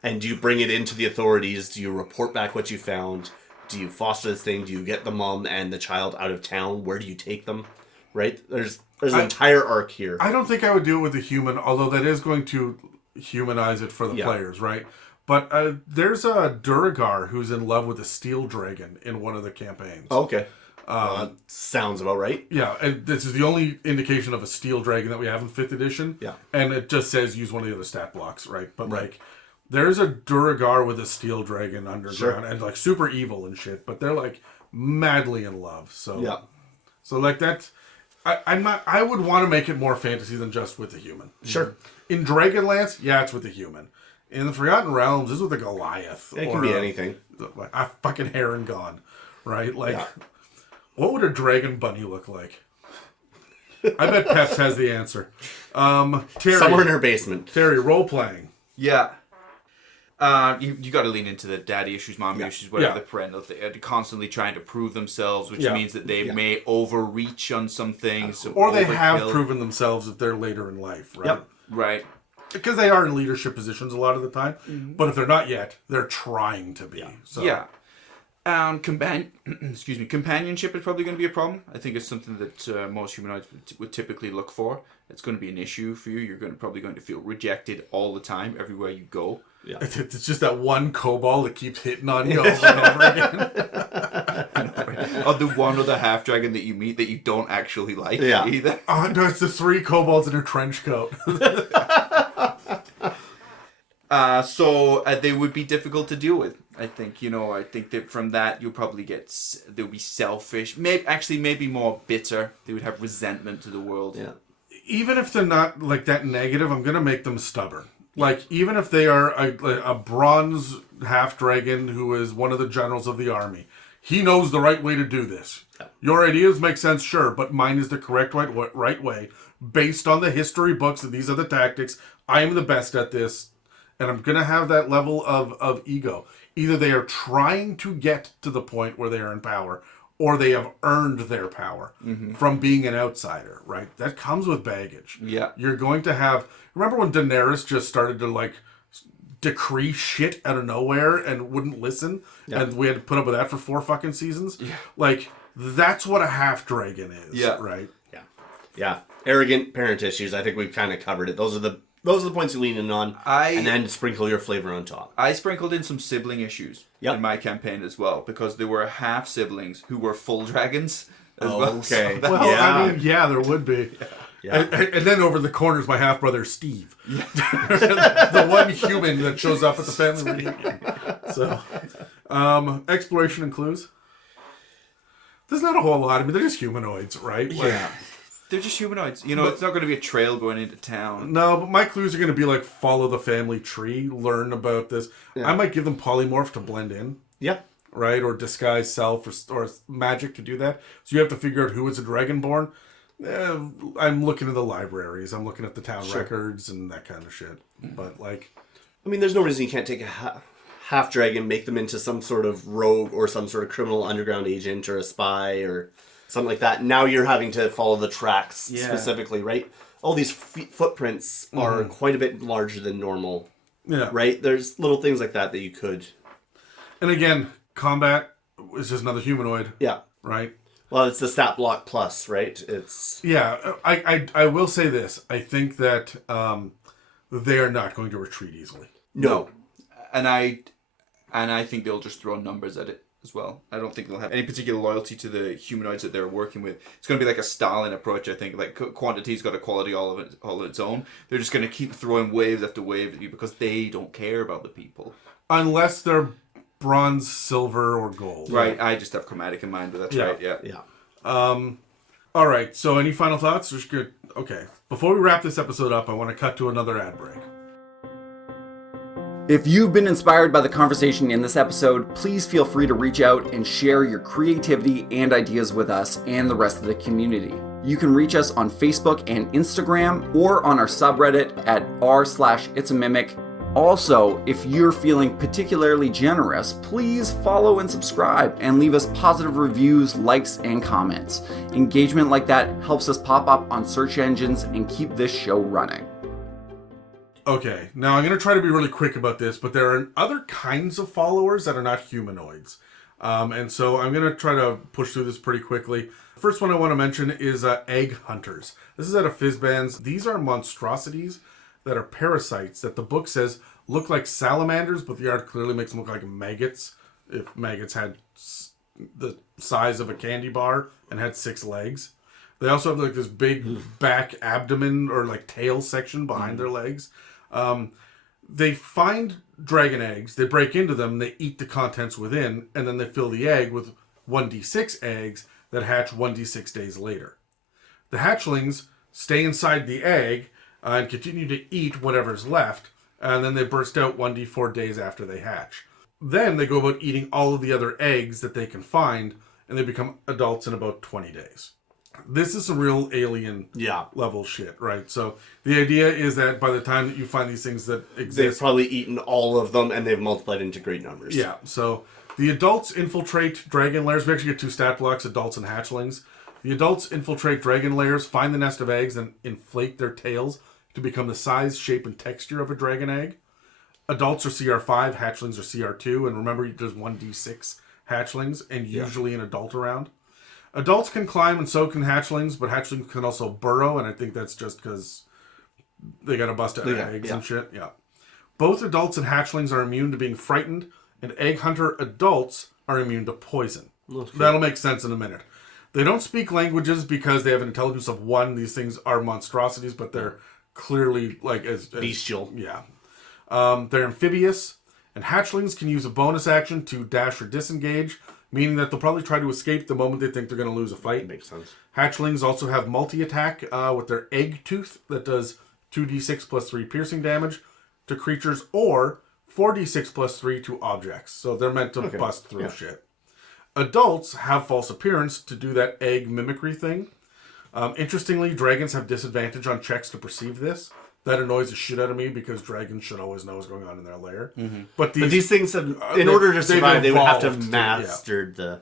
And do you bring it into the authorities? Do you report back what you found? Do you foster this thing? Do you get the mom and the child out of town? Where do you take them? Right? There's an entire arc here. I don't think I would do it with a human, although that is going to humanize it for the players, right? But there's a Duragar who's in love with a steel dragon in one of the campaigns. Okay. Sounds about right. Yeah, and this is the only indication of a steel dragon that we have in 5th edition. Yeah. And it just says use one of the other stat blocks, right? But like, there's a Duragar with a steel dragon underground and like super evil and shit, but they're like madly in love. So yeah. So like that's I would want to make it more fantasy than just with the human. Sure. In Dragonlance, it's with the human. In the Forgotten Realms, it's with a Goliath. It can be anything. A fucking Heron, right? Like, what would a dragon bunny look like? I bet Peps has the answer. Terry, somewhere in her basement. Terry, role playing. Yeah. You got to lean into the daddy issues, mommy issues, whatever the parental thing. They're constantly trying to prove themselves, which means that they may overreach on some things. Or they have proven themselves if they're later in life, right? Yep. Right. Because they are in leadership positions a lot of the time. Mm-hmm. But if they're not yet, they're trying to be. Yeah. So. Yeah. Companionship is probably going to be a problem. I think it's something that most humanoids would typically look for. It's going to be an issue for you. You're probably going to feel rejected all the time, everywhere you go. Yeah. It's just that one kobold that keeps hitting on you over and over again. Or the one other half dragon that you meet that you don't actually like either. Oh no, it's the 3 kobolds in a trench coat. So they would be difficult to deal with. I think that from that you'll probably they'll be selfish. Maybe more bitter. They would have resentment to the world. Yeah. Even if they're not like that negative, I'm gonna make them stubborn. Like, even if they are a bronze half-dragon who is one of the generals of the army, he knows the right way to do this. Yeah. Your ideas make sense, sure, but mine is the correct right way. Based on the history books, and these are the tactics, I am the best at this, and I'm going to have that level of ego. Either they are trying to get to the point where they are in power, or they have earned their power from being an outsider, right? That comes with baggage. Yeah. You're going to have... Remember when Daenerys just started to, like, decree shit out of nowhere and wouldn't listen? Yeah. And we had to put up with that for 4 fucking seasons? Yeah. Like, that's what a half-dragon is, right? Yeah. Yeah. Arrogant parent issues, I think we've kind of covered it. Those are the points you lean in on, and then sprinkle your flavor on top. I sprinkled in some sibling issues in my campaign as well, because there were half siblings who were full dragons as well. Okay. So I mean, there would be. Yeah. And then over the corner is my half brother Steve, the one human that shows up at the family reunion. So, exploration and clues. There's not a whole lot. I mean, they're just humanoids, right? Yeah. They're just humanoids. You know, it's not going to be a trail going into town. No, but my clues are going to be like follow the family tree, learn about this. Yeah. I might give them polymorph to blend in. Yeah. Right? Or disguise self or magic to do that. So you have to figure out who is a dragonborn. I'm looking at the libraries. I'm looking at the town records and that kind of shit. But like... I mean, there's no reason you can't take a half dragon, make them into some sort of rogue or some sort of criminal underground agent or a spy or something like that. Now you're having to follow the tracks specifically, right? All these footprints are quite a bit larger than normal. Yeah. Right? There's little things like that you could... And again, combat is just another humanoid. Yeah. Right? Well, it's the stat block plus, right? It's... Yeah. I will say this. I think that they are not going to retreat easily. No. And I think they'll just throw numbers at it as well. I don't think they'll have any particular loyalty to the humanoids that they're working with. It's going to be like a Stalin approach, I think. Like, quantity's got a quality all of its own. They're just going to keep throwing waves after wave at you because they don't care about the people. Unless they're bronze, silver, or gold. Right, I just have chromatic in mind, but that's right, yeah. Yeah. All right, so any final thoughts? Just good. Okay. Before we wrap this episode up, I want to cut to another ad break. If you've been inspired by the conversation in this episode, please feel free to reach out and share your creativity and ideas with us and the rest of the community. You can reach us on Facebook and Instagram or on our subreddit at r/itsamimic. Also, if you're feeling particularly generous, please follow and subscribe and leave us positive reviews, likes, and comments. Engagement like that helps us pop up on search engines and keep this show running. Okay, now I'm going to try to be really quick about this, but there are other kinds of followers that are not humanoids. And so I'm going to try to push through this pretty quickly. First one I want to mention is egg hunters. This is out of Fizzbands. These are monstrosities that are parasites that the book says look like salamanders, but the art clearly makes them look like maggots. If maggots had the size of a candy bar and had 6 legs. They also have like this big back abdomen or like tail section behind their legs. They find dragon eggs, they break into them, they eat the contents within, and then they fill the egg with 1d6 eggs that hatch 1d6 days later. The hatchlings stay inside the egg and continue to eat whatever's left, and then they burst out 1d4 days after they hatch. Then they go about eating all of the other eggs that they can find, and they become adults in about 20 days. This is some real alien level shit, right? So the idea is that by the time that you find these things that exist... They've probably eaten all of them, and they've multiplied into great numbers. Yeah, so the adults infiltrate dragon lairs. We actually get 2 stat blocks, adults and hatchlings. The adults infiltrate dragon lairs, find the nest of eggs, and inflate their tails to become the size, shape, and texture of a dragon egg. Adults are CR5, hatchlings are CR2, and remember there's 1d6 hatchlings, and usually an adult around. Adults can climb, and so can hatchlings, but hatchlings can also burrow, and I think that's just because they got to bust out eggs and shit. Yeah. Both adults and hatchlings are immune to being frightened, and egg hunter adults are immune to poison. Okay. That'll make sense in a minute. They don't speak languages because they have an intelligence of 1. These things are monstrosities, but they're clearly like as bestial. Yeah. They're amphibious, and hatchlings can use a bonus action to dash or disengage, meaning that they'll probably try to escape the moment they think they're going to lose a fight. Makes sense. Hatchlings also have multi-attack with their egg tooth that does 2d6 plus 3 piercing damage to creatures, or 4d6 plus 3 to objects. So they're meant to bust through shit. Adults have false appearance to do that egg mimicry thing. Interestingly, dragons have disadvantage on checks to perceive this. That annoys the shit out of me because dragons should always know what's going on in their lair. Mm-hmm. But these things have, in order to survive, they would have to have mastered the...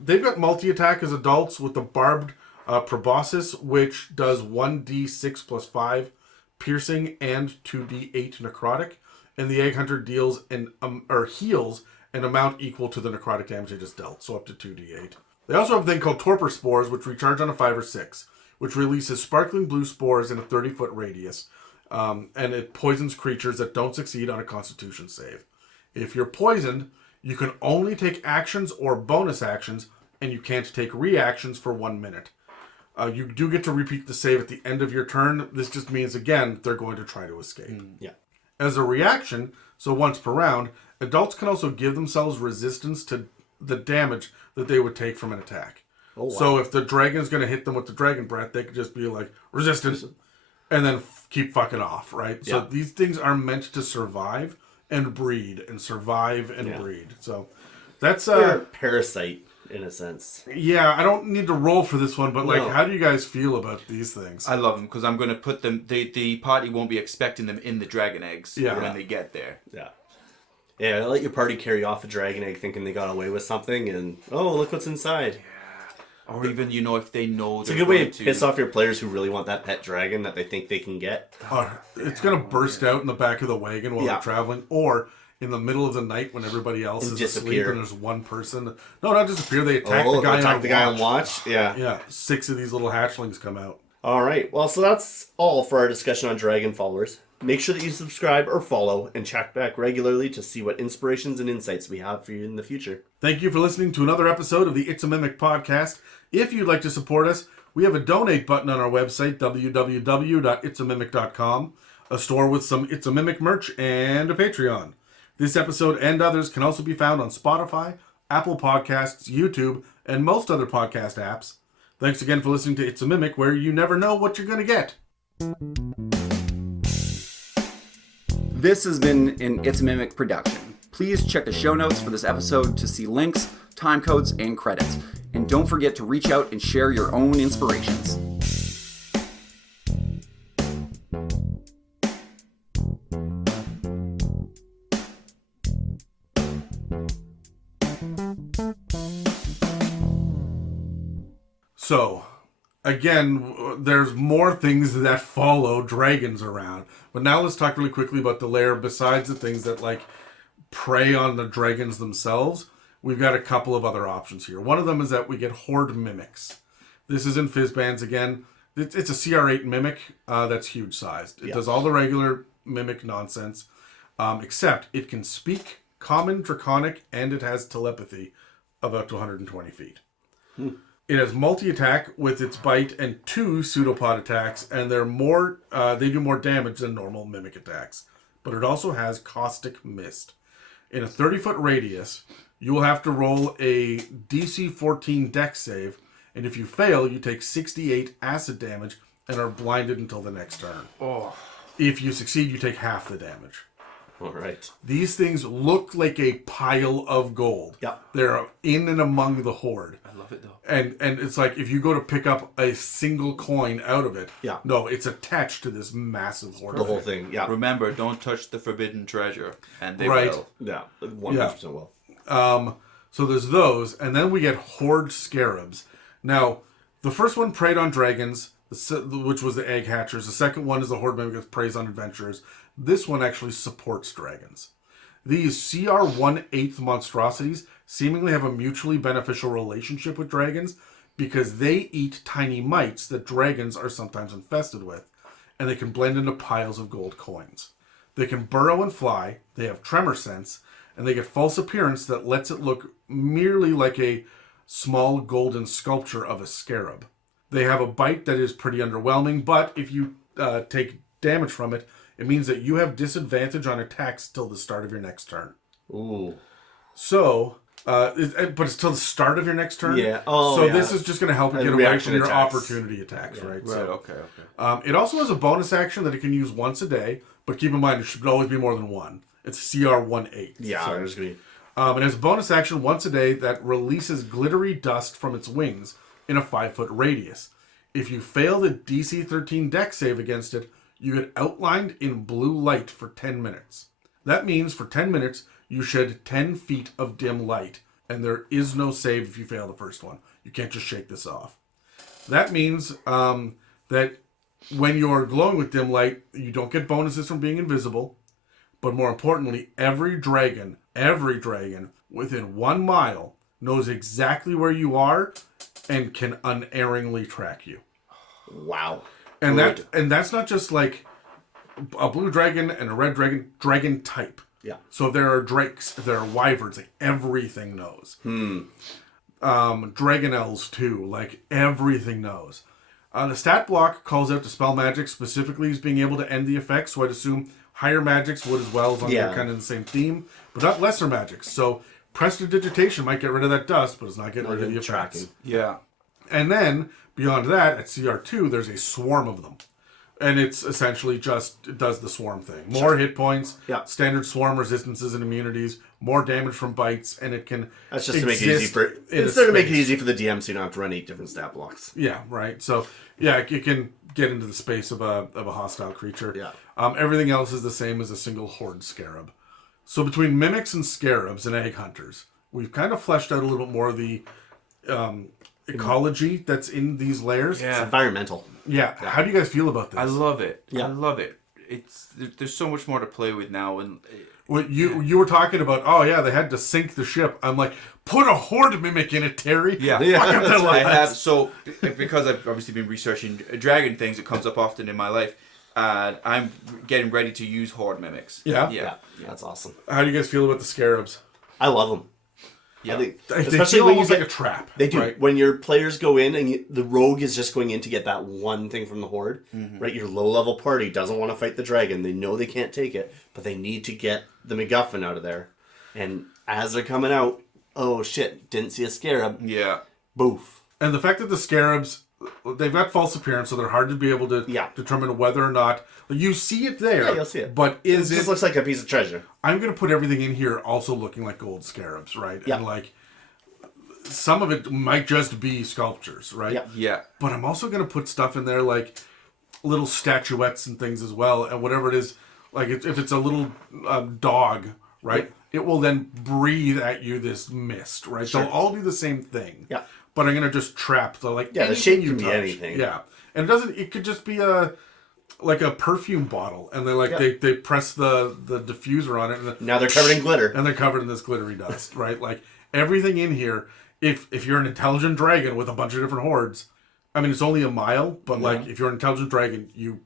They've got multi-attack as adults with the barbed proboscis, which does 1d6 plus 5 piercing and 2d8 necrotic. And the egg hunter deals heals an amount equal to the necrotic damage they just dealt, so up to 2d8. They also have a thing called torpor spores, which recharge on a 5 or 6. Which releases sparkling blue spores in a 30-foot radius, and it poisons creatures that don't succeed on a Constitution save. If you're poisoned, you can only take actions or bonus actions, and you can't take reactions for 1 minute. You do get to repeat the save at the end of your turn. This just means, again, they're going to try to escape. As a reaction, so once per round, adults can also give themselves resistance to the damage that they would take from an attack. Oh, wow. So if the dragon's going to hit them with the dragon breath, they could just be like, resistance, and then keep fucking off, right? So these things are meant to survive and breed and survive and breed. So that's They're a parasite in a sense. yeah, I don't need to roll for this one, but like, how do you guys feel about these things? I love them because I'm going to put them. The party won't be expecting them in the dragon eggs when they get there. Yeah. Yeah, let your party carry off a dragon egg thinking they got away with something, and look what's inside. Or even, if they know It's a good way to piss off your players who really want that pet dragon that they think they can get. It's going to burst out in the back of the wagon while they're traveling, or in the middle of the night when everybody else is asleep and there's one person. No, not disappear. They attack the guy on watch. Yeah. Yeah, 6 of these little hatchlings come out. All right. Well, so that's all for our discussion on dragon followers. Make sure that you subscribe or follow and check back regularly to see what inspirations and insights we have for you in the future. Thank you for listening to another episode of the It's a Mimic podcast. If you'd like to support us, we have a donate button on our website, www.itsamimic.com, a store with some It's a Mimic merch, and a Patreon. This episode and others can also be found on Spotify, Apple Podcasts, YouTube, and most other podcast apps. Thanks again for listening to It's a Mimic, where you never know what you're going to get. This has been an It's a Mimic production. Please check the show notes for this episode to see links, time codes, and credits. And don't forget to reach out and share your own inspirations. So, again, there's more things that follow dragons around. But now let's talk really quickly about the lair. Besides the things that, like, prey on the dragons themselves, we've got a couple of other options here. One of them is that we get Hoard mimics. This is in Fizzbands again. It's a CR8 mimic that's huge sized. It does all the regular mimic nonsense, except it can speak Common, Draconic, and it has telepathy of up to 120 feet. It has multi-attack with its bite and 2 pseudopod attacks, and they're more they do more damage than normal mimic attacks. But it also has Caustic Mist. In a 30-foot radius, you will have to roll a DC 14 dex save, and if you fail, you take 68 acid damage and are blinded until the next turn. If you succeed, you take half the damage. All right. These things look like a pile of gold. Yep. They're in and among the Hoard. I love it though. And it's like if you go to pick up a single coin out of it, no, it's attached to this massive Hoard. The whole thing, yeah. Remember, don't touch the forbidden treasure, and they Right. will. Yeah, 100% will. So there's those, and then we get Hoard Scarabs. Now, the first one preyed on dragons, which was the egg hatchers. The second one is the Hoard mimic that preys on adventurers. This one actually supports dragons. These CR 1/8 monstrosities seemingly have a mutually beneficial relationship with dragons because they eat tiny mites that dragons are sometimes infested with, and they can blend into piles of gold coins. They can burrow and fly, they have tremor sense, and they get false appearance that lets it look merely like a small golden sculpture of a scarab. They have a bite that is pretty underwhelming, but if you take damage from it, it means that you have disadvantage on attacks till the start of your next turn. Ooh. So, but it's till the start of your next turn? Yeah. This is just going to help you get away from your opportunity attacks, right? Right. So, Okay. it also has a bonus action that it can use once a day, but keep in mind it should always be more than one. It's CR 1/8. Yeah, So, there's going to be... it has a bonus action once a day that releases glittery dust from its wings in a 5-foot radius. If you fail the DC 13 dex save against it, you get outlined in blue light for 10 minutes. That means for 10 minutes, you shed 10 feet of dim light, and there is no save if you fail the first one. You can't just shake this off. That means that when you're glowing with dim light, you don't get bonuses from being invisible, but more importantly, every dragon within 1 mile knows exactly where you are and can unerringly track you. Wow. And that's not just like a blue dragon and a red dragon type. Yeah. So there are drakes, there are wyverns, like everything knows. Dragonels too, like everything knows. The stat block calls out to spell magic, specifically as being able to end the effect, so I'd assume higher magics would as well, as long as they're kind of the same theme, but not lesser magics. So prestidigitation might get rid of that dust, but it's not getting rid of the effects. Yeah. And then, beyond that, at CR2, there's a swarm of them. And it's essentially it does the swarm thing. More hit points, standard swarm resistances and immunities, more damage from bites, and it can That's just to make it easy for the DM so you don't have to run 8 different stat blocks. Yeah, right. So, yeah, it can get into the space of a hostile creature. Yeah. Everything else is the same as a single Hoard Scarab. So between Mimics and Scarabs and Egg Hunters, we've kind of fleshed out a little bit more of the ecology that's in these layers. It's environmental. Yeah. How do you guys feel about this? I love it. Yeah. I love it. There's so much more to play with now, and Well, you were talking about, they had to sink the ship. I'm like, put a Hoard Mimic in it, Terry. Yeah. I have, so because I've obviously been researching dragon things, it comes up often in my life. I'm getting ready to use Hoard Mimics. Yeah, that's awesome. How do you guys feel about the Scarabs? I love them. Yeah. They Especially feel when you almost get like a trap. They do. Right? When your players go in and the rogue is just going in to get that one thing from the Horde, right? Your low-level party doesn't want to fight the dragon. They know they can't take it, but they need to get the MacGuffin out of there. And as they're coming out, oh shit, didn't see a Scarab. Yeah. Boof. And the fact that the Scarabs, they've got false appearance, so they're hard to be able to determine whether or not you see it there. Yeah, you'll see it. But It just looks like a piece of treasure. I'm going to put everything in here also looking like gold Scarabs, right? Yeah. And like some of it might just be sculptures, right? Yeah. Yeah. But I'm also going to put stuff in there like little statuettes and things as well, and whatever it is, like if it's a little dog, right? It will then breathe at you this mist, right? Sure. They'll all do the same thing. Yeah. But I'm gonna just trap the the shape can be anything. Yeah, and it could just be a perfume bottle, and they press the diffuser on it, and Now they're covered in glitter. and they're covered in this glittery dust, right? Like everything in here. If you're an intelligent dragon with a bunch of different hordes, I mean it's only a mile, but like if you're an intelligent dragon, you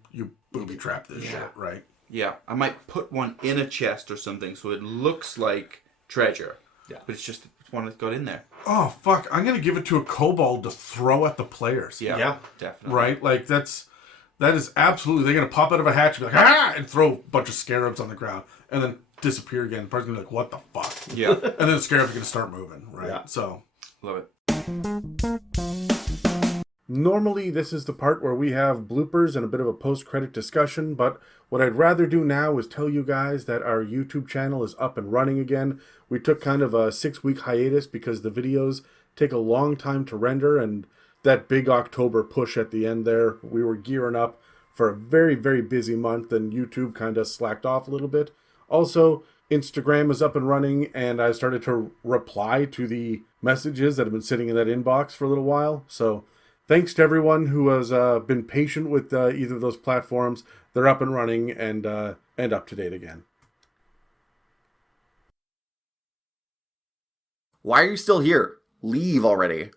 booby trap this shit, right? Yeah. I might put one in a chest or something so it looks like treasure. Yeah. But it's one that's got in there. Oh fuck! I'm gonna give it to a kobold to throw at the players. Yeah. Definitely. Right? Like that is absolutely, they're gonna pop out of a hatch and be like, ah, and throw a bunch of scarabs on the ground and then disappear again. The person's gonna be like, what the fuck? Yeah. And then the scarabs are gonna start moving, right? Yeah. So Love it. normally this is the part where we have bloopers and a bit of a post-credit discussion, but what I'd rather do now is tell you guys that our YouTube channel is up and running again. We took kind of a 6-week hiatus because the videos take a long time to render, and that big October push at the end there, we were gearing up for a very, very busy month, and YouTube kind of slacked off a little bit. Also, Instagram is up and running, and I started to reply to the messages that have been sitting in that inbox for a little while. So thanks to everyone who has been patient with either of those platforms. They're up and running and up to date again. Why are you still here? Leave already.